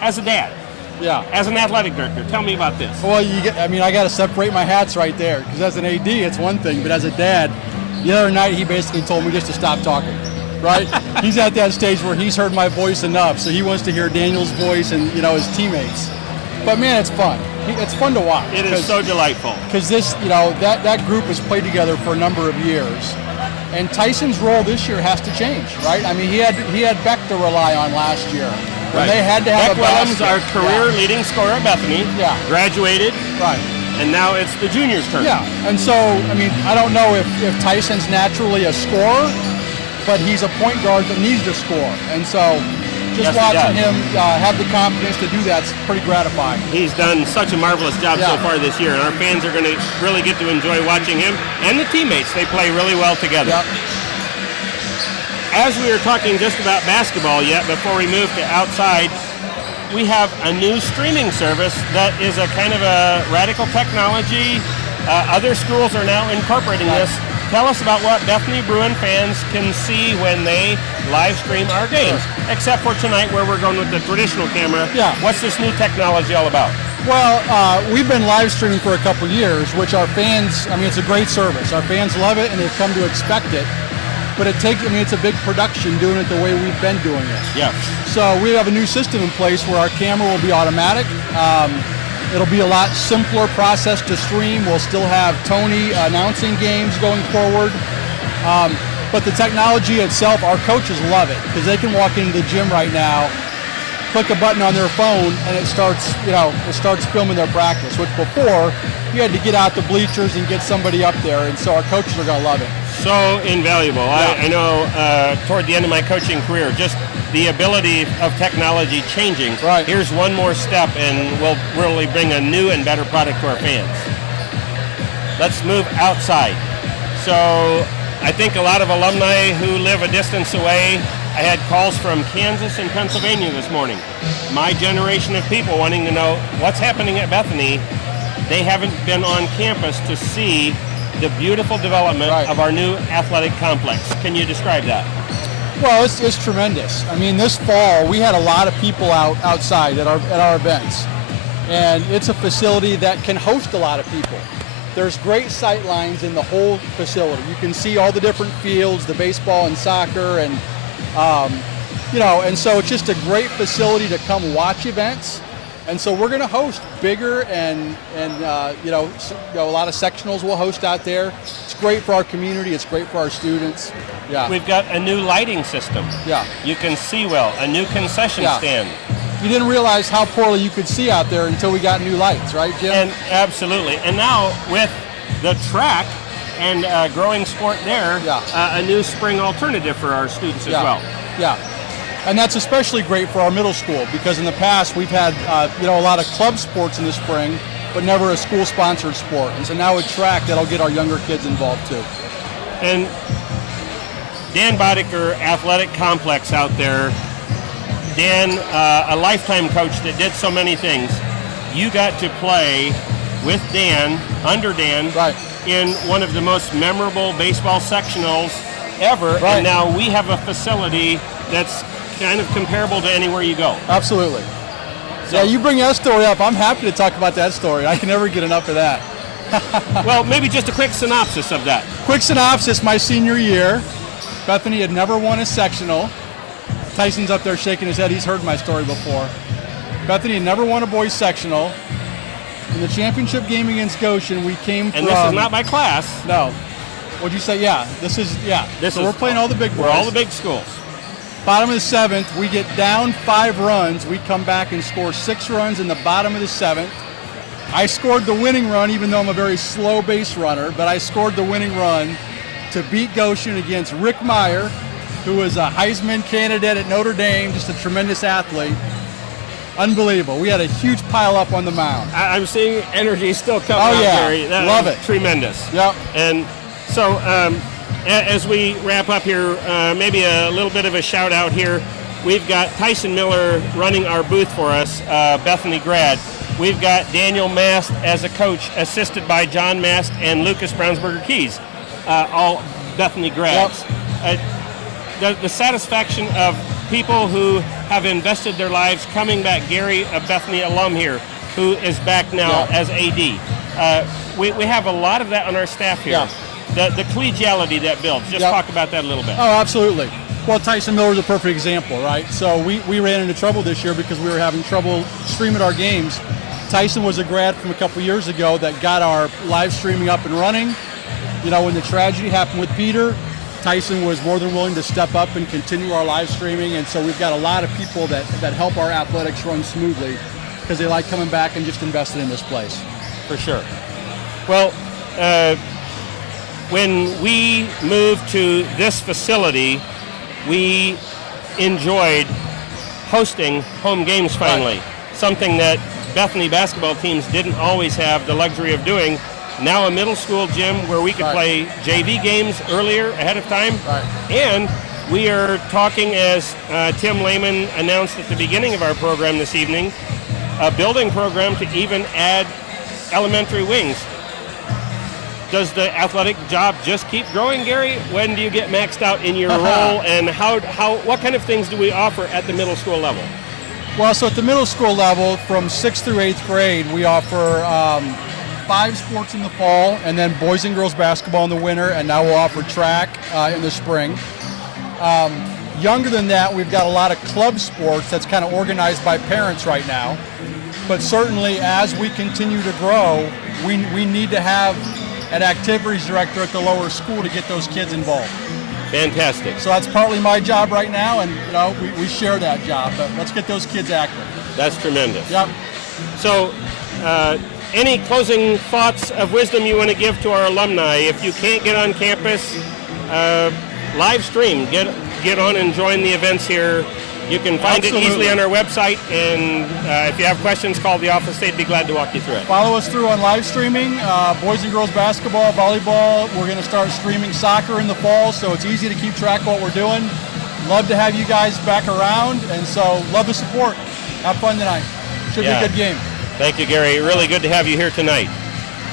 as a dad. Yeah. As an athletic director, tell me about this. Well, I got to separate my hats right there, because as an AD, it's one thing, but as a dad, the other night he basically told me just to stop talking, right? He's at that stage where he's heard my voice enough, so he wants to hear Daniel's voice and, his teammates. But man, it's fun. It's fun to watch. It is so delightful. Because this, that group has played together for a number of years. And Tyson's role this year has to change, right? I mean, he had Beck to rely on last year. When they had to have Beck Willems, our career leading scorer at Bethany, graduated, right? And now it's the juniors' turn. Yeah, and so, I don't know if Tyson's naturally a scorer, but he's a point guard that needs to score. And so just watching him have the confidence to do that's pretty gratifying. He's done such a marvelous job so far this year, and our fans are going to really get to enjoy watching him and the teammates. They play really well together. Yep. As we were talking just about basketball yet, before we move to outside, we have a new streaming service that is a kind of a radical technology. Other schools are now incorporating this. Tell us about what Bethany Bruin fans can see when they live stream our games, except for tonight where we're going with the traditional camera. Yeah. What's this new technology all about? Well, we've been live streaming for a couple years, which our fans, it's a great service. Our fans love it and they've come to expect it. But it's a big production doing it the way we've been doing it. Yeah. So we have a new system in place where our camera will be automatic. It'll be a lot simpler process to stream. We'll still have Tony announcing games going forward. But the technology itself, our coaches love it because they can walk into the gym right now click a button on their phone and it starts filming their practice, which before you had to get out the bleachers and get somebody up there, and so our coaches are going to love it. So invaluable. Yeah. I know toward the end of my coaching career, just the ability of technology changing. Right. Here's one more step and we'll really bring a new and better product to our fans. Let's move outside. So I think a lot of alumni who live a distance away, I had calls from Kansas and Pennsylvania this morning. My generation of people wanting to know what's happening at Bethany. They haven't been on campus to see the beautiful development of our new athletic complex. Can you describe that? Well, it's tremendous. I mean, this fall we had a lot of people outside at our events, and it's a facility that can host a lot of people. There's great sight lines in the whole facility. You can see all the different fields, the baseball and soccer, and and so it's just a great facility to come watch events. And so we're going to host bigger and a lot of sectionals will host out there. It's great for our community. It's great for our students. Yeah. We've got a new lighting system. Yeah. You can see well. A new concession stand. You didn't realize how poorly you could see out there until we got new lights, right, Jim? And absolutely. And now with the track and growing sport there, a new spring alternative for our students as well. Yeah. And that's especially great for our middle school because in the past we've had a lot of club sports in the spring, but never a school-sponsored sport. And so now with track, that'll get our younger kids involved too. And Dan Boddicker Athletic Complex out there, Dan, a lifetime coach that did so many things. You got to play with Dan, under Dan, in one of the most memorable baseball sectionals ever. Right. And now we have a facility that's kind of comparable to anywhere you go. Absolutely. So, you bring that story up. I'm happy to talk about that story. I can never get enough of that. Well, maybe just a quick synopsis of that. Quick synopsis, my senior year, Bethany had never won a sectional. Tyson's up there shaking his head. He's heard my story before. Bethany had never won a boys sectional. In the championship game against Goshen, we came from... And this is not my class. No. What'd you say? Yeah. So we're playing all the big boys. We're all the big schools. Bottom of the 7th, we get down 5 runs. We come back and score 6 runs in the bottom of the 7th. I scored the winning run, even though I'm a very slow base runner, but I scored the winning run to beat Goshen against Rick Meyer, who was a Heisman candidate at Notre Dame, just a tremendous athlete. Unbelievable. We had a huge pile up on the mound. I'm seeing energy still coming out, Gary. Love it. Tremendous. Yep. And so as we wrap up here, maybe a little bit of a shout out here. We've got Tyson Miller running our booth for us, Bethany grad. We've got Daniel Mast as a coach, assisted by John Mast and Lucas Brownsburger Keys, all Bethany grads. Yep. The satisfaction of people who have invested their lives coming back. Gary, a Bethany alum here, who is back now as AD. We have a lot of that on our staff here. Yeah. The collegiality that builds. Just talk about that a little bit. Oh, absolutely. Well, Tyson Miller is a perfect example, right? So we ran into trouble this year because we were having trouble streaming our games. Tyson was a grad from a couple years ago that got our live streaming up and running. You know, when the tragedy happened with Peter, Tyson was more than willing to step up and continue our live streaming, and so we've got a lot of people that help our athletics run smoothly because they like coming back and just investing in this place. For sure. Well, when we moved to this facility, we enjoyed hosting home games finally, something that Bethany basketball teams didn't always have the luxury of doing. Now a middle school gym where we could play JV games earlier, ahead of time. And we are talking, as Tim Layman announced at the beginning of our program this evening, a building program to even add elementary wings. Does the athletic job just keep growing, Gary? When do you get maxed out in your role, and what kind of things do we offer at the middle school level? Well, so at the middle school level, from 6th through 8th grade, we offer 5 sports in the fall, and then boys and girls basketball in the winter, and now we'll offer track in the spring. Younger than that, we've got a lot of club sports that's kind of organized by parents right now. But certainly, as we continue to grow, we need to have an activities director at the lower school to get those kids involved. Fantastic. So that's partly my job right now, and we share that job. But let's get those kids active. That's tremendous. Yep. So, any closing thoughts of wisdom you want to give to our alumni? If you can't get on campus, live stream. Get on and join the events here. You can find it easily on our website, and if you have questions, call the office. They'd be glad to walk you through it. Follow us through on live streaming, boys and girls basketball, volleyball. We're going to start streaming soccer in the fall, so it's easy to keep track of what we're doing. Love to have you guys back around, and so love the support. Have fun tonight. Should be a good game. Thank you, Gary. Really good to have you here tonight.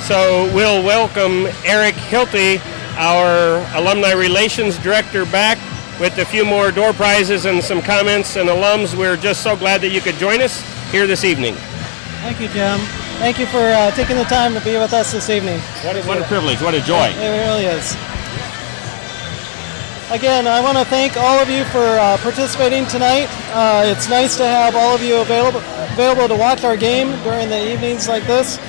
So we'll welcome Eric Hilty, our Alumni Relations Director, back with a few more door prizes and some comments. And alums, we're just so glad that you could join us here this evening. Thank you, Jim. Thank you for taking the time to be with us this evening. What a privilege. What a joy. It really is. Again, I want to thank all of you for participating tonight. It's nice to have all of you available to watch our game during the evenings like this.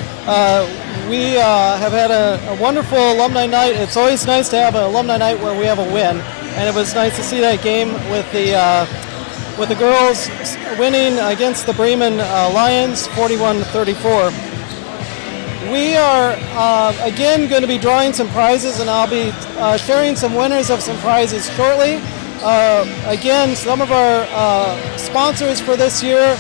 We have had a wonderful alumni night. It's always nice to have an alumni night where we have a win. And it was nice to see that game with the girls winning against the Bremen Lions, 41-34. We are again going to be drawing some prizes, and I'll be sharing some winners of some prizes shortly. Again, some of our sponsors for this year,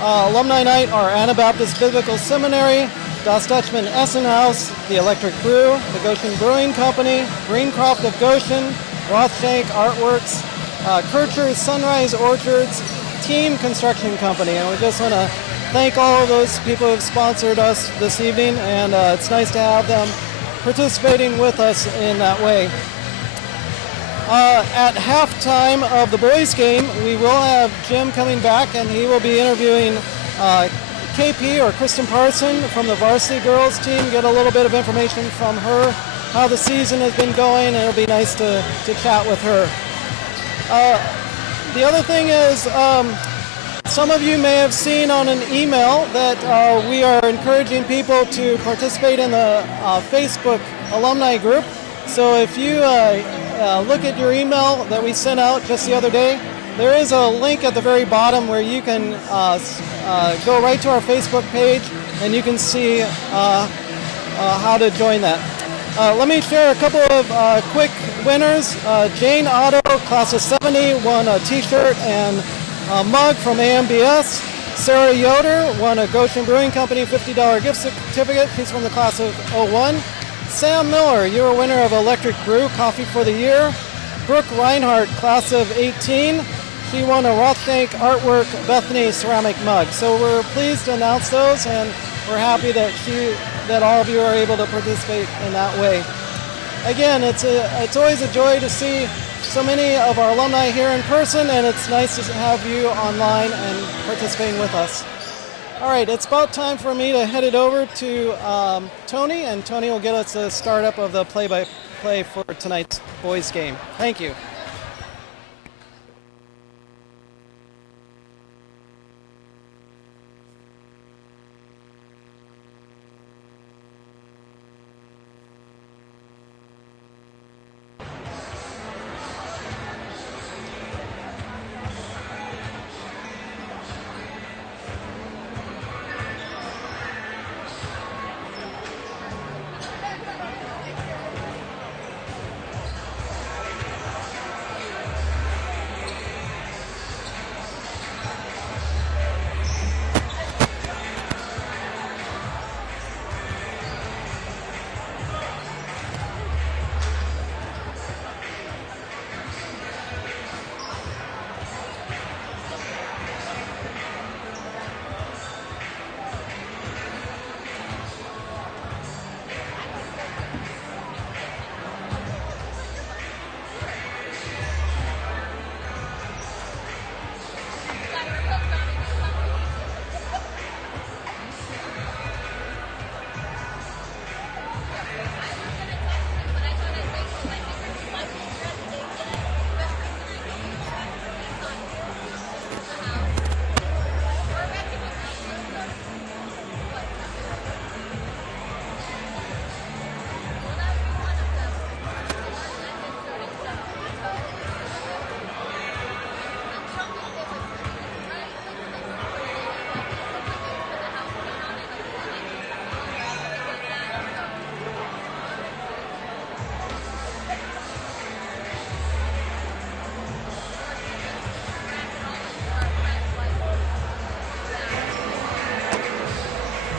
Alumni Night, are Anabaptist Biblical Seminary, Das Dutchman Essen House, the Electric Brew, the Goshen Brewing Company, Greencroft of Goshen, Rothshank Artworks, Kircher's Sunrise Orchards, Team Construction Company. And we just want to thank all of those people who have sponsored us this evening, and it's nice to have them participating with us in that way. At halftime of the boys' game, we will have Jim coming back, and he will be interviewing KP, or Krysten Parson, from the Varsity girls team, get a little bit of information from her, how the season has been going, and it'll be nice to chat with her. The other thing is, some of you may have seen on an email that we are encouraging people to participate in the Facebook alumni group. So if you look at your email that we sent out just the other day, there is a link at the very bottom where you can go right to our Facebook page, and you can see how to join that. Let me share a couple of quick winners. Jane Otto, class of 70, won a t-shirt and a mug from AMBS. Sarah Yoder won a Goshen Brewing Company $50 gift certificate. She's from the class of 01. Sam Miller, you're a winner of Electric Brew Coffee for the Year. Brooke Reinhardt, class of 18. She won a Rothshank Artwork Bethany ceramic mug. So we're pleased to announce those, and we're happy that all of you are able to participate in that way. Again, it's always a joy to see so many of our alumni here in person, and it's nice to have you online and participating with us. All right, it's about time for me to head it over to Tony, and Tony will get us the startup of the play-by-play for tonight's boys' game. Thank you.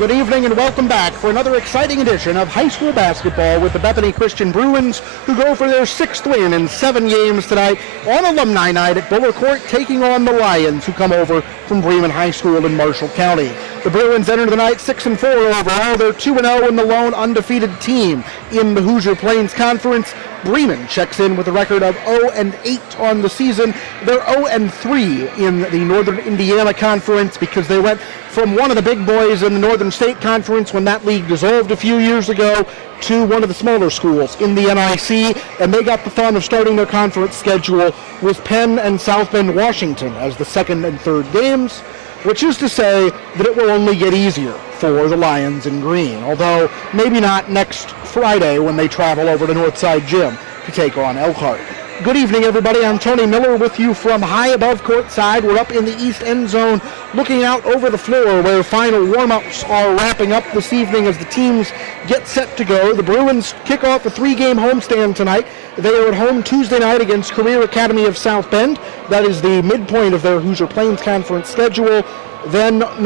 Good evening and welcome back for another exciting edition of high school basketball with the Bethany Christian Bruins, who go for their 6th win in 7 games tonight on Alumni Night at Buller Court, taking on the Lions, who come over from Bremen High School in Marshall County. The Bruins enter the night 6-4 overall. They're 2-0 in the lone undefeated team in the Hoosier Plains Conference. Bremen checks in with a record of 0-8 on the season. They're 0-3 in the Northern Indiana Conference because they went from one of the big boys in the Northern State Conference when that league dissolved a few years ago to one of the smaller schools in the NIC, and they got the fun of starting their conference schedule with Penn and South Bend, Washington as the second and third games, which is to say that it will only get easier for the Lions in green, although maybe not next Friday when they travel over to Northside Gym to take on Elkhart. Good evening, everybody. I'm Tony Miller with you from high above courtside. We're up in the east end zone looking out over the floor where final warm-ups are wrapping up this evening as the teams get set to go. The Bruins kick off a 3-game homestand tonight. They are at home Tuesday night against Career Academy of South Bend. That is the midpoint of their Hoosier Plains Conference schedule. Then the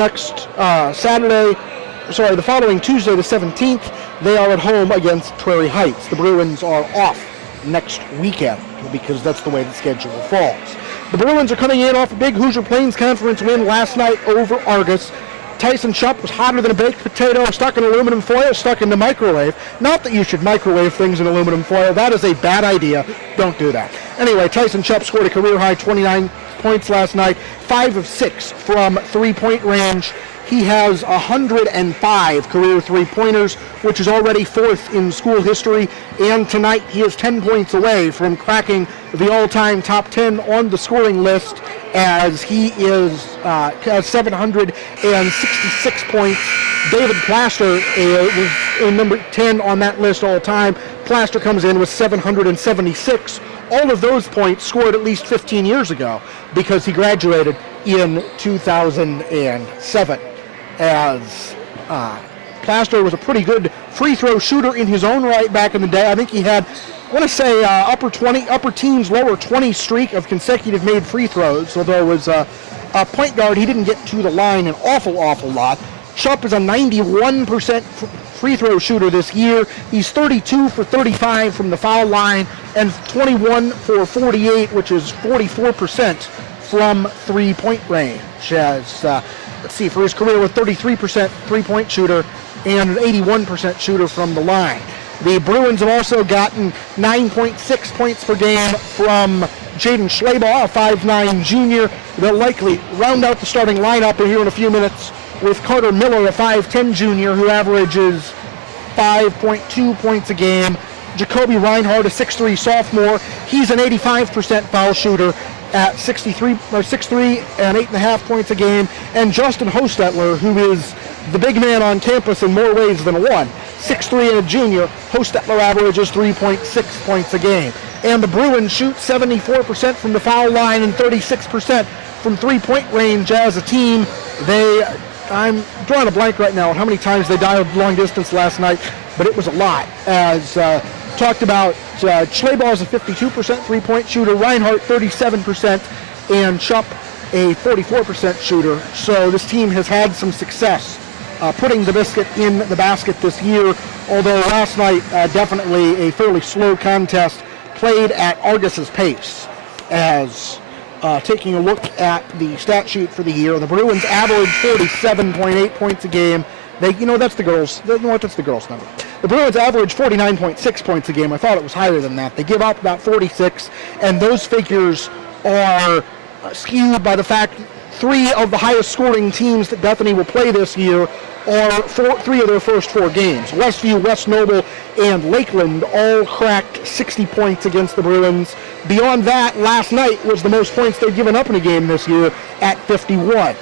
following Tuesday, the 17th, they are at home against Prairie Heights. The Bruins are off next weekend because that's the way the schedule falls. The Bruins are coming in off a big Hoosier Plains Conference win last night over Argus. Tyson Chupp was hotter than a baked potato, stuck in aluminum foil, stuck in the microwave. Not that you should microwave things in aluminum foil. That is a bad idea. Don't do that. Anyway, Tyson Chupp scored a career-high 29 points last night, 5 of 6 from three-point range. He has 105 career three-pointers, which is already 4th in school history. And tonight he is 10 points away from cracking the all-time top 10 on the scoring list, as he has 766 points. David Plaster was number 10 on that list all time. Plaster comes in with 776. All of those points scored at least 15 years ago because he graduated in 2007. As Plaster was a pretty good free throw shooter in his own right back in the day. I think he had, I want to say, upper teens, lower 20 streak of consecutive made free throws. Although as a point guard, he didn't get to the line an awful lot. Chupp is a 91% free throw shooter this year. He's 32 for 35 from the foul line and 21 for 48, which is 44% from three-point range. As let's see, for his career, with 33% three-point shooter and an 81% shooter from the line. The Bruins have also gotten 9.6 points per game from Jaden Schleybaugh, a 5'9 junior. They'll likely round out the starting lineup here in a few minutes with Carter Miller, a 5'10 junior, who averages 5.2 points a game. Jacoby Reinhardt, a 6'3 sophomore. He's an 85% foul shooter at 6'3 and 8.5 points a game. And Justin Hostetler, who is the big man on campus in more ways than one. 6'3 and a junior, Hostetler averages 3.6 points a game. And the Bruins shoot 74% from the foul line and 36% from three-point range as a team. I'm drawing a blank right now on how many times they dialed long distance last night, but it was a lot. As talked about, Schleybaugh is a 52% three-point shooter, Reinhardt 37%, and Chupp a 44% shooter. So this team has had some success putting the biscuit in the basket this year, although last night definitely a fairly slow contest played at Argus's pace. As taking a look at the stat sheet for the year, the Bruins average 47.8 points a game. That's the girls' number. The Bruins average 49.6 points a game. I thought it was higher than that. They give up about 46, and those figures are skewed by the fact 3 of the highest scoring teams that Bethany will play this year are 3 of their first 4 games. Westview, West Noble, and Lakeland all cracked 60 points against the Bruins. Beyond that, last night was the most points they've given up in a game this year at 51.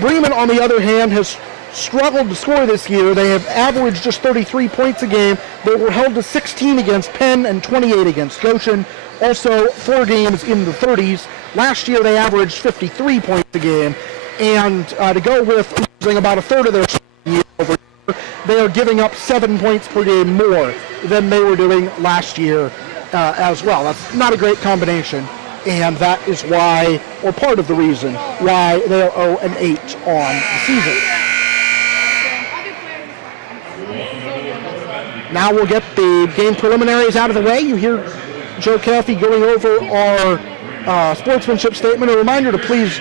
Bremen, on the other hand, has struggled to score this year. They have averaged just 33 points a game. They were held to 16 against Penn and 28 against Goshen. Also, 4 games in the 30s. Last year, they averaged 53 points a game. And to go with losing about a third of their year over year, they are giving up 7 points per game more than they were doing last year as well. That's not a great combination. And that is why, or part of the reason, why they are 0-8 on the season. Now we'll get the game preliminaries out of the way. You hear Joe Caffey going over our sportsmanship statement. A reminder to please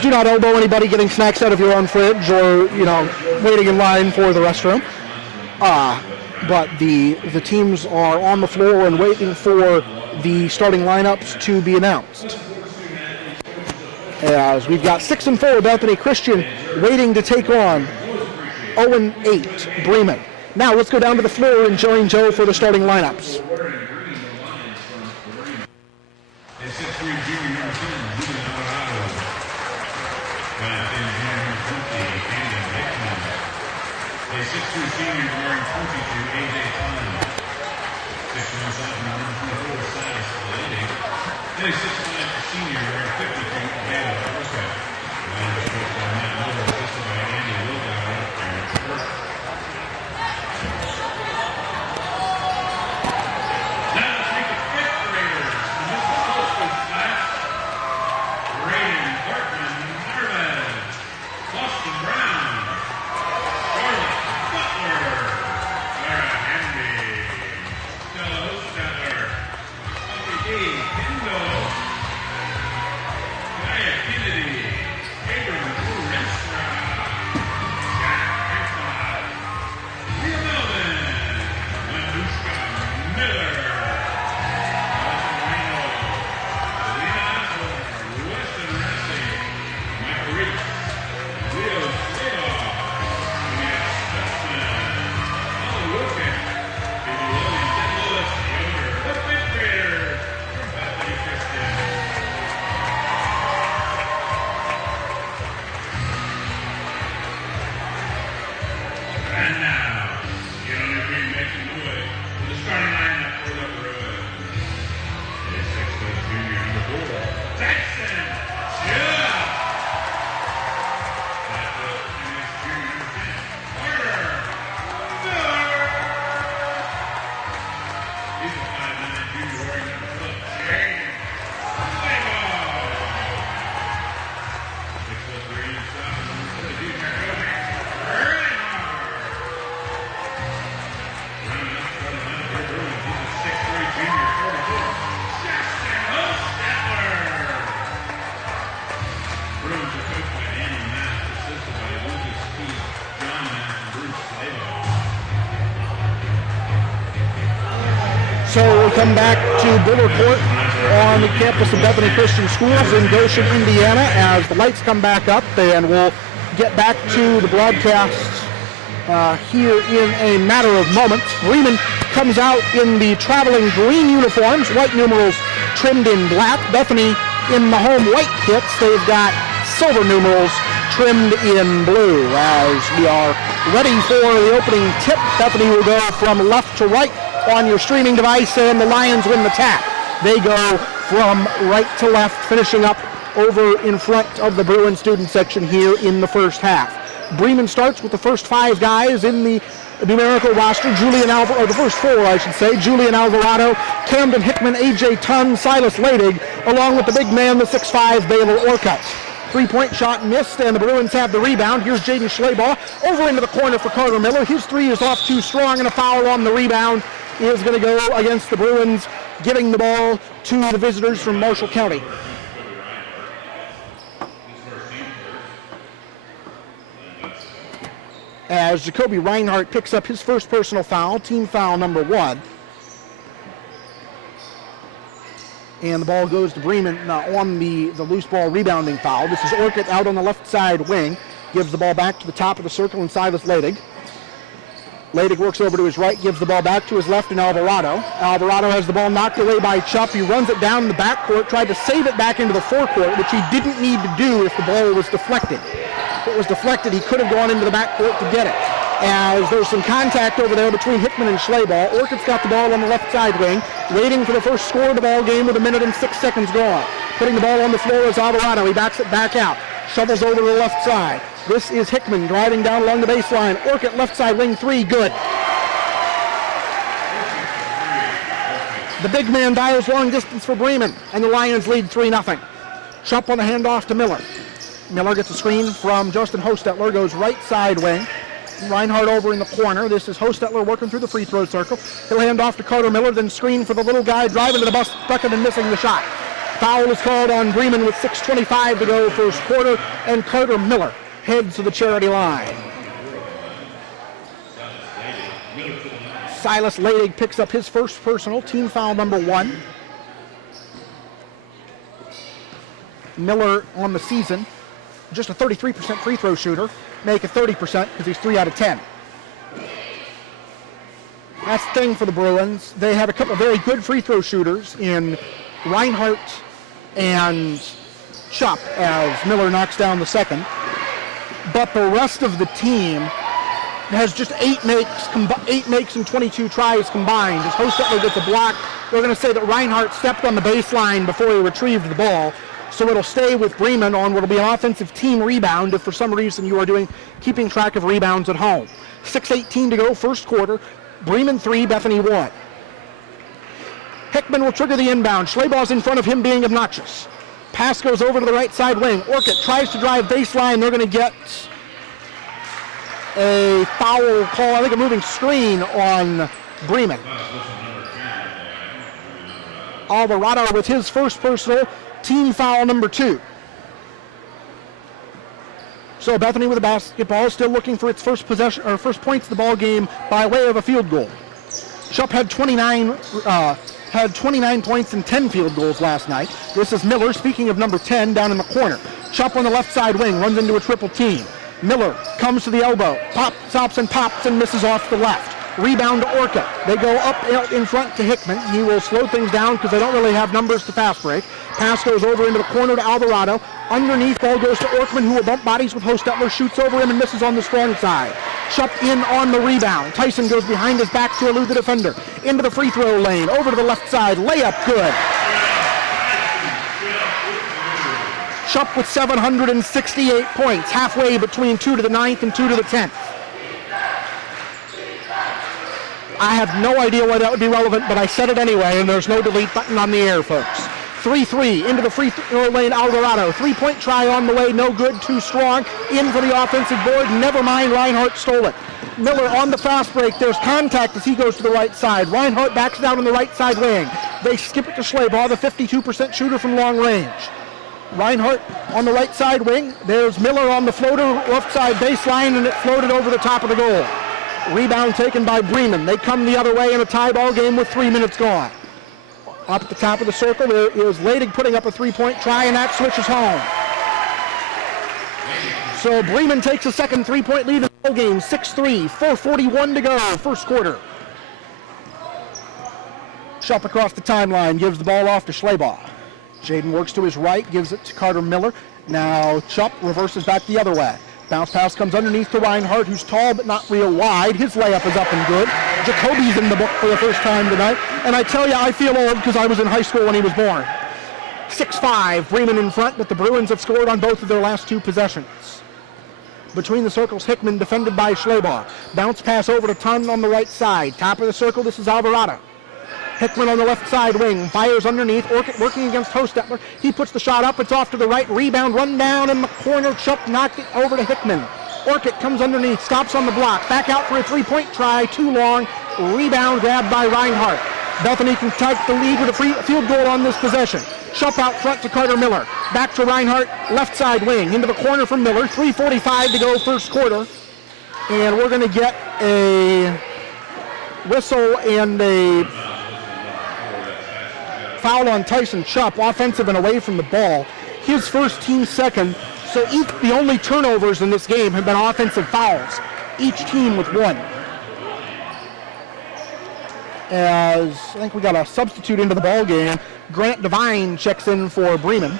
do not elbow anybody getting snacks out of your own fridge or, waiting in line for the restroom. But the teams are on the floor and waiting for the starting lineups to be announced. As we've got 6-4 Bethany Christian waiting to take on 0-8 Bremen. Now let's go down to the floor and join Joe for the starting lineups. A 6'2" senior wearing 22, AJ Klein. 6'1" sophomore wearing 24, Silas Lady. And a 6'5" senior wearing 52, Gale Orca. Line is coached by Matt Miller, assisted by Andy Wilgauer and Kurt. Now let's meet the 5th graders from this middle school class. Raiden Hartman Harvard, Boston Brown, Charlotte Butler, Clara Henry, Stella Hostetter, Humphrey D. Kendall, Kaya Kennedy, Abram Renstra, Jack Hancock, Leah Melvin, Manushka Miller, Allison Reynolds, Lena Osborne, Weston Racing, Michael Reese, Leo Sladoff, Matt Stutzman, Holly Wilkins, Baby Williams, and Lois Yoder, the 5th graders from Bethany Christian. And now, get on your feet, make some noise for the starting lineup for the Bruins. A 6'4" junior, number 4, Tyson Miller. 5'4" junior, number 10, Carter Miller. He's a 5'9" junior wearing number 12, James Slayball. 6'3" sophomore, number 32, Jacoby Reinhardt. Rounding up for the lineup for the Bruins, he's a 6'3" junior, 44, Jackson Hostetler. Bruins are coached by Danny Mast, assisted by Lucas Keith, John Mast, and Bruce Slayball. So we'll come back to Buller Court on the campus of Bethany Christian Schools in Goshen, Indiana, as the lights come back up, and we'll get back to the broadcast here in a matter of moments. Bremen comes out in the traveling green uniforms, white numerals trimmed in black. Bethany in the home white kits. They've got silver numerals trimmed in blue. As we are ready for the opening tip, Bethany will go from left to right on your streaming device, and the Lions win the tap. They go from right to left, finishing up over in front of the Bruin student section here in the first half. Bremen starts with the first 5 guys in the numerical roster. The first 4, I should say. Julian Alvarado, Camden Hickman, AJ Tunn, Silas Ladig, along with the big man, the 6'5", Baylor Orcutt. 3-point shot missed, and the Bruins have the rebound. Here's Jaden Schleybaugh over into the corner for Carter Miller. His 3 is off too strong, and a foul on the rebound is going to go against the Bruins, giving the ball to the visitors from Marshall County. As Jacoby Reinhardt picks up his first personal foul, team foul number 1. And the ball goes to Bremen on the loose ball rebounding foul. This is Orcutt out on the left side wing. Gives the ball back to the top of the circle and Silas Ladig. Ladig works over to his right, gives the ball back to his left in Alvarado. Alvarado has the ball knocked away by Chupp. He runs it down in the backcourt, tried to save it back into the forecourt, which he didn't need to do if the ball was deflected. If it was deflected, he could have gone into the backcourt to get it. As there's some contact over there between Hickman and Schleybaugh. Orcutt's got the ball on the left side wing, waiting for the first score of the ball game with 1 minute and 6 seconds gone. Putting the ball on the floor is Alvarado. He backs it back out. Shovels over to the left side. This is Hickman driving down along the baseline. Orcutt left side wing 3, good. The big man dials long distance for Bremen, and the Lions lead 3-0. Chupp on the handoff to Miller. Miller gets a screen from Justin Hostetler, goes right side wing. Reinhardt over in the corner. This is Hostetler working through the free throw circle. He'll hand off to Carter Miller, then screen for the little guy, driving to the bucket and missing the shot. Foul is called on Bremen with 6:25 to go first quarter, and Carter Miller heads to the charity line. Silas Leydig picks up his first personal, team foul number 1. Miller on the season, just a 33% free throw shooter, make it 30% because he's 3 out of 10. That's the thing for the Bruins. They have a couple of very good free throw shooters in Reinhardt and Chupp as Miller knocks down the second. But the rest of the team has just 8 makes and 22 tries combined. As Hostetler gets a block, they're going to say that Reinhardt stepped on the baseline before he retrieved the ball. So it'll stay with Bremen on what will be an offensive team rebound if for some reason you are keeping track of rebounds at home. 6:18 to go, first quarter. Bremen 3, Bethany 1. Hickman will trigger the inbound. Schlebaugh's in front of him being obnoxious. Pass goes over to the right side wing. Orcutt tries to drive baseline. They're going to get a foul call, I think a moving screen on Bremen. Alvarado with his first personal, team foul number 2. So Bethany with the basketball, still looking for its first possession or first points of the ball game by way of a field goal. Chupp had 29 points and 10 field goals last night. This is Miller, speaking of number 10, down in the corner. Chupp on the left side wing, runs into a triple team. Miller comes to the elbow, stops and misses off the left. Rebound to Orcutt. They go up in front to Hickman. He will slow things down because they don't really have numbers to fast break. Pass goes over into the corner to Alvarado. Underneath, ball goes to Orkman, who will bump bodies with Hostetler, shoots over him and misses on the strong side. Chupp in on the rebound. Tyson goes behind his back to elude the defender. Into the free throw lane, over to the left side, layup good. Chupp with 768 points, halfway between 2 to the 9th and 2 to the 10th. I have no idea why that would be relevant, but I said it anyway, and there's no delete button on the air, folks. 3-3 into the free throw lane, Alvarado. 3-point try on the way, no good, too strong. In for the offensive board, never mind, Reinhardt stole it. Miller on the fast break, there's contact as he goes to the right side. Reinhardt backs down on the right side wing. They skip it to Schleybaugh, the 52% shooter from long range. Reinhardt on the right side wing. There's Miller on the floater, left side baseline, and it floated over the top of the goal. Rebound taken by Bremen. They come the other way in a tie ball game with 3 minutes gone. Up at the top of the circle, there is Leydig putting up a 3-point try, and that switches home. So Bremen takes a second 3-point lead in the ball game, 6-3, 4:41 to go, first quarter. Chupp across the timeline, gives the ball off to Schleybaugh. Jaden works to his right, gives it to Carter Miller. Now Chupp reverses back the other way. Bounce pass comes underneath to Reinhardt, who's tall but not real wide. His layup is up and good. Jacoby's in the book for the first time tonight. And I tell you, I feel old because I was in high school when he was born. 6-5, Bremen in front, but the Bruins have scored on both of their last 2 possessions. Between the circles, Hickman defended by Schleybaugh. Bounce pass over to Tun on the right side. Top of the circle, this is Alvarado. Hickman on the left side wing, fires underneath. Orcutt working against Hostetler. He puts the shot up, it's off to the right. Rebound, run down in the corner. Chupp knocked it over to Hickman. Orcutt comes underneath, stops on the block. Back out for a 3-point try, too long. Rebound grabbed by Reinhardt. Bethany can take the lead with a field goal on this possession. Chupp out front to Carter Miller. Back to Reinhardt, left side wing. Into the corner from Miller. 3:45 to go first quarter. And we're going to get a whistle and a foul on Tyson Chupp, offensive and away from the ball. His first, team second. So the only turnovers in this game have been offensive fouls. Each team with 1. As I think we got a substitute into the ball game. Grant Devine checks in for Bremen.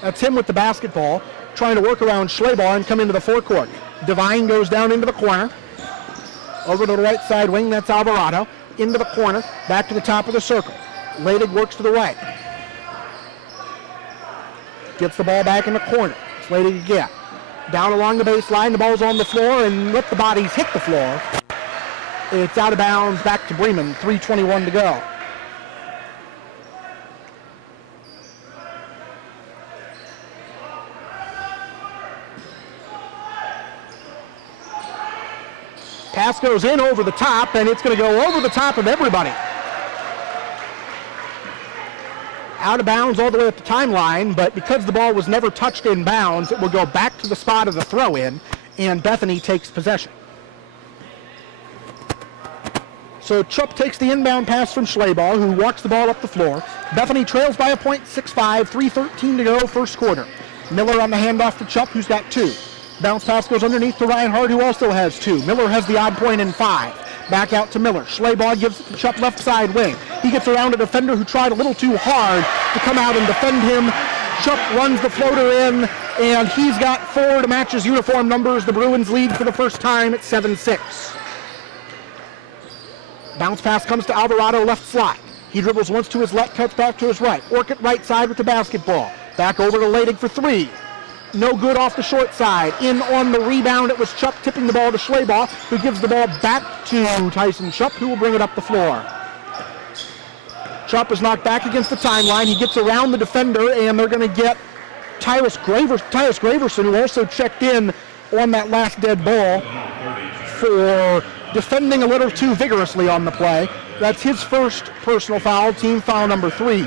That's him with the basketball, trying to work around Schleybaugh and come into the forecourt. Devine goes down into the corner. Over to the right side wing, that's Alvarado. Into the corner, back to the top of the circle. Leydig works to the right. Gets the ball back in the corner. It's Leydig again. Down along the baseline, the ball's on the floor, and let the bodies hit the floor. It's out of bounds, back to Bremen, 3:21 to go. Pass goes in over the top, and it's going to go over the top of everybody. Out of bounds all the way at the timeline, but because the ball was never touched in bounds, it will go back to the spot of the throw-in, and Bethany takes possession. So Chupp takes the inbound pass from Schleybaugh, who walks the ball up the floor. Bethany trails by a point, 6-5, 3:13 to go, first quarter. Miller on the handoff to Chupp, who's got 2. Bounce pass goes underneath to Reinhardt, who also has 2. Miller has the odd point in 5. Back out to Miller. Schleybaugh gives it to Chupp left side wing. He gets around a defender who tried a little too hard to come out and defend him. Chupp runs the floater in, and he's got 4 to match his uniform numbers. The Bruins lead for the first time at 7-6. Bounce pass comes to Alvarado left slot. He dribbles once to his left, cuts back to his right. Orchid right side with the basketball. Back over to Laydig for 3. No good off the short side. In on the rebound, it was Chupp tipping the ball to Schleybaugh, who gives the ball back to Tyson Chupp, who will bring it up the floor. Chupp is knocked back against the timeline. He gets around the defender, and they're going to get Tyus Graverson, who also checked in on that last dead ball for defending a little too vigorously on the play. That's his first personal foul, team foul number 3.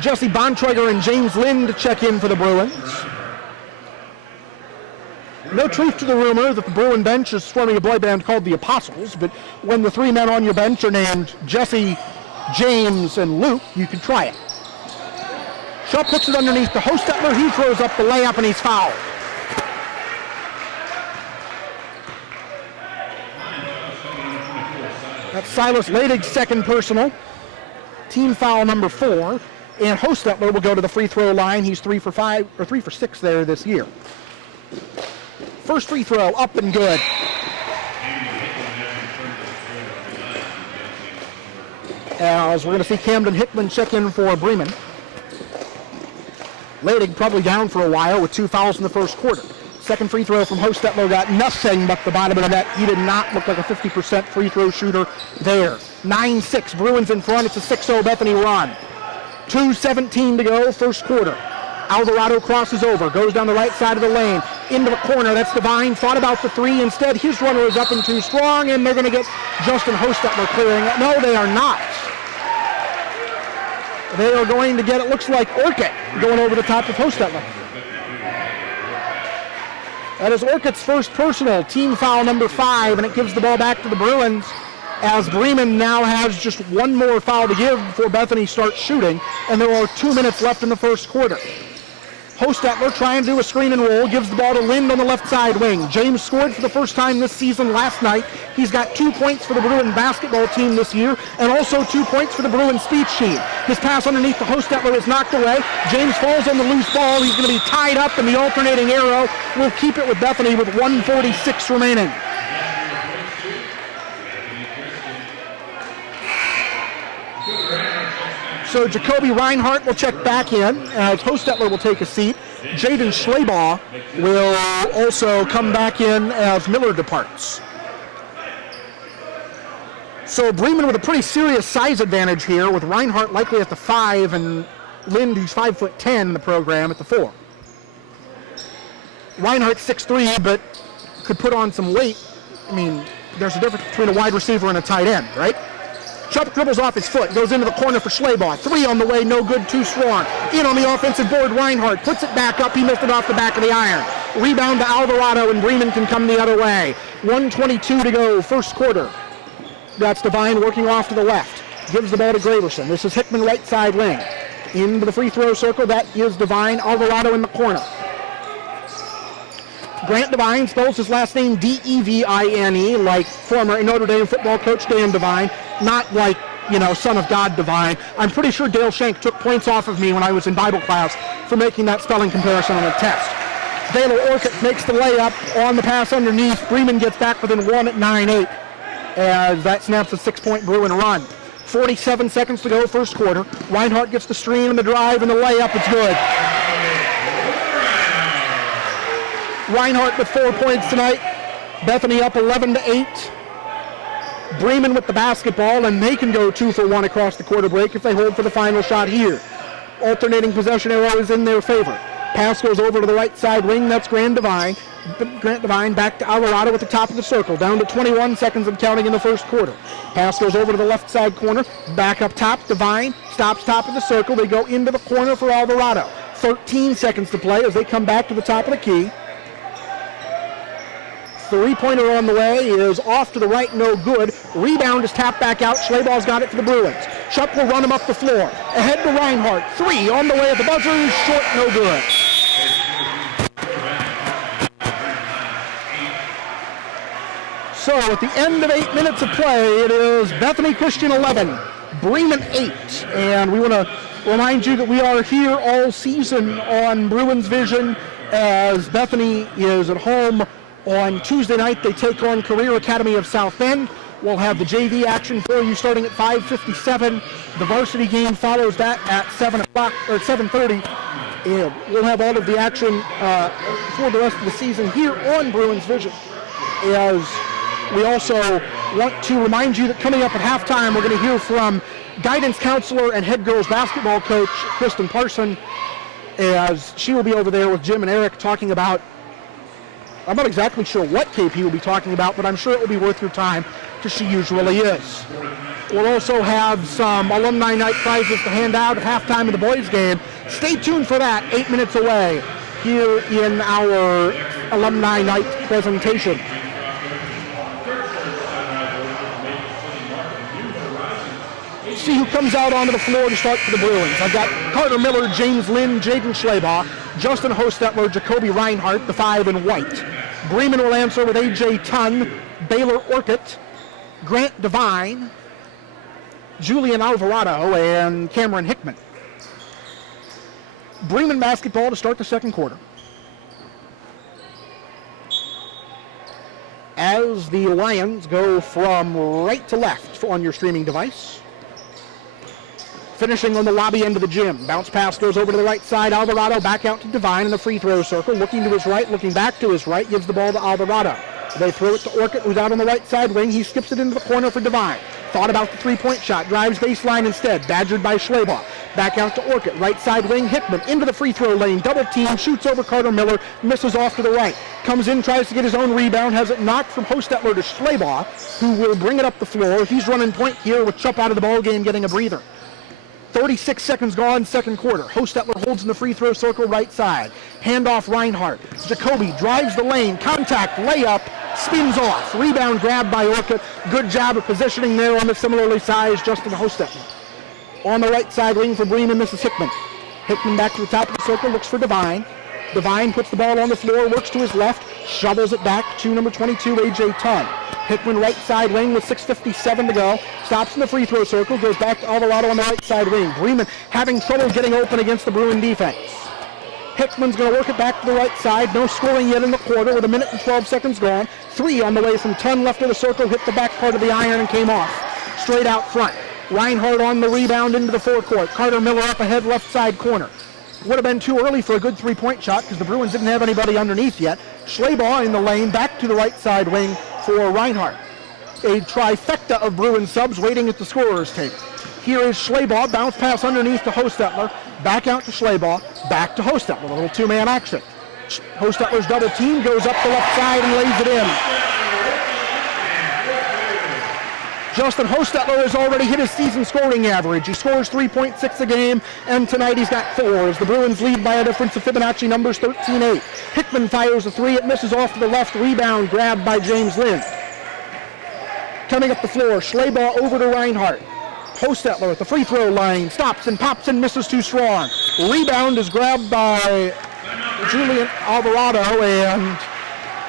Jesse Bontrager and James Lynn to check in for the Bruins. No truth to the rumor that the Bruin bench is forming a boy band called the Apostles, but when the 3 men on your bench are named Jesse, James, and Luke, you can try it. Chupp puts it underneath to Hostetler. He throws up the layup, and he's fouled. That's Silas Ladig's second personal. Team foul number 4. And Hostetler will go to the free throw line. He's 3 for 6 there this year. First free throw, up and good. As we're going to see Camden Hickman check in for Bremen. Laydig probably down for a while with 2 fouls in the first quarter. Second free throw from Hostetler got nothing but the bottom of the net. He did not look like a 50% free throw shooter there. 9-6, Bruins in front. It's a 6-0 Bethany run. 2:17 to go, first quarter. Alvarado crosses over, goes down the right side of the lane, into the corner. That's Devine, thought about the 3. Instead, his runner is up and too strong, and they're going to get Justin Hostetler clearing it. No, they are not. They are going to get, it looks like, Orchid going over the top of Hostetler. That is Orchid's first personal, team foul number 5, and it gives the ball back to the Bruins, as Bremen now has just 1 more foul to give before Bethany starts shooting, and there are 2 minutes left in the first quarter. Hostetler trying to do a screen and roll, gives the ball to Lind on the left side wing. James scored for the first time this season last night. He's got 2 points for the Bruin basketball team this year, and also 2 points for the Bruin speed sheet. His pass underneath to Hostetler is knocked away. James falls on the loose ball. He's going to be tied up, and the alternating arrow will keep it with Bethany with 1:46 remaining. So Jacoby Reinhardt will check back in, as Hostetler will take a seat. Jaden Schleybaugh will also come back in as Miller departs. So Bremen with a pretty serious size advantage here, with Reinhardt likely at the 5 and Lind, who's 5'10" in the program, at the 4. Reinhardt 6'3", but could put on some weight. I mean, there's a difference between a wide receiver and a tight end, right? Chupp dribbles off his foot, goes into the corner for Schleybaugh. 3 on the way, no good, too strong. In on the offensive board, Reinhardt puts it back up. He missed it off the back of the iron. Rebound to Alvarado, and Bremen can come the other way. 1:22 to go, first quarter. That's Devine working off to the left. Gives the ball to Graverson. This is Hickman right side wing. Into the free throw circle, that is Devine. Alvarado in the corner. Grant Devine spells his last name D-E-V-I-N-E, like former Notre Dame football coach Dan Devine, not like, son of God Devine. I'm pretty sure Dale Shank took points off of me when I was in Bible class for making that spelling comparison on a test. Baylor Orchid makes the layup on the pass underneath. Bremen gets back within 1 at 9-8, as that snaps a 6-point Bruin run. 47 seconds to go, first quarter. Reinhardt gets the screen and the drive and the layup. It's good. Reinhardt with 4 points tonight. Bethany up 11-8. Bremen with the basketball, and they can go 2 for 1 across the quarter break if they hold for the final shot here. Alternating possession arrow is in their favor. Pass goes over to the right side wing. That's Grant Devine. Grant Devine back to Alvarado at the top of the circle. Down to 21 seconds and counting in the first quarter. Pass goes over to the left side corner. Back up top. Devine stops top of the circle. They go into the corner for Alvarado. 13 seconds to play as they come back to the top of the key. Three-pointer on the way is off to the right, no good. Rebound is tapped back out. Schlabach's got it for the Bruins. Chupp will run him up the floor. Ahead to Reinhardt. Three on the way at the buzzer. Short, no good. So at the end of 8 minutes of play, it is Bethany Christian 11, Bremen 8. And we want to remind you that we are here all season on Bruins Vision as Bethany is at home. On Tuesday night, they take on Career Academy of South Bend. We'll have the JV action for you starting at 5:57. The varsity game follows that at 7 o'clock or 7:30. And we'll have all of the action for the rest of the season here on Bruins Vision. As we also want to remind you that coming up at halftime, we're going to hear from guidance counselor and head girls basketball coach Krysten Parson, as she will be over there with Jim and Eric talking about, I'm not exactly sure what KP will be talking about, but I'm sure it will be worth your time, because she usually is. We'll also have some alumni night prizes to hand out at halftime of the boys game. Stay tuned for that, 8 minutes away, here in our alumni night presentation. See who comes out onto the floor to start for the Bruins. I've got Carter Miller, James Lynn, Jaden Schlabach, Justin Hostetler, Jacoby Reinhardt, the 5 in white. Bremen will answer with A.J. Tunn, Baylor Orcutt, Grant Devine, Julian Alvarado, and Cameron Hickman. Bremen basketball to start the second quarter. As the Lions go from right to left on your streaming device. Finishing on the lobby end of the gym. Bounce pass goes over to the right side. Alvarado back out to Devine in the free throw circle. Looking to his right, looking back to his right. Gives the ball to Alvarado. They throw it to Orcutt, who's out on the right side wing. He skips it into the corner for Devine. Thought about the three-point shot. Drives baseline instead. Badgered by Schlabach. Back out to Orcutt. Right side wing. Hickman into the free throw lane. Double team. Shoots over Carter Miller. Misses off to the right. Comes in, tries to get his own rebound. Has it knocked from Hostetler to Schlabach, who will bring it up the floor. He's running point here with Chupp out of the ball game, getting a breather. 36 seconds gone, second quarter. Hostetler holds in the free throw circle, right side. Handoff Reinhardt. Jacoby drives the lane. Contact, layup, spins off. Rebound grabbed by Orcutt. Good job of positioning there on the similarly sized Justin Hostetler. On the right side wing for Bremen, this is Hickman. Hickman back to the top of the circle, looks for Devine. Devine puts the ball on the floor, works to his left, shovels it back to number 22, A.J. Tunn. Hickman right side wing with 6:57 to go. Stops in the free throw circle, goes back to Alvarado on the right side wing. Bremen having trouble getting open against the Bruin defense. Hickman's going to work it back to the right side. No scoring yet in the quarter with 1 minute and 12 seconds gone. Three on the way from Tunn, left of the circle, hit the back part of the iron and came off. Straight out front. Reinhardt on the rebound into the forecourt. Carter Miller up ahead, left side corner. Would have been too early for a good three-point shot because the Bruins didn't have anybody underneath yet. Schlabach in the lane, back to the right side wing for Reinhardt. A trifecta of Bruin subs waiting at the scorer's table. Here is Schlabach, bounce pass underneath to Hostetler, back out to Schlabach, back to Hostetler, a little two-man action. Hostetler's double team goes up the left side and lays it in. Justin Hostetler has already hit his season scoring average. He scores 3.6 a game, and tonight he's got 4 as the Bruins lead by a difference of Fibonacci numbers 13-8. Hickman fires a 3. It misses off to the left. Rebound grabbed by James Lynn. Coming up the floor, Schlabach over to Reinhardt. Hostetler at the free throw line. Stops and pops and misses too strong. Rebound is grabbed by Julian Alvarado, and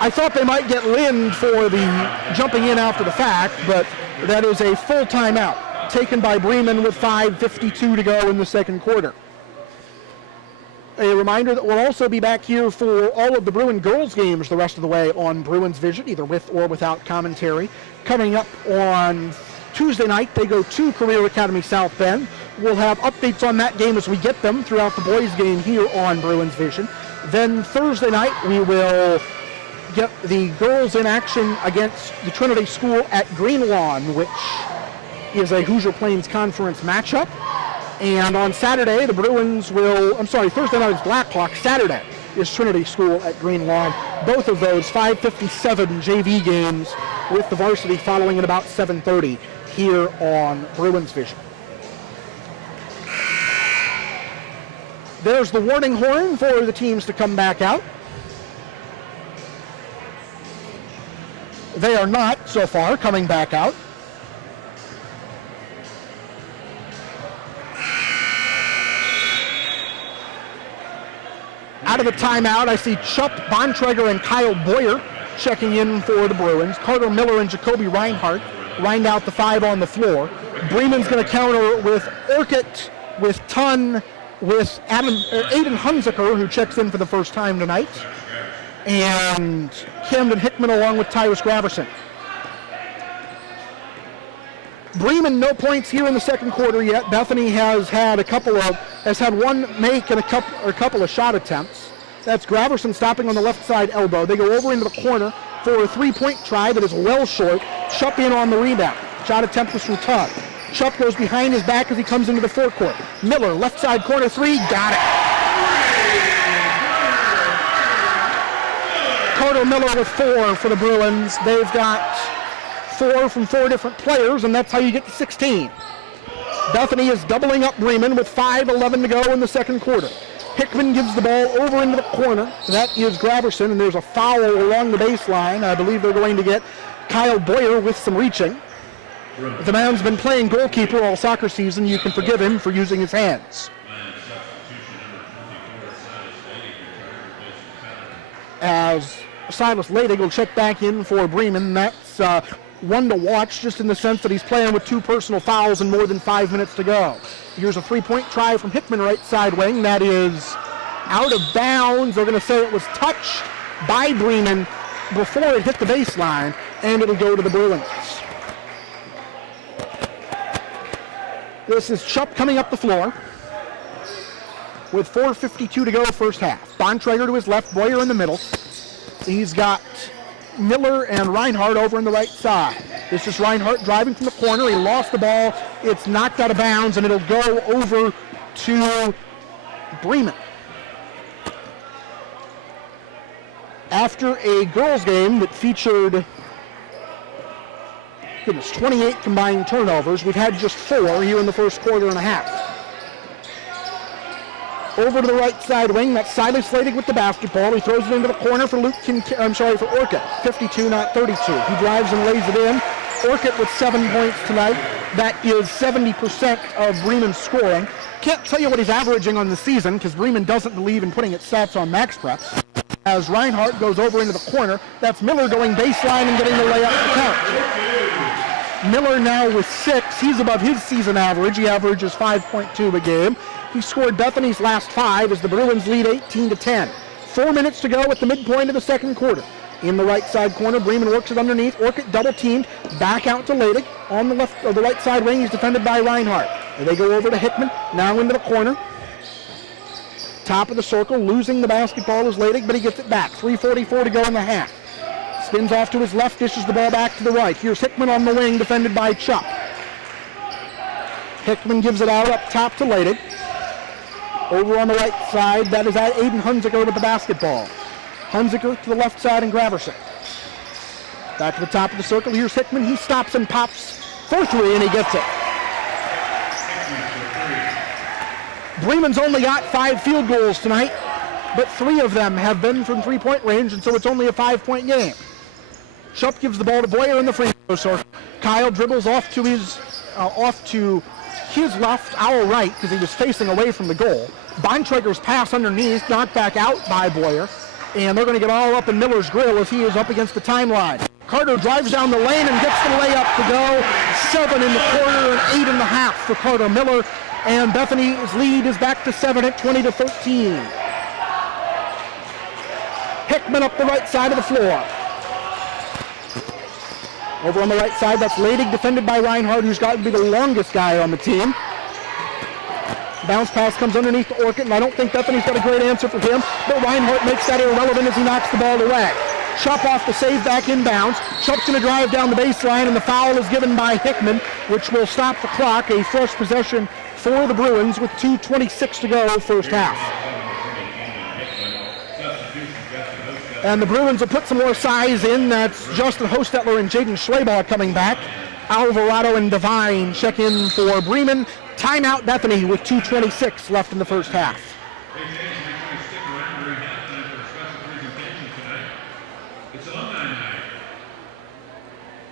I thought they might get Lynn for the jumping in after the fact, but that is a full timeout taken by Bremen with 5:52 to go in the second quarter. A reminder that we'll also be back here for all of the Bruin girls games the rest of the way on Bruins Vision, either with or without commentary. Coming up on Tuesday night, they go to Career Academy South Bend. We'll have updates on that game as we get them throughout the boys game here on Bruins Vision. Then Thursday night, we will get the girls in action against the Trinity School at Green Lawn, which is a Hoosier Plains Conference matchup. And on Saturday, the Bruins will, Thursday night is Black Hawk. Saturday is Trinity School at Green Lawn. Both of those 5:57 JV games with the varsity following at about 7:30 here on Bruins Vision. There's the warning horn for the teams to come back out. They are not, so far, coming back out. Out of the timeout, I see Chupp, Bontrager, and Kyle Boyer checking in for the Bruins. Carter Miller and Jacoby Reinhardt round out the 5 on the floor. Bremen's going to counter with Orchid, with Tunn, with Aiden Hunziker, who checks in for the first time tonight, and Camden Hickman along with Tyrus Graverson. Bremen, no points here in the second quarter yet. Bethany has had one make and a couple of shot attempts. That's Graverson stopping on the left side elbow. They go over into the corner for a 3-point try that is well short. Chupp in on the rebound. Shot attempt was from Todd. Chupp goes behind his back as he comes into the forecourt. Miller, left side corner 3, got it. Carter Miller with 4 for the Bruins. They've got 4 from 4 different players, and that's how you get to 16. Bethany is doubling up Bremen with 5:11 to go in the second quarter. Hickman gives the ball over into the corner. That is Graverson, and there's a foul along the baseline. I believe they're going to get Kyle Boyer with some reaching. If the man's been playing goalkeeper all soccer season, you can forgive him for using his hands. As Silas Ladig will check back in for Bremen. That's one to watch, just in the sense that he's playing with 2 personal fouls and more than 5 minutes to go. Here's a 3-point try from Hickman, right side wing. That is out of bounds. They're going to say it was touched by Bremen before it hit the baseline, and it'll go to the Bruins. This is Chupp coming up the floor with 4:52 to go first half. Bontrager to his left, Boyer in the middle. He's got Miller and Reinhardt over on the right side. This is Reinhardt driving from the corner. He lost the ball. It's knocked out of bounds, and it'll go over to Bremen. After a girls' game that featured 28 combined turnovers, we've had just 4 here in the first quarter and a half. Over to the right side wing, that's Silas Ladig with the basketball. He throws it into the corner for for Orchid. 52, not 32. He drives and lays it in. Orchid with 7 points tonight. That is 70% of Bremen's scoring. Can't tell you what he's averaging on the season because Bremen doesn't believe in putting its stats on Max Preps. As Reinhardt goes over into the corner, that's Miller going baseline and getting the layup to count. Miller now with 6. He's above his season average. He averages 5.2 a game. He scored Bethany's last 5 as the Bruins lead 18-10. 4 minutes to go at the midpoint of the second quarter. In the right side corner, Bremen works it underneath. Orchid double teamed. Back out to Ladig. On the left or the right side wing, he's defended by Reinhardt. And they go over to Hickman. Now into the corner. Top of the circle, losing the basketball is Ladig, but he gets it back. 3:44 to go in the half. Spins off to his left, dishes the ball back to the right. Here's Hickman on the wing, defended by Chupp. Hickman gives it out up top to Ladig. Over on the right side, that is at Aiden Hunziker with the basketball. Hunziker to the left side and Graverson. Back to the top of the circle, here's Hickman. He stops and pops for 3, and he gets it. Bremen's only got 5 field goals tonight, but 3 of them have been from 3-point range, and so it's only a 5-point game. Chupp gives the ball to Boyer in the free throw circle. Kyle dribbles off to his left, our right, because he was facing away from the goal. Bontrager's pass underneath, knocked back out by Boyer, and they're going to get all up in Miller's grill as he is up against the timeline. Carter drives down the lane and gets the layup to go. 7 in the quarter and 8.5 for Carter Miller, and Bethany's lead is back to 7 at 20-13. Hickman up the right side of the floor. Over on the right side, that's Ladig, defended by Reinhardt, who's got to be the longest guy on the team. Bounce pass comes underneath the Orchid, and I don't think Bethany's got a great answer for him, but Reinhardt makes that irrelevant as he knocks the ball away. Chupp off the save back inbounds. Chupp's going to drive down the baseline, and the foul is given by Hickman, which will stop the clock. A first possession for the Bruins with 2:26 to go first half. And the Bruins will put some more size in. That's Justin Hostetler and Jaden Schleybaugh coming back. Alvarado and Devine check in for Bremen. Timeout Bethany with 2:26 left in the first half.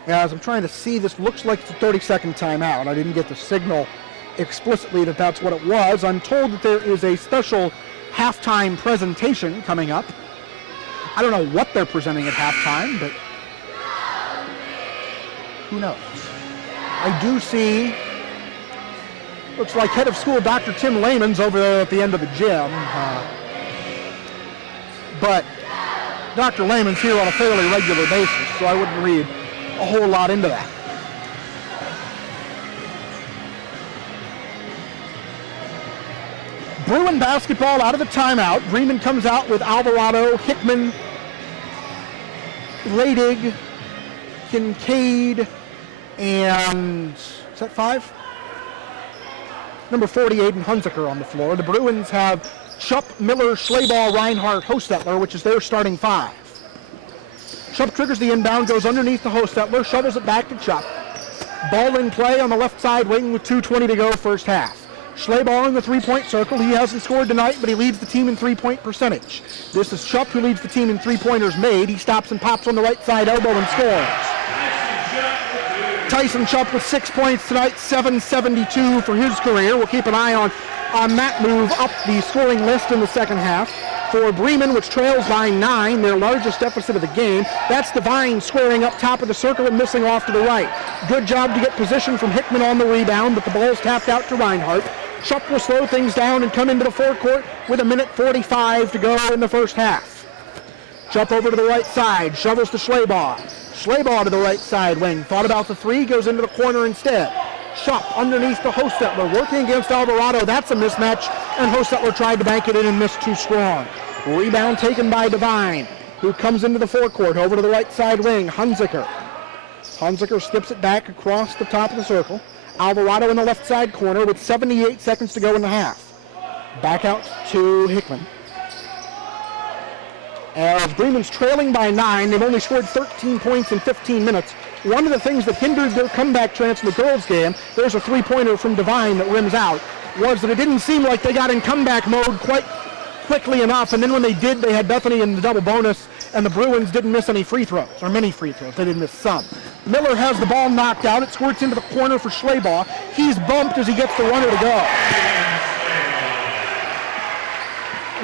As I'm trying to see, this looks like it's a 30-second timeout. I didn't get the signal explicitly that that's what it was. I'm told that there is a special halftime presentation coming up. I don't know what they're presenting at halftime, but who knows? I do see, looks like head of school Dr. Tim Layman's over there at the end of the gym. But Dr. Layman's here on a fairly regular basis, so I wouldn't read a whole lot into that. Bruin basketball out of the timeout. Bremen comes out with Alvarado, Hickman, Ladig, Kincaid, and is that 5? Number 48 and Hunziker on the floor. The Bruins have Chupp, Miller, Schleybaugh, Reinhardt, Hostetler, which is their starting 5. Chupp triggers the inbound, goes underneath the Hostetler, shovels it back to Chupp. Ball in play on the left side wing with 2:20 to go first half. Schleybaugh in the three-point circle. He hasn't scored tonight, but he leads the team in three-point percentage. This is Chupp, who leads the team in three-pointers made. He stops and pops on the right side elbow and scores. Tyson Chupp with 6 points tonight, 772 for his career. We'll keep an eye on that move up the scoring list in the second half. For Bremen, which trails by 9, their largest deficit of the game. That's Devine squaring up top of the circle and missing off to the right. Good job to get position from Hickman on the rebound, but the ball is tapped out to Reinhardt. Chupp will slow things down and come into the forecourt with 1:45 to go in the first half. Chupp over to the right side, shovels to Schleybaugh. Schleybaugh to the right side wing. Thought about the three, goes into the corner instead. Chupp underneath the Hostetler, working against Alvarado. That's a mismatch, and Hostetler tried to bank it in and missed too strong. Rebound taken by Devine, who comes into the forecourt, over to the right side wing. Hunziker. Hunziker skips it back across the top of the circle. Alvarado in the left side corner with 78 seconds to go in the half. Back out to Hickman. As Bremen's trailing by 9, they've only scored 13 points in 15 minutes. One of the things that hindered their comeback chance in the girls' game, there's a three-pointer from Devine that rims out, was that it didn't seem like they got in comeback mode quite quickly enough, and then when they did, they had Bethany in the double bonus, and the Bruins didn't miss any free throws, or many free throws. They didn't miss some. Miller has the ball knocked out. It squirts into the corner for Schleybaugh. He's bumped as he gets the runner to go.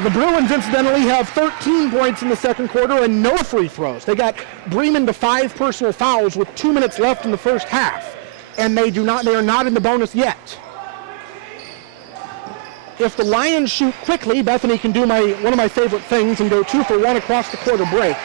The Bruins, incidentally, have 13 points in the second quarter and no free throws. They got Bremen to 5 personal fouls with 2 minutes left in the first half, and they are not in the bonus yet. If the Lions shoot quickly, Bethany can do one of my favorite things and go 2 for 1 across the quarter break.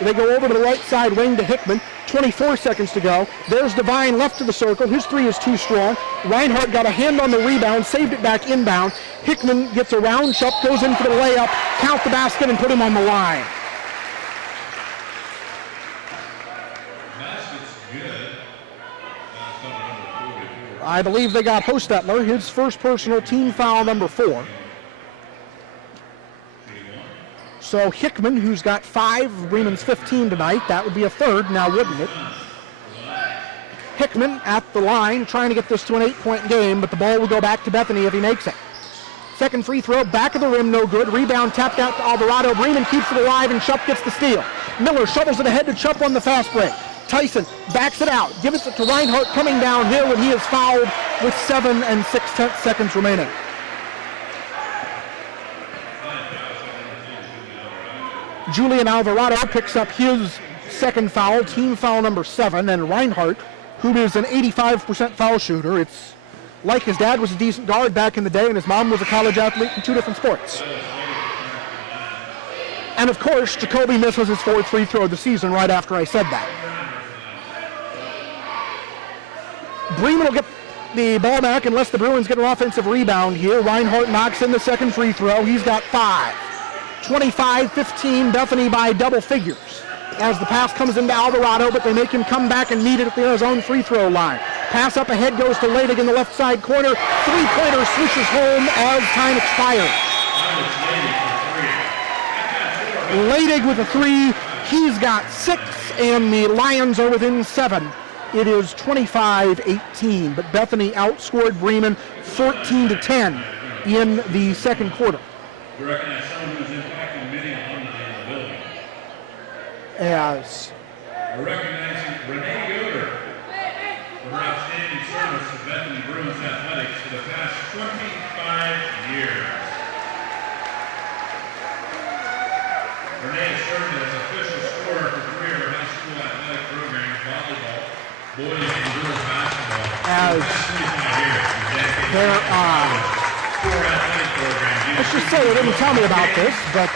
They go over to the right side wing to Hickman. 24 seconds to go. There's Devine left of the circle. His three is too strong. Reinhardt got a hand on the rebound, saved it back inbound. Hickman gets around. Chupp goes in for the layup, count the basket, and put him on the line. I believe they got Hostetler, his first personal, team foul number 4. So Hickman, who's got 5, Bremen's 15 tonight, that would be a third now, wouldn't it? Hickman at the line, trying to get this to an 8-point game, but the ball will go back to Bethany if he makes it. Second free throw, back of the rim, no good. Rebound tapped out to Alvarado. Bremen keeps it alive, and Chupp gets the steal. Miller shovels it ahead to Chupp on the fast break. Tyson backs it out, gives it to Reinhardt coming downhill, and he is fouled with 7 6/10 seconds remaining. Julian Alvarado picks up his second foul, team foul number 7, and Reinhardt, who is an 85% foul shooter. It's like his dad was a decent guard back in the day, and his mom was a college athlete in 2 different sports. And of course, Jacoby misses his 4th free throw of the season right after I said that. Bremen will get the ball back unless the Bruins get an offensive rebound here. Reinhardt knocks in the second free throw. He's got 5. 25-15, Bethany by double figures as the pass comes into Alvarado, but they make him come back and meet it at his own free throw line. Pass up ahead goes to Leydig in the left side corner. Three-pointer swishes home as time expires. Leydig with a three. He's got 6, and the Lions are within 7. It is 25-18, but Bethany outscored Bremen 14-10 in the second quarter. We recognize someone who's impacting many alumni in the building. As We're recognizing Renee Yoder for her outstanding service to Bethany Bruins athletics for the past 25 years. Renee has served as official scorer for 3 of her high school athletic programs, volleyball, boys and girls basketball. As for the past 25 years, she's dedicated there to four athletic programs. let's just say they didn't tell me about this, but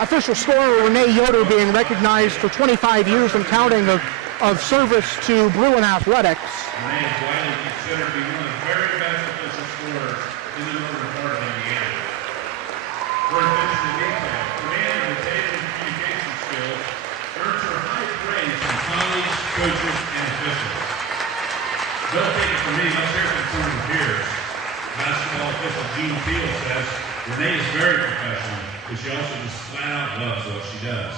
official scorer Renee Yoder being recognized for 25 years and counting of service to Bruin athletics. Renee is widely considered to be one of the very best official scorers in the northern part of Indiana. For attention to detail, Renee and data and communication skills earns her high praise from colleagues, coaches, and officials. Don't take it from me, let's hear from former peers. Basketball official Gene Field says Renee is very professional, but she also just flat out loves what she does.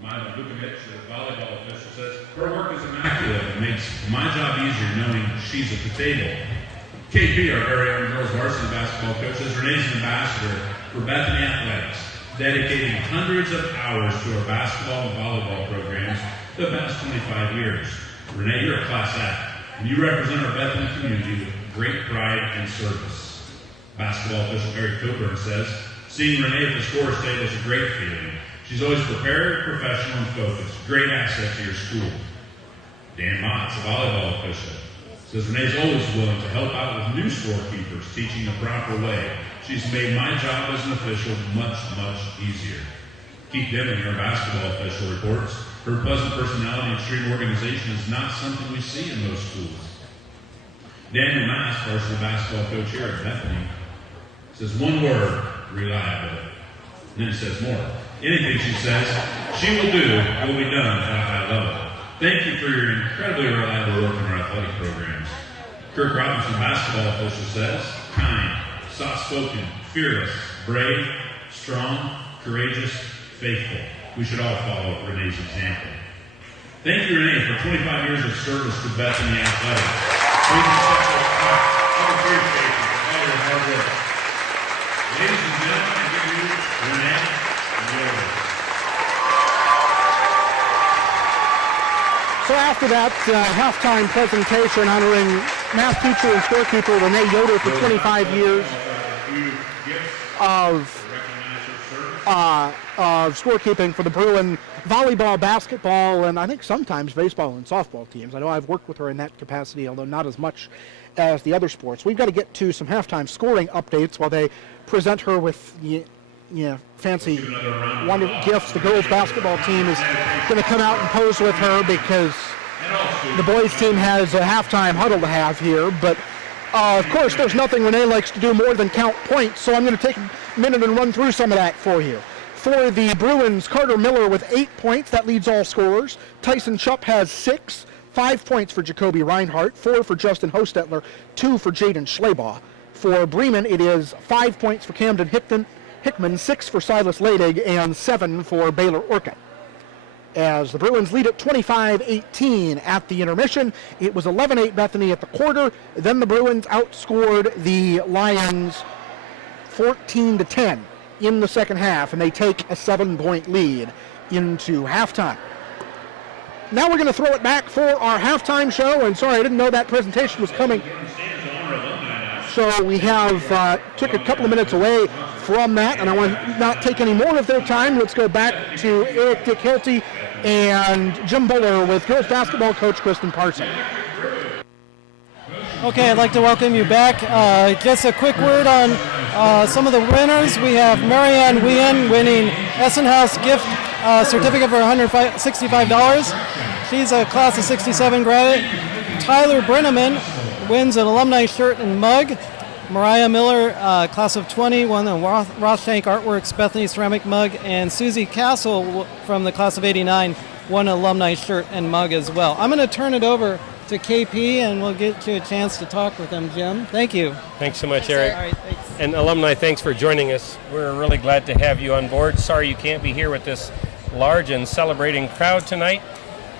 Milo Vukovic, the volleyball official, says her work is immaculate and makes my job easier knowing she's at the table. KP, our very own girls varsity basketball coach, says Renee's an ambassador for Bethany Athletics, dedicating hundreds of hours to our basketball and volleyball programs the past 25 years. Renee, you're a class act, and you represent our Bethany community with great pride and service. Basketball official Eric Coburn says, seeing Renee at the scorer's table is a great feeling. She's always prepared, professional, and focused. Great asset to your school. Dan Motts, a volleyball official, says Renee's always willing to help out with new scorekeepers, teaching the proper way. She's made my job as an official much, much easier. Keep them in your basketball official reports. Her pleasant personality and extreme organization is not something we see in most schools. Daniel Mast, Parson basketball coach here at Bethany, says one word, reliable. And then he says more. Anything she says, she will do, will be done at a high level. Thank you for your incredibly reliable work in our athletic programs. Kirk Robinson, basketball official, says, kind, soft-spoken, fearless, brave, strong, courageous, faithful. We should all follow Renee's example. Thank you, Renee, for 25 years of service to Bethany Athletics. Thank you such a appreciation for all your hard work. Ladies and gentlemen, I give you Renee Yoder. So after that halftime presentation honoring math teacher and scorekeeper Renee Yoder for 25 years of scorekeeping for the Bruin volleyball, basketball, and I think sometimes baseball and softball teams. I know I've worked with her in that capacity, although not as much as the other sports. We've got to get to some halftime scoring updates while they present her with fancy wonderful gifts. The girls basketball team is going to come out and pose with her because the boys team has a halftime huddle to have here. But of course, there's nothing Renee likes to do more than count points, so I'm going to take a minute and run through some of that for you. For the Bruins, Carter Miller with 8 points. That leads all scorers. Tyson Chupp has 6. 5 points for Jacoby Reinhardt, 4 for Justin Hostetler, 2 for Jaden Schleybaugh. For Bremen, it is 5 points for Camden Hickman, 6 for Silas Leydig, and 7 for Baylor Orcutt. As the Bruins lead at 25-18 at the intermission, it was 11-8 Bethany at the quarter. Then the Bruins outscored the Lions 14-10 in the second half, and they take a 7-point lead into halftime. Now we're going to throw it back for our halftime show, and sorry, I didn't know that presentation was coming. So we have took a couple of minutes away from that, and I want to not take any more of their time. Let's go back to Eric, Dyck, Hilty, and Jim Buller with girls basketball coach Krysten Parson. Okay, I'd like to welcome you back. Just a quick word on some of the winners. We have Marianne Wien winning Essenhaus gift certificate for $165. She's a class of 67 graduate. Tyler Breman wins an alumni shirt and mug. Mariah Miller, class of 20, won the Ross Tank Artworks Bethany ceramic mug. And Susie Castle from the class of 89 won an alumni shirt and mug as well. I'm going to turn it over to KP, and we'll get you a chance to talk with them, Jim. Thank you. Thanks so much, Eric. All right, thanks. And Alumni, thanks for joining us. We're really glad to have you on board. Sorry you can't be here with this large and celebrating crowd tonight.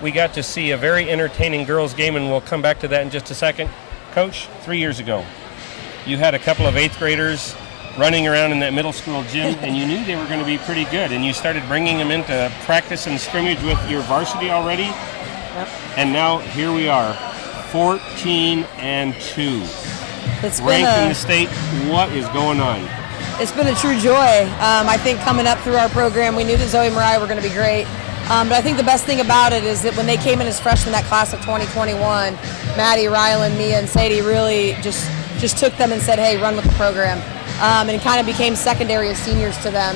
We got to see a very entertaining girls game, and we'll come back to that in just a second. Coach, 3 years ago, you had a couple of 8th graders running around in that middle school gym, and you knew they were going to be pretty good, and you started bringing them into practice and scrimmage with your varsity already. Yep. And now here we are, 14-2. It's been Ranked in the state. What is going on? It's been a true joy. I think coming up through our program, we knew that Zoe and Mariah were going to be great. But I think the best thing about it is that when they came in as freshmen, that class of 2021, Maddie, Rylan, Mia, and Sadie really just took them and said, hey, run with the program. And it kind of became secondary as seniors to them,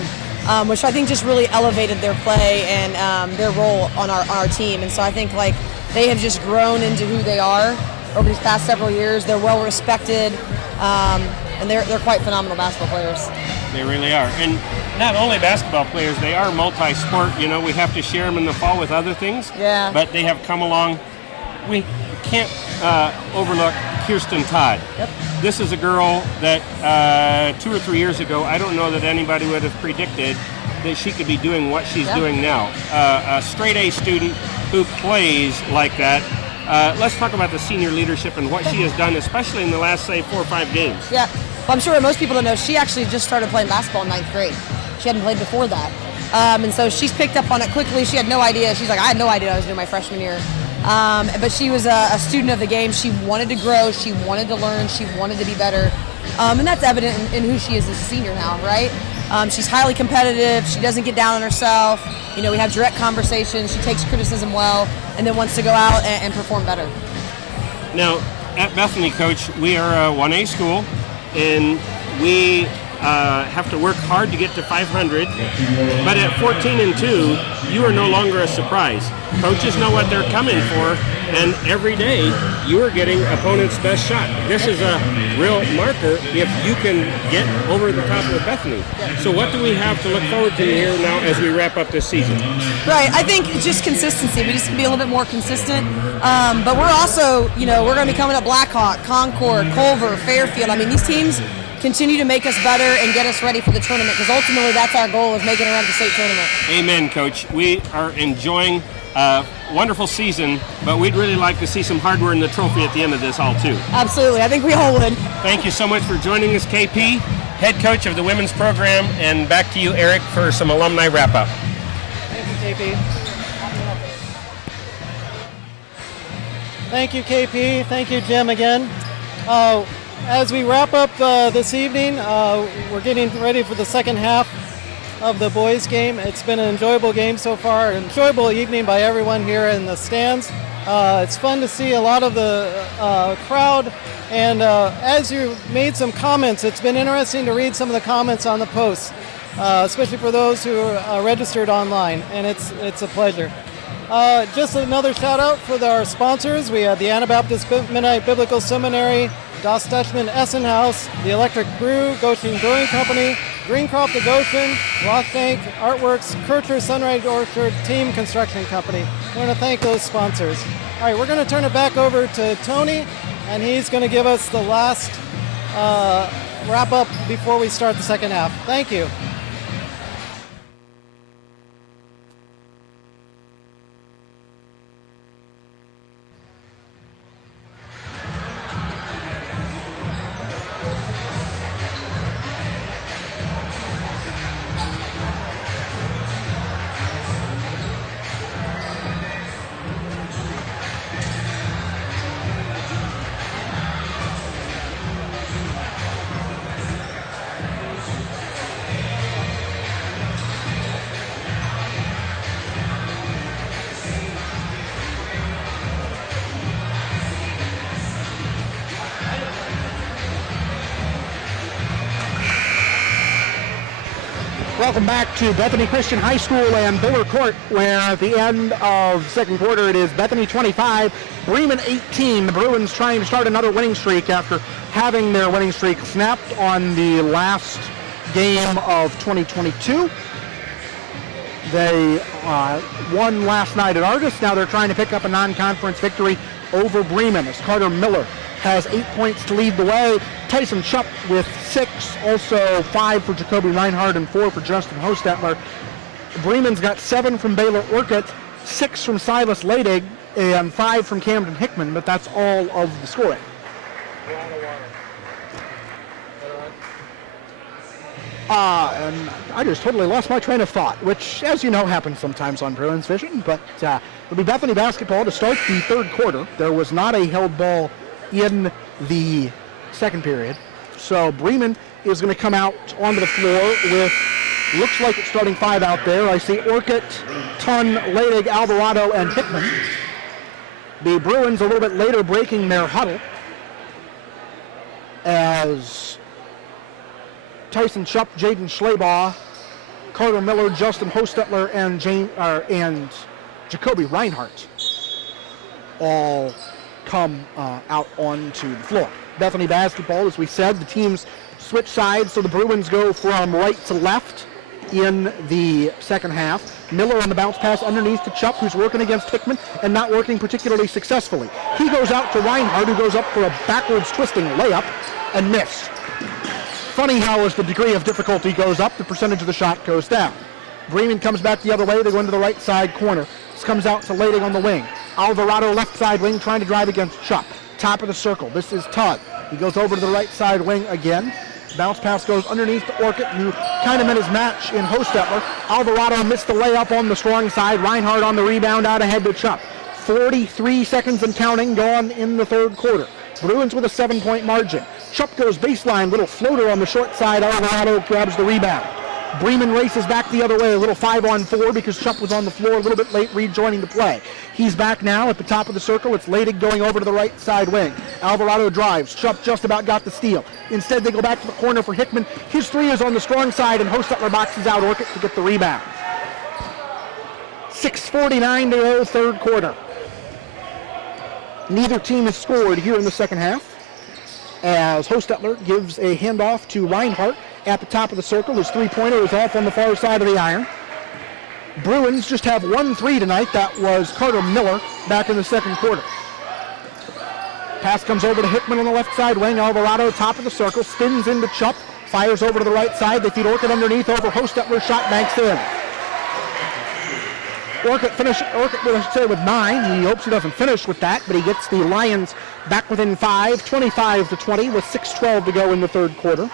which I think just really elevated their play and their role on our team. And so I think like they have just grown into who they are over these past several years. They're well respected, and they're quite phenomenal basketball players. They really are. And not only basketball players, they are multi-sport. You know, we have to share them in the fall with other things. Yeah. But they have come along. We can't overlook Krysten Todd. Yep. This is a girl that 2 or 3 years ago, I don't know that anybody would have predicted that she could be doing what she's doing now. A straight A student who plays like that. Let's talk about the senior leadership and what she has done, especially in the last, say, 4 or 5 games. Yeah. Well, I'm sure most people don't know, she actually just started playing basketball in 9th grade. She hadn't played before that. And so she's picked up on it quickly. She had no idea. She's like, I had no idea I was doing my freshman year. But she was a student of the game. She wanted to grow. She wanted to learn. She wanted to be better. And that's evident in who she is as a senior now, right? She's highly competitive. She doesn't get down on herself. You know, we have direct conversations. She takes criticism well and then wants to go out and perform better. Now, at Bethany, Coach, we are a 1A school, and we have to work hard to get to 500. But at 14-2, you are no longer a surprise. Coaches know what they're coming for, and every day you are getting opponent's best shot. This is a real marker if you can get over the top of Bethany. So what do we have to look forward to here now as we wrap up this season? Right. I think it's just consistency. We just can be a little bit more consistent. But we're also, you know, we're going to be coming up Blackhawk, Concord, Culver, Fairfield. I mean, these teams continue to make us better and get us ready for the tournament, because ultimately that's our goal, is making it around the state tournament. Amen, Coach. We are enjoying a wonderful season, but we'd really like to see some hardware in the trophy at the end of this all too. Absolutely. I think we all would. Thank you so much for joining us, KP, head coach of the women's program, and back to you, Eric, for some alumni wrap-up. Thank you, KP. Thank you, KP. Thank you, Jim, again. As we wrap up this evening, we're getting ready for the second half of the boys' game. It's been an enjoyable game so far, an enjoyable evening by everyone here in the stands. It's fun to see a lot of the crowd, and as you made some comments, it's been interesting to read some of the comments on the posts, especially for those who are registered online, and it's a pleasure. Just another shout out for our sponsors. We have the Anabaptist Mennonite Biblical Seminary, Das Dutchman Essen House, the Electric Brew, Goshen Brewing Company, Greencroft of Goshen, Rock Bank, Artworks, Kircher Sunrise Orchard, Team Construction Company. I want to thank those sponsors. All right, we're going to turn it back over to Tony, and he's going to give us the last wrap up before we start the second half. Thank you. Welcome back to Bethany Christian High School and Buller Court, where at the end of second quarter it is Bethany 25, Bremen 18. The Bruins trying to start another winning streak after having their winning streak snapped on the last game of 2022. They won last night at Argus. Now they're trying to pick up a non-conference victory over Bremen as Carter Miller has 8 points to lead the way. Tyson Chupp with 6, also 5 for Jacoby Reinhardt and 4 for Justin Hostetler. Bremen's got 7 from Baylor Orcutt, 6 from Silas Ladig, and 5 from Camden Hickman, but that's all of the scoring. And I just totally lost my train of thought, which, as you know, happens sometimes on Bruins Vision, but it'll be Bethany basketball to start the third quarter. There was not a held ball in the second period, so Bremen is going to come out onto the floor with, looks like it's starting 5 out there. I see Orcutt, Tunn, Ladig, Alvarado, and Hickman. The Bruins a little bit later breaking their huddle as Tyson Chupp, Jaden Schleybaugh, Carter Miller, Justin Hostetler, and Jacoby Reinhardt all come out onto the floor. Bethany basketball, as we said, the teams switch sides, so the Bruins go from right to left in the second half. Miller on the bounce pass underneath to Chupp, who's working against Hickman and not working particularly successfully. He goes out to Reinhardt, who goes up for a backwards twisting layup and missed. Funny how as the degree of difficulty goes up, the percentage of the shot goes down. Bremen comes back the other way. They go into the right side corner. This comes out to Ladig on the wing. Alvarado left side wing trying to drive against Chupp. Top of the circle. This is Todd. He goes over to the right side wing again. Bounce pass goes underneath to Orcutt, who kind of met his match in Hostetler. Alvarado missed the layup on the strong side. Reinhardt on the rebound out ahead to Chupp. 43 seconds and counting gone in the third quarter. Bruins with a 7-point margin. Chupp goes baseline, little floater on the short side. Alvarado grabs the rebound. Bremen races back the other way, a little 5-on-4 because Chupp was on the floor a little bit late rejoining the play. He's back now at the top of the circle. It's Ladig going over to the right side wing. Alvarado drives. Chupp just about got the steal. Instead, they go back to the corner for Hickman. His 3 is on the strong side, and Hostetler boxes out Orcutt to get the rebound. 6:49 to go, third quarter. Neither team has scored here in the second half, as Hostetler gives a handoff to Reinhardt at the top of the circle. His 3-pointer is off on the far side of the iron. Bruins just have 1 3 tonight. That was Carter Miller back in the second quarter. Pass comes over to Hickman on the left side wing. Alvarado, top of the circle, spins into Chupp, fires over to the right side. They feed Orcutt underneath over Hostetler. Shot banks in. Orcutt with 9. He hopes he doesn't finish with that, but he gets the Lions back within 5, 25-20, with 6:12 to go in the third quarter.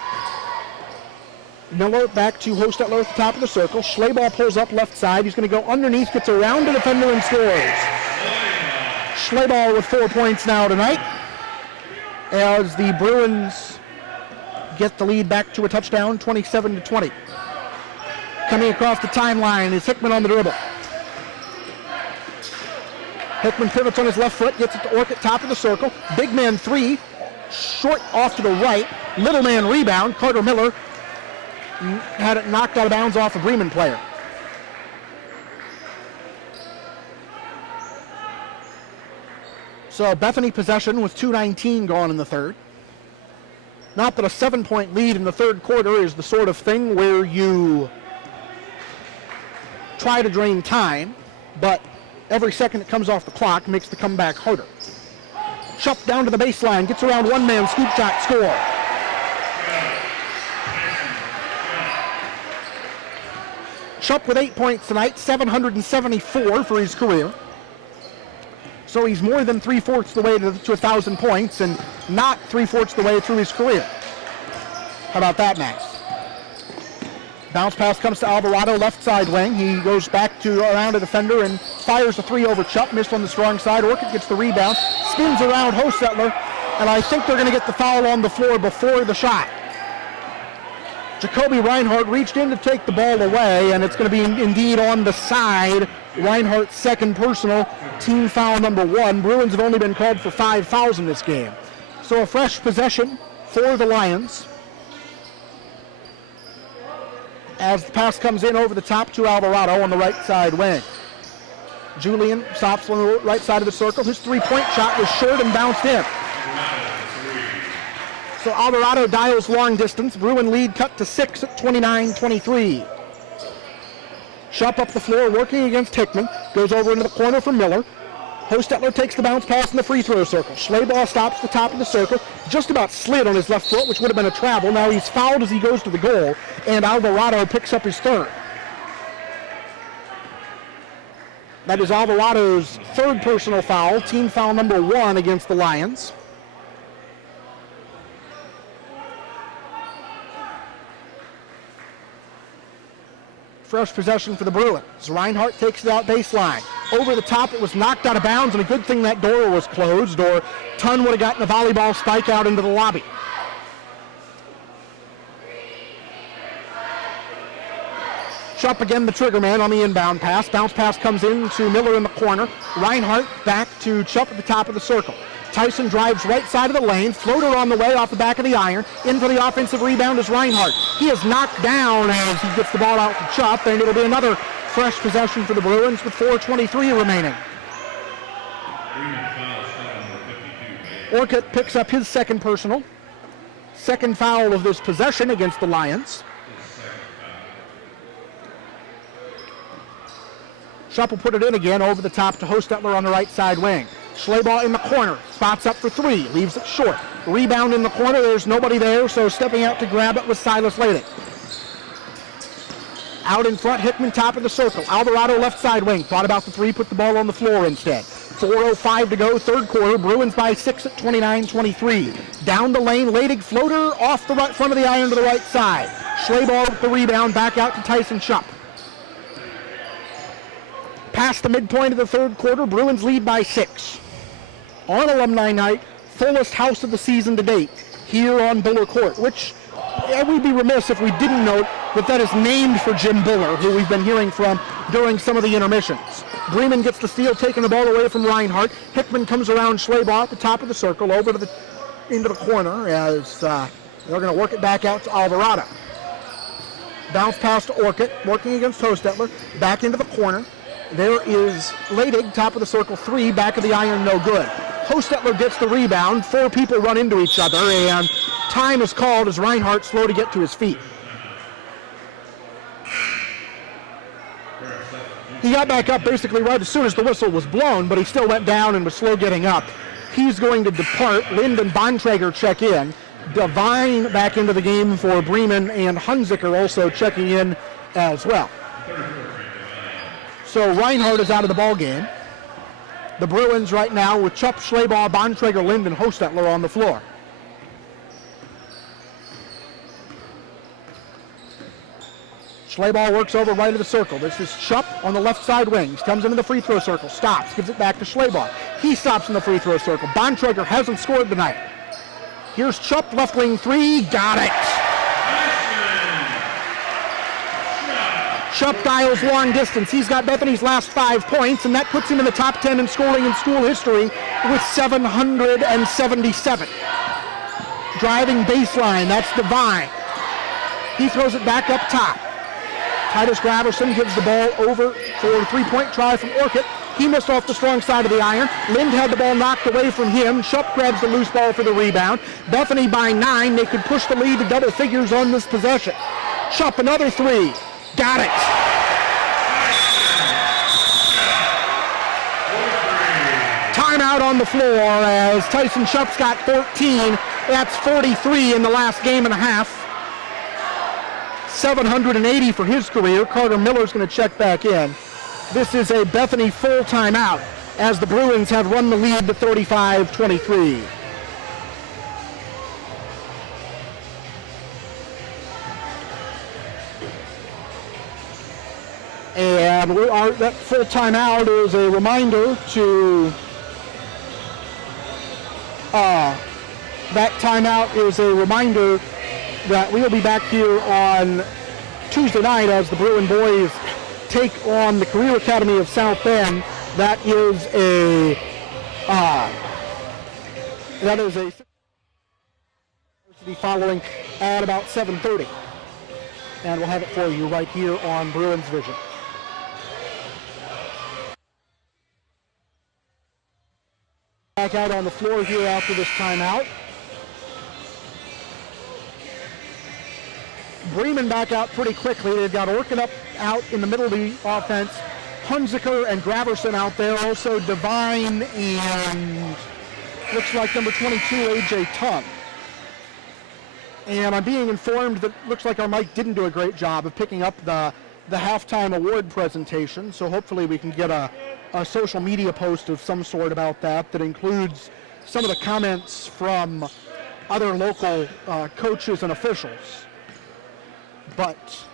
Miller back to Hostetler at the top of the circle. Schleybaugh pulls up left side. He's going to go underneath, gets around the defender and scores. Schleybaugh with 4 points now tonight, as the Bruins get the lead back to a touchdown, 27-20. Coming across the timeline is Hickman on the dribble. Hickman pivots on his left foot, gets it to Orcutt, top of the circle. Big man 3, short off to the right. Little man rebound. Carter Miller had it knocked out of bounds off a Bremen player. So Bethany possession with 2:19 gone in the third. Not that a 7-point lead in the third quarter is the sort of thing where you try to drain time, but every second that comes off the clock makes the comeback harder. Chupp down to the baseline, gets around one man, scoop shot, score. Chupp with 8 points tonight, 774 for his career. So he's more than 3/4 the way to 1,000 points and not 3/4 the way through his career. How about that, Max? Bounce pass comes to Alvarado, left side wing. He goes back to around a defender and fires a 3 over Chupp. Missed on the strong side. Orcutt gets the rebound, spins around Hostetler, and I think they're going to get the foul on the floor before the shot. Jacoby Reinhardt reached in to take the ball away, and it's going to be indeed on the side. Reinhardt's second personal, team foul number 1. Bruins have only been called for 5 fouls in this game. So a fresh possession for the Lions, as the pass comes in over the top to Alvarado on the right side wing. Julian stops on the right side of the circle. His 3-point shot was short and bounced in. So Alvarado dials long distance. Bruin lead cut to 6 at 29-23. Chupp up the floor working against Hickman. Goes over into the corner for Miller. Hostetler takes the bounce pass in the free throw circle. Schleybaugh stops the top of the circle. Just about slid on his left foot, which would have been a travel. Now he's fouled as he goes to the goal, and Alvarado picks up his third. That is Alvarado's third personal foul, team foul number 1 against the Lions. Fresh possession for the Bruins. Reinhardt takes it out baseline. Over the top, it was knocked out of bounds, and a good thing that door was closed, or Tunn would have gotten a volleyball spike out into the lobby. Chupp again, the trigger man on the inbound pass. Bounce pass comes in to Miller in the corner. Reinhardt back to Chupp at the top of the circle. Tyson drives right side of the lane. Floater on the way off the back of the iron. In for the offensive rebound is Reinhardt. He is knocked down as he gets the ball out to Chupp, and it'll be another fresh possession for the Bruins with 4:23 remaining. Orcutt picks up his second personal. Second foul of this possession against the Lions. Chupp will put it in again over the top to Hostetler on the right side wing. Schleybaugh in the corner, spots up for 3, leaves it short. Rebound in the corner, there's nobody there, so stepping out to grab it was Silas Laydick. Out in front, Hickman top of the circle. Alvarado left side wing, thought about the 3, put the ball on the floor instead. 4:05 to go, third quarter. Bruins by 6 at 29-23. Down the lane, Laydick floater off the right front of the iron to the right side. Schleybaugh with the rebound, back out to Tyson Chupp. Past the midpoint of the third quarter, Bruins lead by 6. On Alumni Night, fullest house of the season to date here on Buller Court, which we'd be remiss if we didn't note that is named for Jim Buller, who we've been hearing from during some of the intermissions. Breman gets the steal, taking the ball away from Reinhardt. Hickman comes around Schleybaugh at the top of the circle, over to into the corner as they're going to work it back out to Alvarado. Bounce pass to Orcutt, working against Hostetler, back into the corner. There is Laydick, top of the circle 3, back of the iron, no good. Hostetler gets the rebound. 4 people run into each other, and time is called as Reinhardt slow to get to his feet. He got back up basically right as soon as the whistle was blown, but he still went down and was slow getting up. He's going to depart. Lind and Bontrager check in. Devine back into the game for Bremen, and Hunziker also checking in as well. So Reinhardt is out of the ball game. The Bruins right now with Chupp, Schleybaugh, Bontrager, Lind, and Hostetler on the floor. Schleybaugh works over right of the circle. This is Chupp on the left side wing. He comes into the free throw circle, stops, gives it back to Schleybaugh. He stops in the free throw circle. Bontrager hasn't scored tonight. Here's Chupp, left wing 3, got it. Chupp dials long distance. He's got Bethany's last 5 points, and that puts him in the top 10 in scoring in school history with 777. Driving baseline, that's Devine. He throws it back up top. Titus Graverson gives the ball over for a 3-point try from Orcutt. He missed off the strong side of the iron. Lind had the ball knocked away from him. Chupp grabs the loose ball for the rebound. Bethany by 9. They could push the lead to double figures on this possession. Chupp, another 3. Got it. Timeout on the floor as Tyson Chupp's got 14. That's 43 in the last game and a half. 780 for his career. Carter Miller's going to check back in. This is a Bethany full timeout as the Bruins have run the lead to 35-23. And that full timeout is a reminder to that we'll be back here on Tuesday night as the Bruin boys take on the Career Academy of South Bend. That is a Varsity following at about 7:30, and we'll have it for you right here on Bruins Vision. Back out on the floor here after this timeout. Bremen back out pretty quickly. They've got Orkin out in the middle of the offense. Hunziker and Graverson out there. Also Devine and looks like number 22, A.J. Tung. And I'm being informed that looks like our Mike didn't do a great job of picking up the halftime award presentation. So hopefully we can get a social media post of some sort about that includes some of the comments from other local coaches and officials. But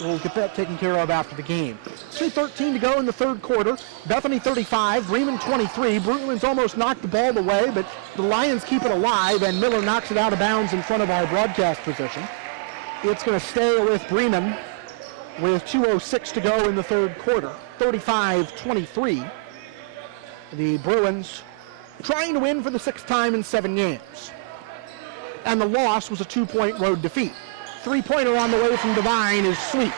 we'll get that taken care of after the game. 3:13 to go in the third quarter. Bethany 35, Bremen 23. Bruins almost knocked the ball away, but the Lions keep it alive, and Miller knocks it out of bounds in front of our broadcast position. It's going to stay with Bremen with 2:06 to go in the third quarter. 35-23. The Bruins trying to win for the sixth time in 7 games. And the loss was a 2-point road defeat. 3-pointer on the way from Devine is sweet.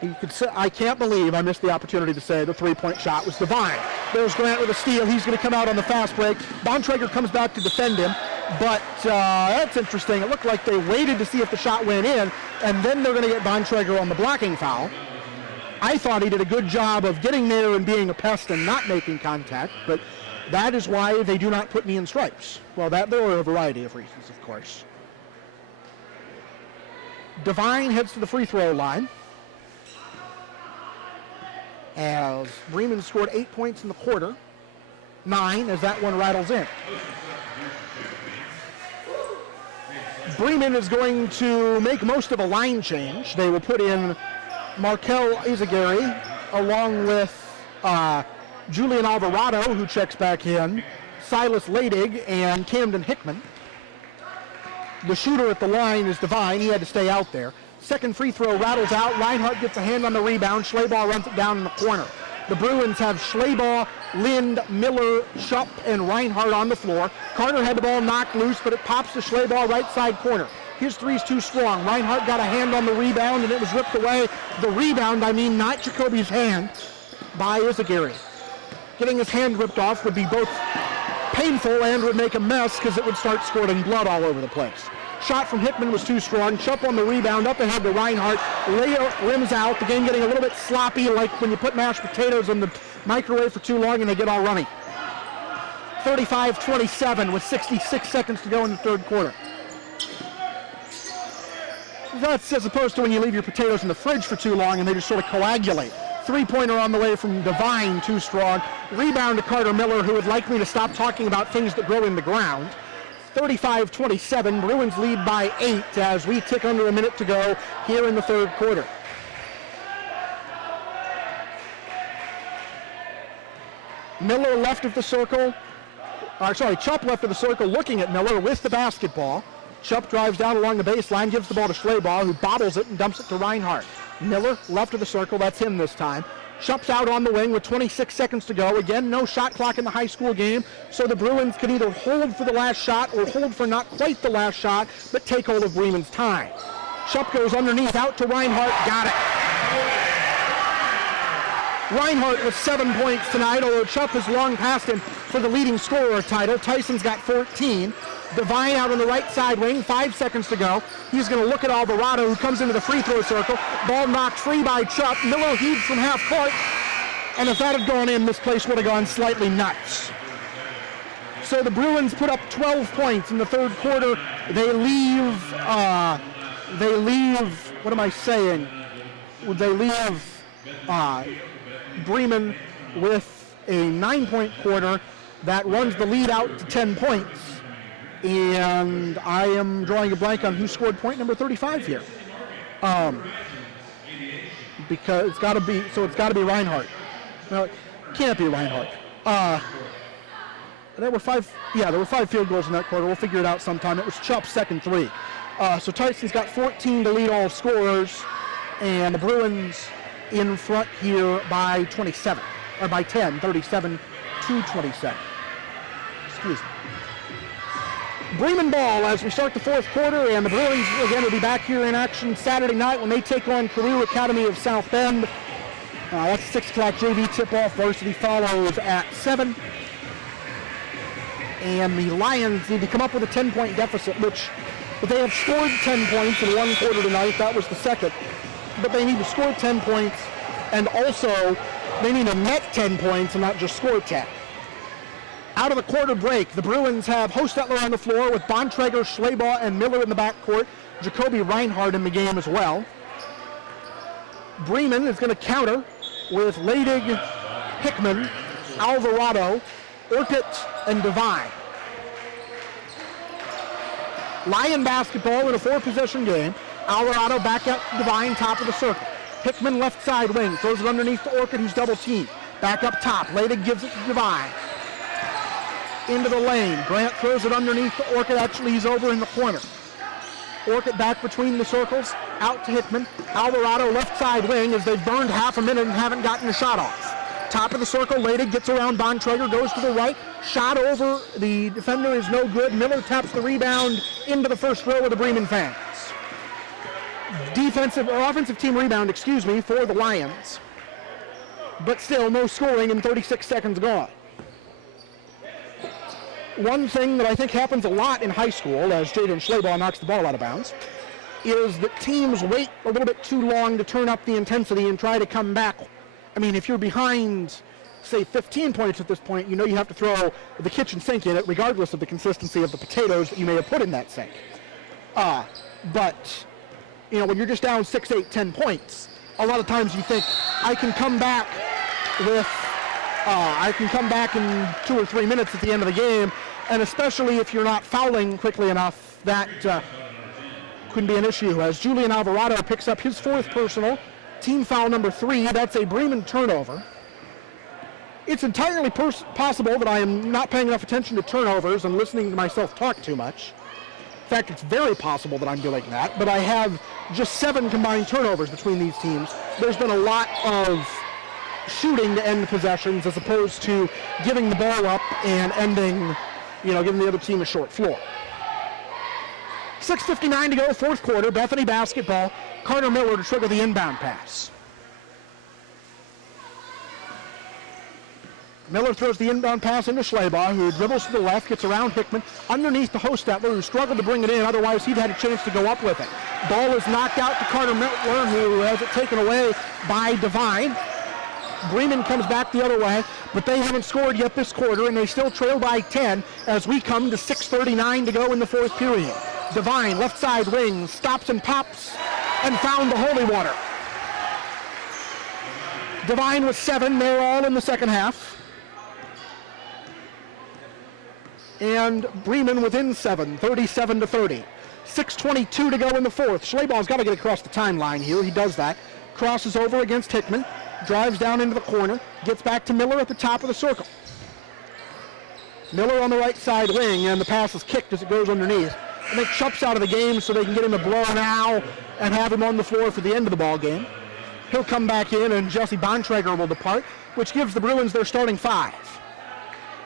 You could say, I can't believe I missed the opportunity to say the 3-point shot was Devine. There's Grant with a steal. He's going to come out on the fast break. Bontrager comes back to defend him, but that's interesting. It looked like they waited to see if the shot went in, and then they're going to get Bontrager on the blocking foul. I thought he did a good job of getting there and being a pest and not making contact, but that is why they do not put me in stripes. Well, there are a variety of reasons, of course. Devine heads to the free throw line. As Bremen scored 8 points in the quarter, 9 as that one rattles in. Bremen is going to make most of a line change. They will put in Markel Izagari along with Julian Alvarado, who checks back in, Silas Ladig, and Camden Hickman. The shooter at the line is Devine. He had to stay out there. Second free throw rattles out. Reinhardt gets a hand on the rebound. Schleybaugh runs it down in the corner. The Bruins have Schleybaugh, Lind, Miller, Chupp, and Reinhardt on the floor. Carter had the ball knocked loose, but it pops to Schleybaugh right side corner. His three's too strong. Reinhardt got a hand on the rebound, and it was ripped away. The rebound, not Jacoby's hand, by Izagari. Getting his hand ripped off would be both painful and would make a mess because it would start squirting blood all over the place. Shot from Hickman was too strong. Chupp on the rebound, up ahead to Reinhardt. Rims out. The game getting a little bit sloppy, like when you put mashed potatoes in the microwave for too long and they get all runny. 35-27 with 66 seconds to go in the third quarter. That's as opposed to when you leave your potatoes in the fridge for too long and they just sort of coagulate. 3-pointer on the way from Devine, too strong. Rebound to Carter Miller, who would like me to stop talking about things that grow in the ground. 35-27, Bruins lead by 8 as we tick under a minute to go here in the third quarter. Miller left of the circle, Chupp left of the circle looking at Miller with the basketball. Chupp drives down along the baseline, gives the ball to Schleybaugh, who bobbles it and dumps it to Reinhardt. Miller left of the circle, that's him this time. Chupp's out on the wing with 26 seconds to go. Again, no shot clock in the high school game, so the Bruins can either hold for the last shot or hold for not quite the last shot, but take hold of Bremen's time. Chupp goes underneath, out to Reinhardt, got it. Reinhardt with 7 points tonight, although Chupp has long passed him for the leading scorer title. Tyson's got 14. Devine out on the right side wing, 5 seconds to go. He's going to look at Alvarado, who comes into the free throw circle. Ball knocked free by Chupp. Miller heaves from half court. And if that had gone in, this place would have gone slightly nuts. So the Bruins put up 12 points in the third quarter. They leave, what am I saying? They leave Bremen with a 9-point quarter that runs the lead out to 10 points. And I am drawing a blank on who scored point number 35 here. Because it's got to be Reinhardt. No, it can't be Reinhardt. There were 5 field goals in that quarter. We'll figure it out sometime. It was Chupp's second 3. So Tyson's got 14 to lead all scorers, and the Bruins in front here by 27, or by 10, 37-27. Excuse me. Bremen ball as we start the fourth quarter, and the Bruins again will be back here in action Saturday night when they take on Career Academy of South Bend. That's 6 o'clock JV tip-off. Varsity follows at 7. and the Lions need to come up with a 10-point deficit, which they have scored 10 points in one quarter tonight. That was the second. But they need to score 10 points, and also they need to net 10 points and not just score 10. Out of the quarter break, the Bruins have Hostetler on the floor with Bontrager, Schleybaugh, and Miller in the backcourt. Jacoby Reinhardt in the game as well. Bremen is going to counter with Leydig, Hickman, Alvarado, Orkut, and Devine. Lion basketball in a 4-possession game. Alvarado back up Devine, top of the circle. Hickman left side wing, throws it underneath to Orkut, who's double teamed. Back up top, Leydig gives it to Devine. Into the lane, Grant throws it underneath to Orkut, actually he's over in the corner. Orkut back between the circles, out to Hickman. Alvarado left side wing as they've burned half a minute and haven't gotten a shot off. Top of the circle, Leydig gets around Bontrager, goes to the right. Shot over, the defender is no good. Miller taps the rebound into the first row of the Bremen fans. Offensive team rebound, for the Lions. But still, no scoring and 36 seconds gone. One thing that I think happens a lot in high school, as Jaden Schleybaugh knocks the ball out of bounds, is that teams wait a little bit too long to turn up the intensity and try to come back. I mean, if you're behind, say, 15 points at this point, you know you have to throw the kitchen sink in it, regardless of the consistency of the potatoes that you may have put in that sink. But, when you're just down 6, 8, 10 points, a lot of times you think, I can come back in 2 or 3 minutes at the end of the game, and especially if you're not fouling quickly enough, that could be an issue, as Julian Alvarado picks up his 4th personal, team foul number 3. That's a Bremen turnover. It's entirely possible that I am not paying enough attention to turnovers and listening to myself talk too much. In fact, it's very possible that I'm doing that, but I have just 7 combined turnovers between these teams. There's been a lot of shooting to end possessions as opposed to giving the ball up and giving the other team a short floor. 6:59 to go, 4th quarter, Bethany basketball. Carter Miller to trigger the inbound pass. Miller throws the inbound pass into Schleybaugh, who dribbles to the left, gets around Hickman, underneath to Hostetler, who struggled to bring it in, otherwise he'd had a chance to go up with it. Ball is knocked out to Carter Miller, who has it taken away by Devine. Bremen comes back the other way, but they haven't scored yet this quarter, and they still trail by 10 as we come to 6:39 to go in the 4th period. Devine, left side wing, stops and pops, and found the holy water. Devine with 7, they're all in the second half. And Bremen within 7, 37-30. 6:22 to go in the 4th. Schleybaugh's got to get across the timeline here. He does that. Crosses over against Hickman. Drives down into the corner. Gets back to Miller at the top of the circle. Miller on the right side wing, and the pass is kicked as it goes underneath. I think Chupp's out of the game so they can get him a blow now and have him on the floor for the end of the ball game. He'll come back in, and Jesse Bontrager will depart, which gives the Bruins their starting 5.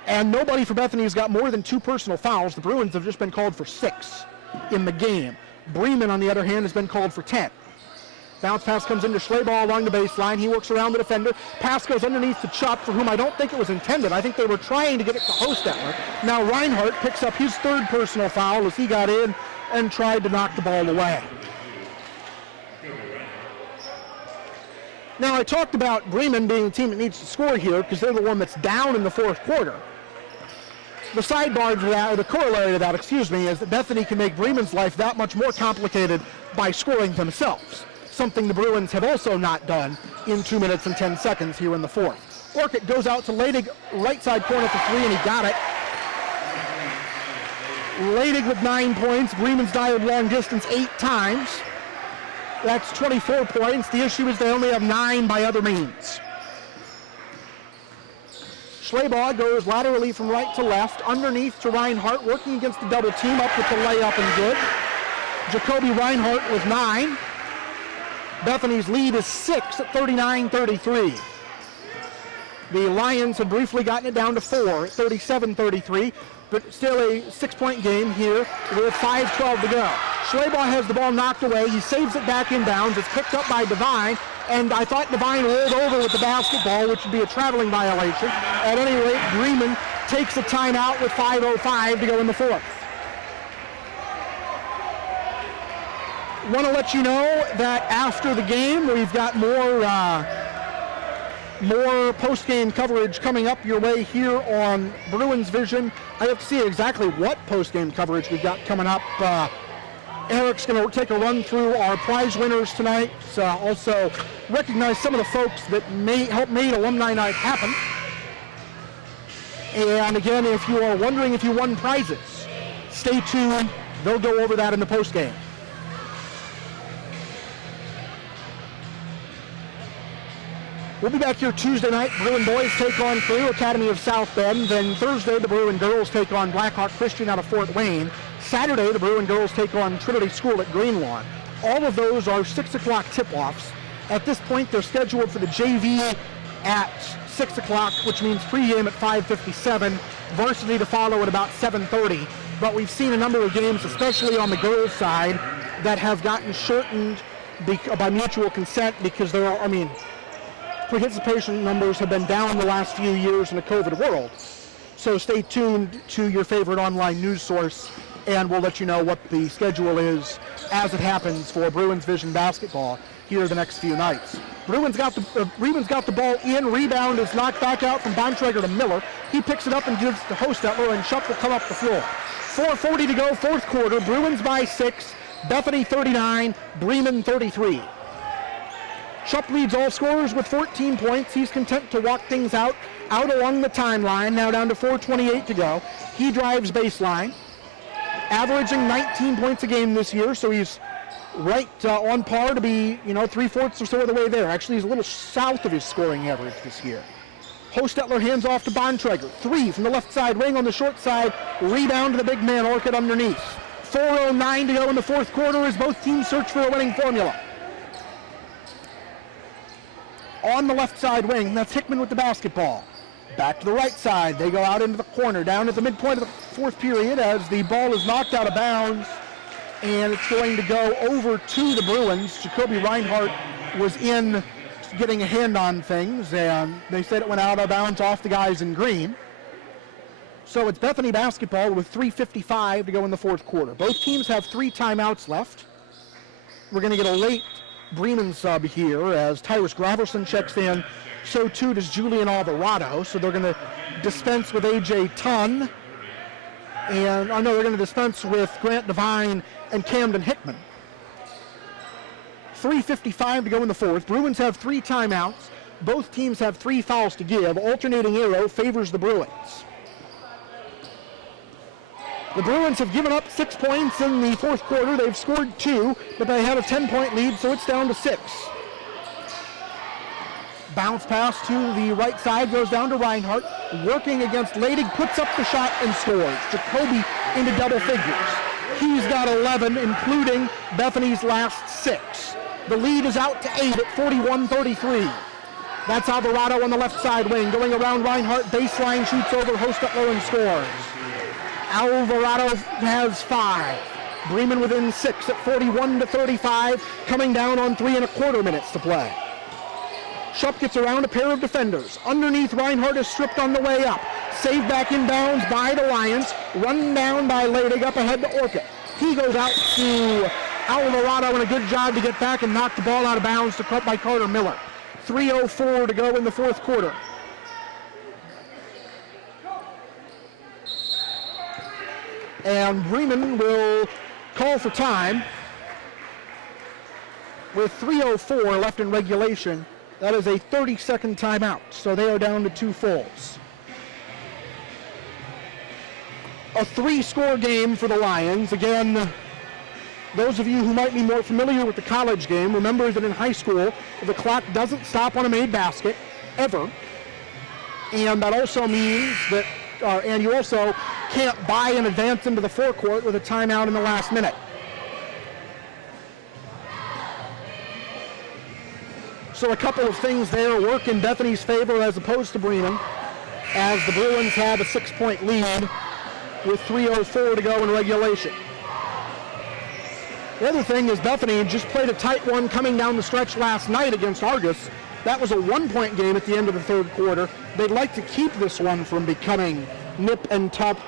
And nobody for Bethany has got more than 2 personal fouls. The Bruins have just been called for 6 in the game. Bremen, on the other hand, has been called for 10. Bounce pass comes into Schleybaugh along the baseline. He works around the defender. Pass goes underneath to Chupp, for whom I don't think it was intended. I think they were trying to get it to Hostetler. Now Reinhardt picks up his 3rd personal foul as he got in and tried to knock the ball away. Now I talked about Bremen being the team that needs to score here because they're the one that's down in the 4th quarter. The sidebar to that, or the corollary to that, is that Bethany can make Bremen's life that much more complicated by scoring themselves. Something the Bruins have also not done in 2 minutes and 10 seconds here in the 4th. Orkut goes out to Leydig, right side corner for 3, and he got it. Leydig with 9 points. Bremen's dialed long distance 8 times. That's 24 points. The issue is they only have 9 by other means. Schleybaugh goes laterally from right to left, underneath to Reinhardt, working against the double team, up with the layup and good. Jacoby Reinhardt with 9. Bethany's lead is 6 at 39-33. The Lions have briefly gotten it down to 4 at 37-33, but still a 6-point game here with 5:12 to go. Schleybaugh has the ball knocked away. He saves it back inbounds. It's picked up by Devine, and I thought Devine rolled over with the basketball, which would be a traveling violation. At any rate, Bremen takes a timeout with 5:05 to go in the fourth. Want to let you know that after the game, we've got more post-game coverage coming up your way here on Bruins Vision. I have to see exactly what post-game coverage we've got coming up. Eric's going to take a run through our prize winners tonight. Also recognize some of the folks that helped made Alumni Night happen. And again, if you are wondering if you won prizes, stay tuned. They'll go over that in the post-game. We'll be back here Tuesday night. Bruin boys take on Career Academy of South Bend. Then Thursday, the Bruin girls take on Blackhawk Christian out of Fort Wayne. Saturday, the Bruin girls take on Trinity School at Green Lawn. All of those are 6 o'clock tip-offs. At this point, they're scheduled for the JV at 6 o'clock, which means pregame at 5:57. Varsity to follow at about 7:30. But we've seen a number of games, especially on the girls' side, that have gotten shortened by mutual consent because there are, participation numbers have been down the last few years in the COVID world. So stay tuned to your favorite online news source, and we'll let you know what the schedule is as it happens for Bruins Vision basketball here the next few nights. Bruins got the ball in. Rebound is knocked back out from Bontrager to Miller. He picks it up and gives to Hostetler, and Chupp will come up the floor. 4:40 to go, fourth quarter. Bruins by 6. Bethany 39, Breman 33. Chupp leads all scorers with 14 points. He's content to walk things out along the timeline. Now down to 4:28 to go. He drives baseline, averaging 19 points a game this year, so he's right on par to be, 3/4 or so of the way there. Actually, he's a little south of his scoring average this year. Hostetler hands off to Bontrager. 3 from the left side wing on the short side. Rebound to the big man, Orchid underneath. 4:09 to go in the fourth quarter as both teams search for a winning formula. On the left side wing, that's Hickman with the basketball. Back to the right side, they go out into the corner, down at the midpoint of the fourth period as the ball is knocked out of bounds, and it's going to go over to the Bruins. Jacoby Reinhardt was in getting a hand on things, and they said it went out of bounds off the guys in green. So it's Bethany basketball with 3:55 to go in the fourth quarter. Both teams have 3 timeouts left. We're going to get a late Bremen sub here as Tyrus Graverson checks in. So too does Julian Alvarado. So they're going to dispense with A.J. Tunn. And they're going to dispense with Grant Devine and Camden Hickman. 3:55 to go in the fourth. Bruins have 3 timeouts. Both teams have 3 fouls to give. Alternating arrow favors the Bruins. The Bruins have given up 6 points in the fourth quarter. They've scored 2, but they had a 10-point lead, so it's down to 6. Bounce pass to the right side goes down to Reinhardt. Working against Ladig, puts up the shot and scores. Jacoby into double figures. He's got 11, including Bethany's last 6. The lead is out to 8 at 41-33. That's Alvarado on the left side wing. Going around Reinhardt, baseline, shoots over Hostetler and scores. Alvarado has 5. Bremen within 6 at 41-35, coming down on 3 1/4 minutes to play. Chupp gets around a pair of defenders. Underneath, Reinhardt is stripped on the way up. Saved back inbounds by the Lions. Run down by Ladig up ahead to Orchid. He goes out to Alvarado, and a good job to get back and knock the ball out of bounds to cut by Carter Miller. 3:04 to go in the fourth quarter. And Bremen will call for time with 3:04 left in regulation. That is a 30-second timeout, so they are down to 2 fulls. A 3-score game for the Lions. Again, those of you who might be more familiar with the college game, remember that in high school, the clock doesn't stop on a made basket, ever. And that also means that, and you also can't buy and advance into the forecourt with a timeout in the last minute. So a couple of things there work in Bethany's favor as opposed to Bremen, as the Bruins have a 6-point lead with 3:04 to go in regulation. The other thing is Bethany just played a tight one coming down the stretch last night against Argus. That was a 1-point game at the end of the third quarter. They'd like to keep this one from becoming nip and tuck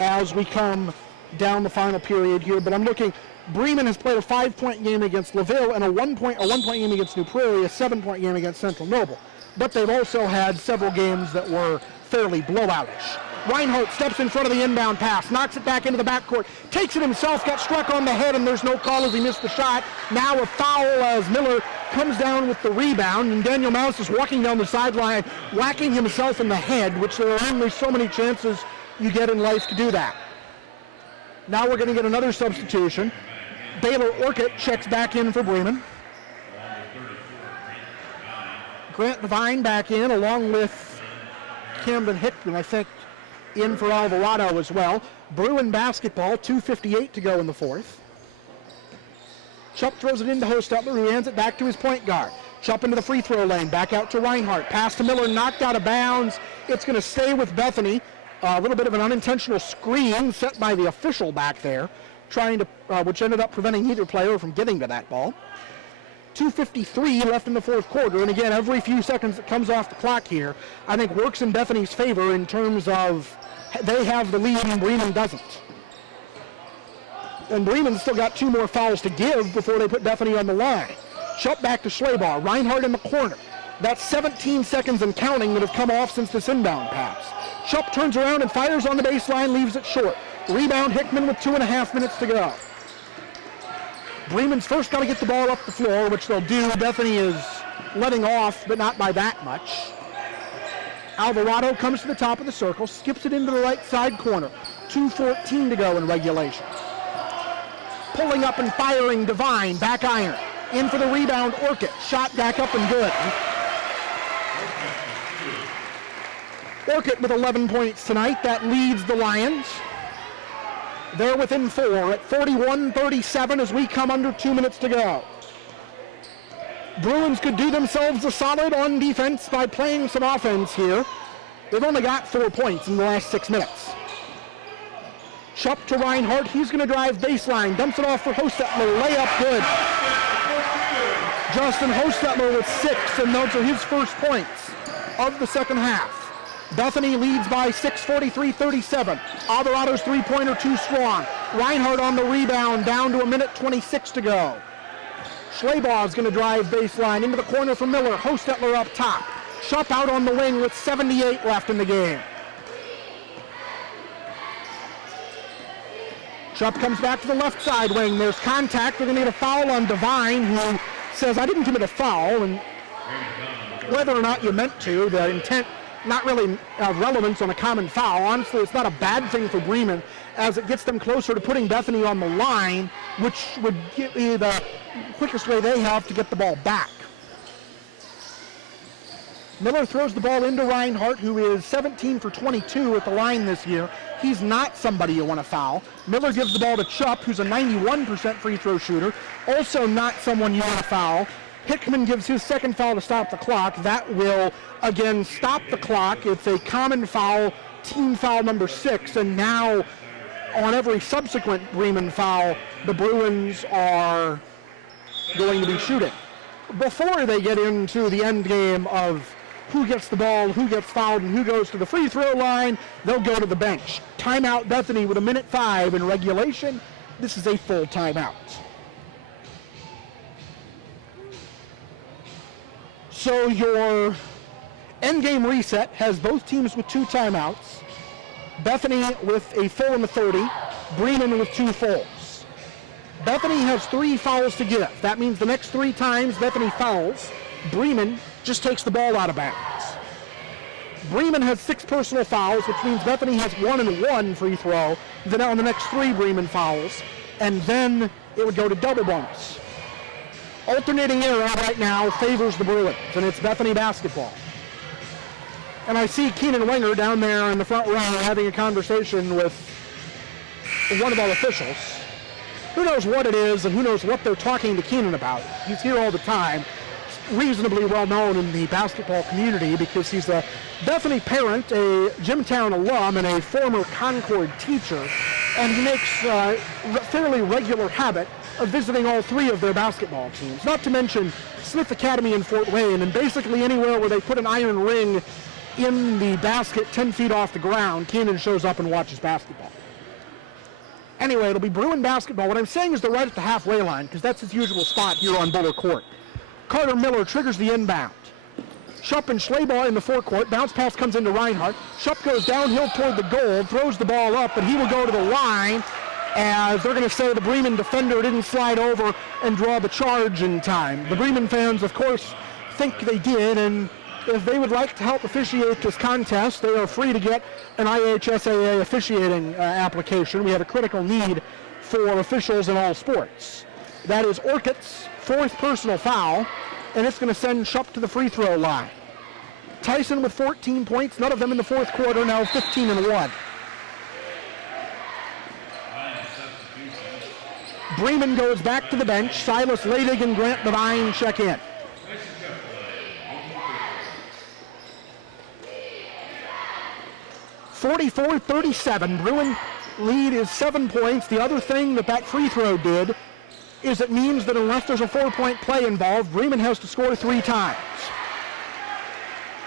as we come down the final period here. But I'm looking, Bremen has played a 5-point game against LaVille and a 1-point game against New Prairie, a 7-point game against Central Noble. But they've also had several games that were fairly blowoutish. Reinhardt steps in front of the inbound pass, knocks it back into the backcourt, takes it himself, got struck on the head, and there's no call as he missed the shot. Now a foul as Miller comes down with the rebound, and Daniel Mast is walking down the sideline, whacking himself in the head, which there are only so many chances you get in life to do that. Now we're going to get another substitution. Baylor Orcutt checks back in for Bremen. Grant Devine back in, along with Camden Hickman, I think, in for Alvarado as well. Bruin basketball, 2:58 to go in the fourth. Chupp throws it into Hostetler, who hands it back to his point guard. Chupp into the free throw lane, back out to Reinhardt. Pass to Miller, knocked out of bounds. It's going to stay with Bethany. A little bit of an unintentional screen set by the official back there, trying to, which ended up preventing either player from getting to that ball. 2:53 left in the fourth quarter, and again, every few seconds that comes off the clock here, I think works in Bethany's favor in terms of they have the lead and Bremen doesn't. And Bremen's still got 2 more fouls to give before they put Bethany on the line. Chupp back to Schleybaugh, Reinhardt in the corner. That's 17 seconds and counting that have come off since this inbound pass. Chupp turns around and fires on the baseline, leaves it short. Rebound Hickman with 2.5 minutes to go. Bremen's first got to get the ball up the floor, which they'll do. Bethany is letting off, but not by that much. Alvarado comes to the top of the circle, skips it into the right side corner. 2:14 to go in regulation. Pulling up and firing Devine, back iron. In for the rebound, Orcutt. Shot back up and good. Orcutt with 11 points tonight. That leads the Lions. They're within 4 at 41-37 as we come under 2 minutes to go. Bruins could do themselves a solid on defense by playing some offense here. They've only got 4 points in the last 6 minutes. Chupp to Reinhardt. He's going to drive baseline. Dumps it off for Hostetler. Layup good. Justin Hostetler with 6, and those are his first points of the second half. Bethany leads by 6, 43-37. Alvarado's three-pointer too strong. Reinhardt on the rebound, down to 1:26 to go. Schleybaugh is going to drive baseline into the corner for Miller. Hostetler up top. Chupp out on the wing with 78 left in the game. Chupp comes back to the left side wing. There's contact. They're going to get a foul on Devine, who says, I didn't commit a foul. And whether or not you meant to, the intent not really relevance on a common foul. Honestly, it's not a bad thing for Bremen as it gets them closer to putting Bethany on the line, which would be the quickest way they have to get the ball back. Miller throws the ball into Reinhardt, who is 17 for 22 at the line this year. He's not somebody you want to foul. Miller gives the ball to Chupp, who's a 91% free throw shooter. Also not someone you want to foul. Hickman gives his second foul to stop the clock. That will, again, stop the clock. It's a common foul, team foul number 6, and now on every subsequent Bremen foul, the Bruins are going to be shooting. Before they get into the end game of who gets the ball, who gets fouled, and who goes to the free throw line, they'll go to the bench. Timeout Bethany with 1:05 in regulation. This is a full timeout. So your endgame reset has both teams with 2 timeouts. Bethany with a full and a 30. Bremen with 2 fulls. Bethany has 3 fouls to give. That means the next 3 times Bethany fouls, Bremen just takes the ball out of bounds. Bremen has 6 personal fouls, which means Bethany has 1 and 1 free throw. Then on the next 3 Bremen fouls, and then it would go to double bonus. Alternating era right now favors the Bruins, and it's Bethany basketball. And I see Keenan Wenger down there in the front row having a conversation with one of our officials. Who knows what it is and who knows what they're talking to Keenan about. He's here all the time. Reasonably well known in the basketball community because he's a Bethany parent, a Jimtown alum, and a former Concord teacher. And he makes a fairly regular habit of visiting all 3 of their basketball teams. Not to mention Smith Academy in Fort Wayne, and basically anywhere where they put an iron ring in the basket 10 feet off the ground. Keenan shows up and watches basketball. Anyway, it'll be Bruin basketball. What I'm saying is they're right at the halfway line because that's his usual spot here on Buller Court. Carter Miller triggers the inbound. Chupp and Schleybaugh in the forecourt. Bounce pass comes into Reinhardt. Chupp goes downhill toward the goal, throws the ball up, but he will go to the line as they're going to say the Bremen defender didn't slide over and draw the charge in time. The Bremen fans, of course, think they did, and if they would like to help officiate this contest, they are free to get an IHSAA officiating application. We have a critical need for officials in all sports. That is Orcutt's fourth personal foul, and it's going to send Chupp to the free throw line. Tyson with 14 points, none of them in the fourth quarter, now 15-1. Bremen goes back to the bench. Silas Ladig and Grant Devine check in. (44-37). Bruin lead is 7 points. The other thing that free throw did is it means that unless there's a 4-point play involved, Bremen has to score 3 times.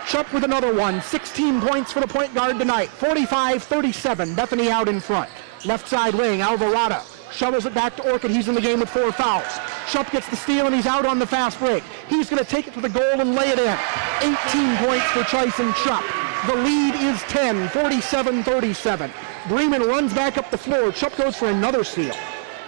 Chupp with another one. 16 points for the point guard tonight. 45-37. Bethany out in front. Left side wing, Alvarado shovels it back to Orcutt. He's in the game with 4 fouls. Chupp gets the steal and he's out on the fast break. He's going to take it to the goal and lay it in. 18 points for Tyson Chupp. The lead is 10, 47-37. Bremen runs back up the floor. Chupp goes for another steal.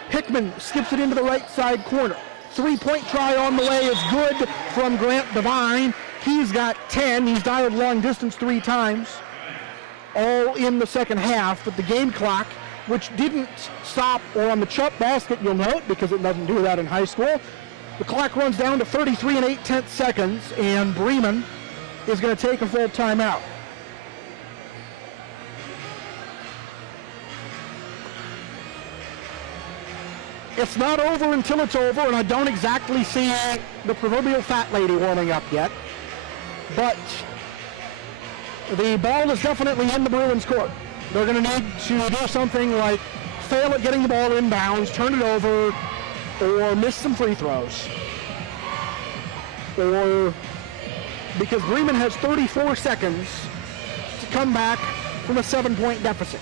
Hickman skips it into the right side corner. 3-point try on the way is good from Grant Devine. He's got 10. He's dialed long distance 3 times. All in the second half, but the game clock, which didn't stop, or on the Chupp basket, you'll note, because it doesn't do that in high school, the clock runs down to 33 8/10 seconds, and Bremen is going to take a full timeout. It's not over until it's over, and I don't exactly see the proverbial fat lady warming up yet. But the ball is definitely in the Bruins' court. They're going to need to do something like fail at getting the ball inbounds, turn it over, or miss some free throws. Or because Bremen has 34 seconds to come back from a 7-point deficit.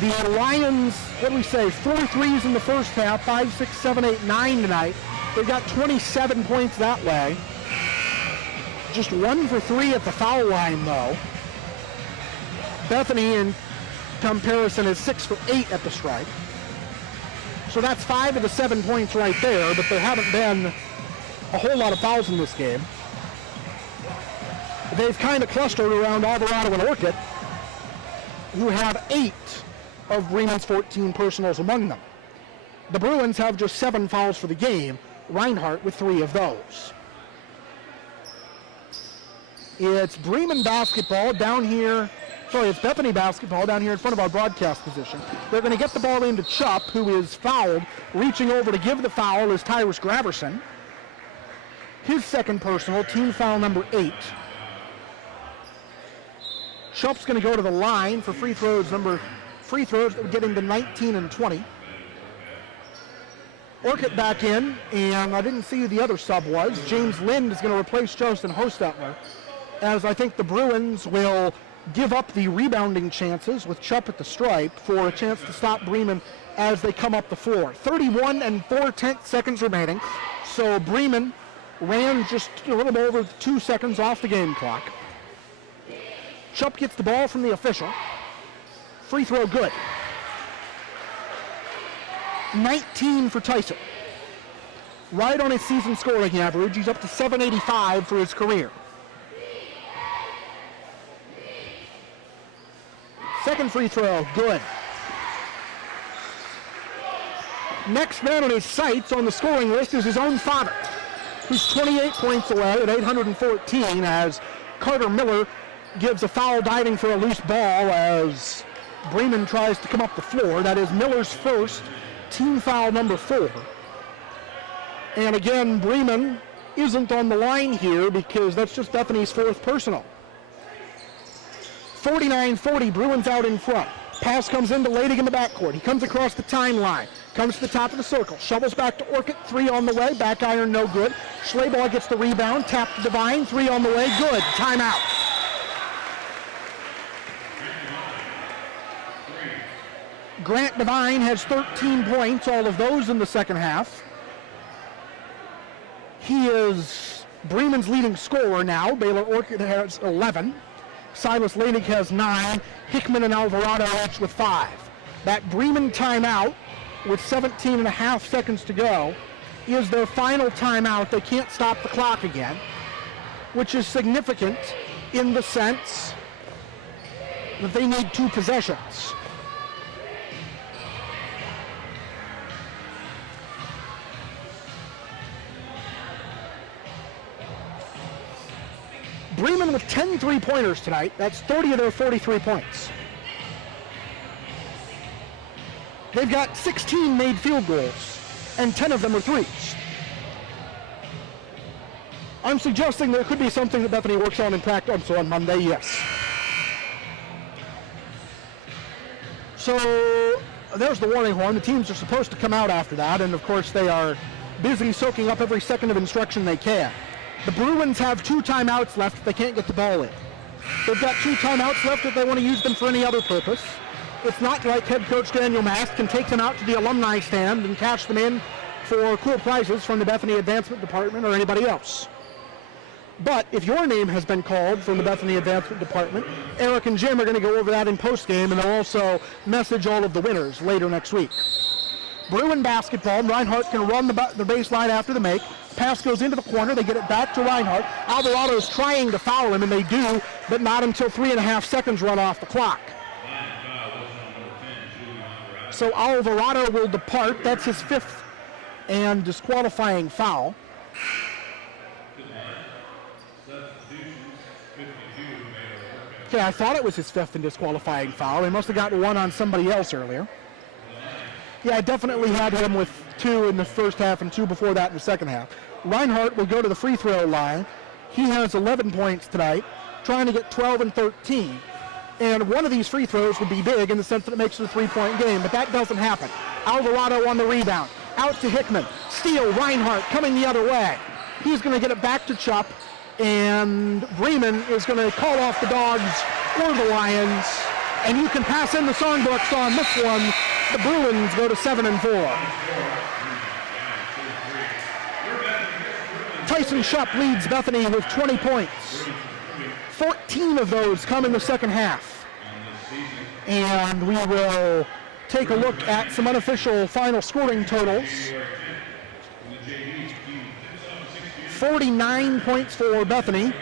The Lions, what do we say, 4 threes in the first half, 5, 6, 7, 8, 9 tonight. They've got 27 points that way. Just 1 for 3 at the foul line, though. Bethany, in comparison, is 6 for 8 at the stripe. So that's 5 of the 7 points right there, but there haven't been a whole lot of fouls in this game. They've kind of clustered around Alvarado and Orcutt, who have 8 of Bremen's 14 personals among them. The Bruins have just 7 fouls for the game, Reinhardt with 3 of those. It's Bremen basketball down here, it's Bethany basketball down here in front of our broadcast position. They're going to get the ball into Chupp, who is fouled. Reaching over to give the foul is Tyrus Graverson. His second personal, team foul number 8. Chupp's going to go to the line for free throws that would get him to 19 and 20. Orcutt back in, and I didn't see who the other sub was. James Lind is going to replace Justin Hostetler, as I think the Bruins will give up the rebounding chances with Chupp at the stripe for a chance to stop Bremen as they come up the floor. 31 and 4/10 seconds remaining, so Bremen ran just a little bit over 2 seconds off the game clock. Chupp gets the ball from the official. Free throw good. 19 for Tyson. Right on his season scoring average. He's up to 785 for his career. Second free throw, good. Next man on his sights on the scoring list is his own father, who's 28 points away at 814 as Carter Miller gives a foul diving for a loose ball as Bremen tries to come up the floor. That is Miller's first, team foul number 4. And again, Bremen isn't on the line here because that's just Bethany's 4th personal. 49-40, Bruins out in front. Pass comes into Ladig in the backcourt. He comes across the timeline. Comes to the top of the circle. Shovels back to Orchid. 3 on the way. Back iron, no good. Schleybaugh gets the rebound. Tap to Devine. 3 on the way. Good. Timeout. Grant Devine has 13 points, all of those in the second half. He is Bremen's leading scorer now. Baylor Orchid has 11. Silas Ladig has 9. Hickman and Alvarado each with 5. That Bremen timeout with 17 and a half seconds to go is their final timeout. They can't stop the clock again, which is significant in the sense that they need 2 possessions. Bremen with 10 3-pointers tonight. That's 30 of their 43 points. They've got 16 made field goals, and 10 of them are threes. I'm suggesting there could be something that Bethany works on in practice on Monday, yes. So there's the warning horn. The teams are supposed to come out after that, and of course they are busy soaking up every second of instruction they can. The Bruins have 2 timeouts left if they can't get the ball in. They've got 2 timeouts left if they want to use them for any other purpose. It's not like head coach Daniel Mast can take them out to the alumni stand and cash them in for cool prizes from the Bethany Advancement Department or anybody else. But if your name has been called from the Bethany Advancement Department, Eric and Jim are going to go over that in postgame, and they'll also message all of the winners later next week. Bruin basketball. Reinhardt can run the baseline after the make. Pass goes into the corner. They get it back to Reinhardt. Alvarado's trying to foul him, and they do, but not until 3.5 seconds run off the clock. So Alvarado will depart. That's his 5th and disqualifying foul. Okay, I thought it was his 5th and disqualifying foul. They must have gotten 1 on somebody else earlier. Yeah, I definitely had him with 2 in the first half and 2 before that in the second half. Reinhardt will go to the free throw line. He has 11 points tonight, trying to get 12 and 13. And one of these free throws would be big in the sense that it makes it a 3-point game, but that doesn't happen. Alvarado on the rebound. Out to Hickman. Steal, Reinhardt coming the other way. He's going to get it back to Chupp, and Breman is going to call off the Dogs or the Lions. And you can pass in the songbooks on this one. The Bruins go to 7 and 4. Tyson Chupp leads Bethany with 20 points. 14 of those come in the second half. And we will take a look at some unofficial final scoring totals. 49 points for Bethany,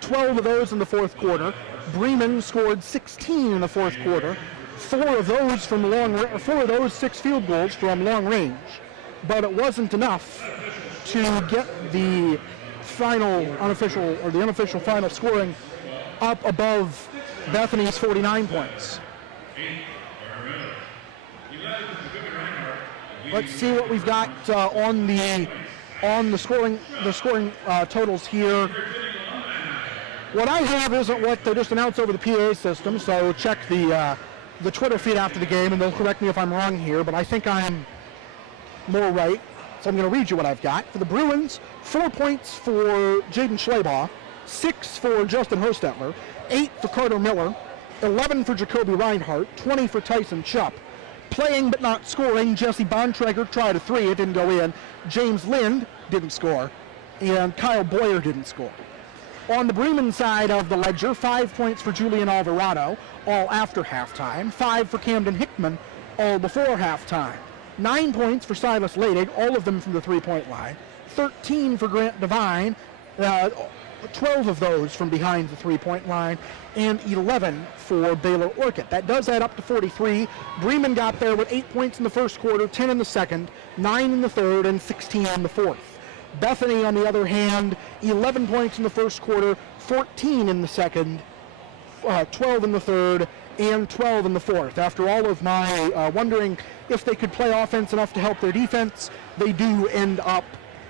12 of those in the fourth quarter. Bremen scored 16 in the fourth quarter. 4 of those 6 field goals from long range, but it wasn't enough to get the unofficial final scoring up above Bethany's 49 points. Let's see what we've got on the scoring totals here. What I have isn't what they just announced over the PA system, so check the Twitter feed after the game, and they'll correct me if I'm wrong here, but I think I'm more right. So I'm going to read you what I've got. For the Bruins, 4 points for Jaden Schleybaugh, 6 for Justin Hostetler, 8 for Carter Miller, 11 for Jacoby Reinhardt, 20 for Tyson Chupp. Playing but not scoring, Jesse Bontrager tried a 3, it didn't go in. James Lind didn't score, and Kyle Boyer didn't score. On the Bremen side of the ledger, 5 points for Julian Alvarado, all after halftime. 5 for Camden Hickman, all before halftime. 9 points for Silas Ladig, all of them from the 3-point line. 13 for Grant Devine, 12 of those from behind the 3-point line, and 11 for Baylor Orchid. That does add up to 43. Bremen got there with 8 points in the first quarter, 10 in the second, 9 in the third, and 16 in the fourth. Bethany, on the other hand, 11 points in the first quarter, 14 in the second, 12 in the third, and 12 in the fourth. After all of my wondering if they could play offense enough to help their defense, they do end up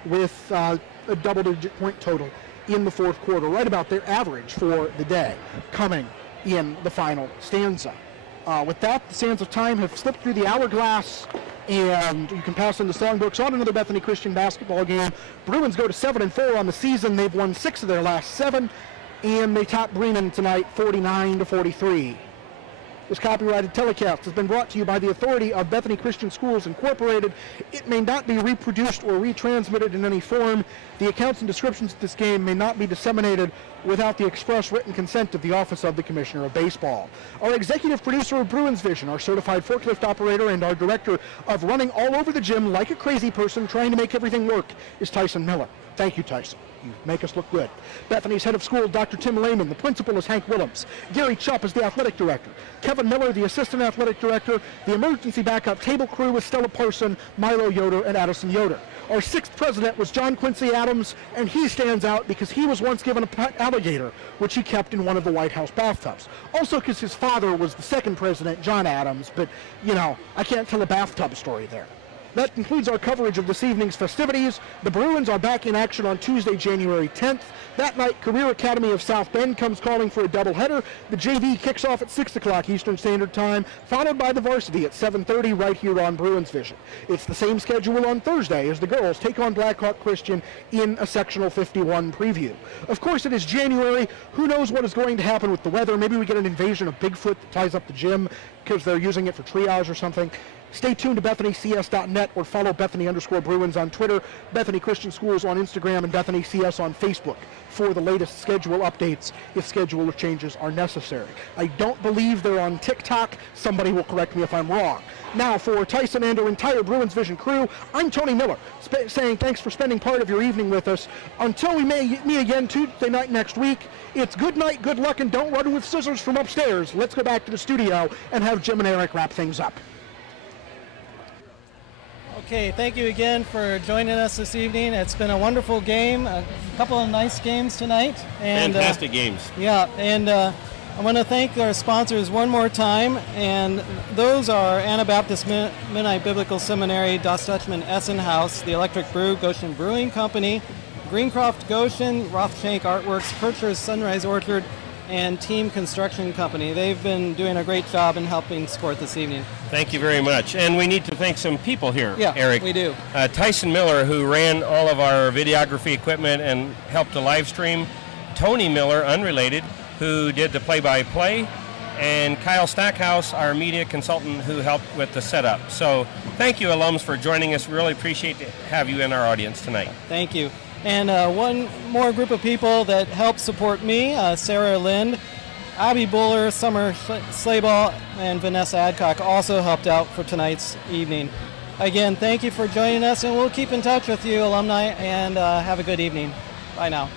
with a double-digit point total in the fourth quarter, right about their average for the day, coming in the final stanza. With that, the sands of time have slipped through the hourglass, and you can pass in the songbooks on another Bethany Christian basketball game. Bruins go to 7-4 on the season. They've won 6 of their last 7, and they top Bremen tonight 49-43. This copyrighted telecast has been brought to you by the authority of Bethany Christian Schools Incorporated. It may not be reproduced or retransmitted in any form. The accounts and descriptions of this game may not be disseminated without the express written consent of the Office of the Commissioner of Baseball. Our executive producer of Bruins Vision, our certified forklift operator, and our director of running all over the gym like a crazy person trying to make everything work is Tyson Miller. Thank you, Tyson. You make us look good. Bethany's head of school, Dr. Tim Layman. The principal is Hank Willems. Gary Chupp is the athletic director. Kevin Miller, the assistant athletic director. The emergency backup table crew is Stella Parson, Milo Yoder, and Addison Yoder. Our 6th president was John Quincy Adams, and he stands out because he was once given a pet alligator, which he kept in one of the White House bathtubs. Also because his father was the 2nd president, John Adams, but, you know, I can't tell a bathtub story there. That concludes our coverage of this evening's festivities. The Bruins are back in action on Tuesday, January 10th. That night, Career Academy of South Bend comes calling for a doubleheader. The JV kicks off at 6 o'clock Eastern Standard Time, followed by the Varsity at 7:30 right here on Bruins Vision. It's the same schedule on Thursday as the girls take on Blackhawk Christian in a Sectional 51 preview. Of course, it is January. Who knows what is going to happen with the weather? Maybe we get an invasion of Bigfoot that ties up the gym because they're using it for triage or something. Stay tuned to BethanyCS.net or follow Bethany_Bruins on Twitter, Bethany Christian Schools on Instagram, and Bethany CS on Facebook for the latest schedule updates if schedule changes are necessary. I don't believe they're on TikTok. Somebody will correct me if I'm wrong. Now, for Tyson and our entire Bruins Vision crew, I'm Tony Miller, saying thanks for spending part of your evening with us. Until we may meet again Tuesday night next week, it's good night, good luck, and don't run with scissors from upstairs. Let's go back to the studio and have Jim and Eric wrap things up. Okay, thank you again for joining us this evening. It's been a wonderful game, a couple of nice games tonight. And, fantastic games. Yeah, and I want to thank our sponsors one more time, and those are Anabaptist Mennonite Biblical Seminary, Das Dutchman Essen House, the Electric Brew, Goshen Brewing Company, Greencroft Goshen, Rothshank Artworks, Kircher's Sunrise Orchard, and Team Construction Company. They've been doing a great job in helping support this evening. Thank you very much. And we need to thank some people here, yeah, Eric. We do. Tyson Miller, who ran all of our videography equipment and helped to live stream. Tony Miller, unrelated, who did the play-by-play. And Kyle Stocksdale, our media consultant, who helped with the setup. So thank you, alums, for joining us. Really appreciate to have you in our audience tonight. Thank you. And one more group of people that helped support me, Sarah Lind, Abby Buller, Summer Slayball, and Vanessa Adcock also helped out for tonight's evening. Again, thank you for joining us, and we'll keep in touch with you, alumni, and have a good evening. Bye now.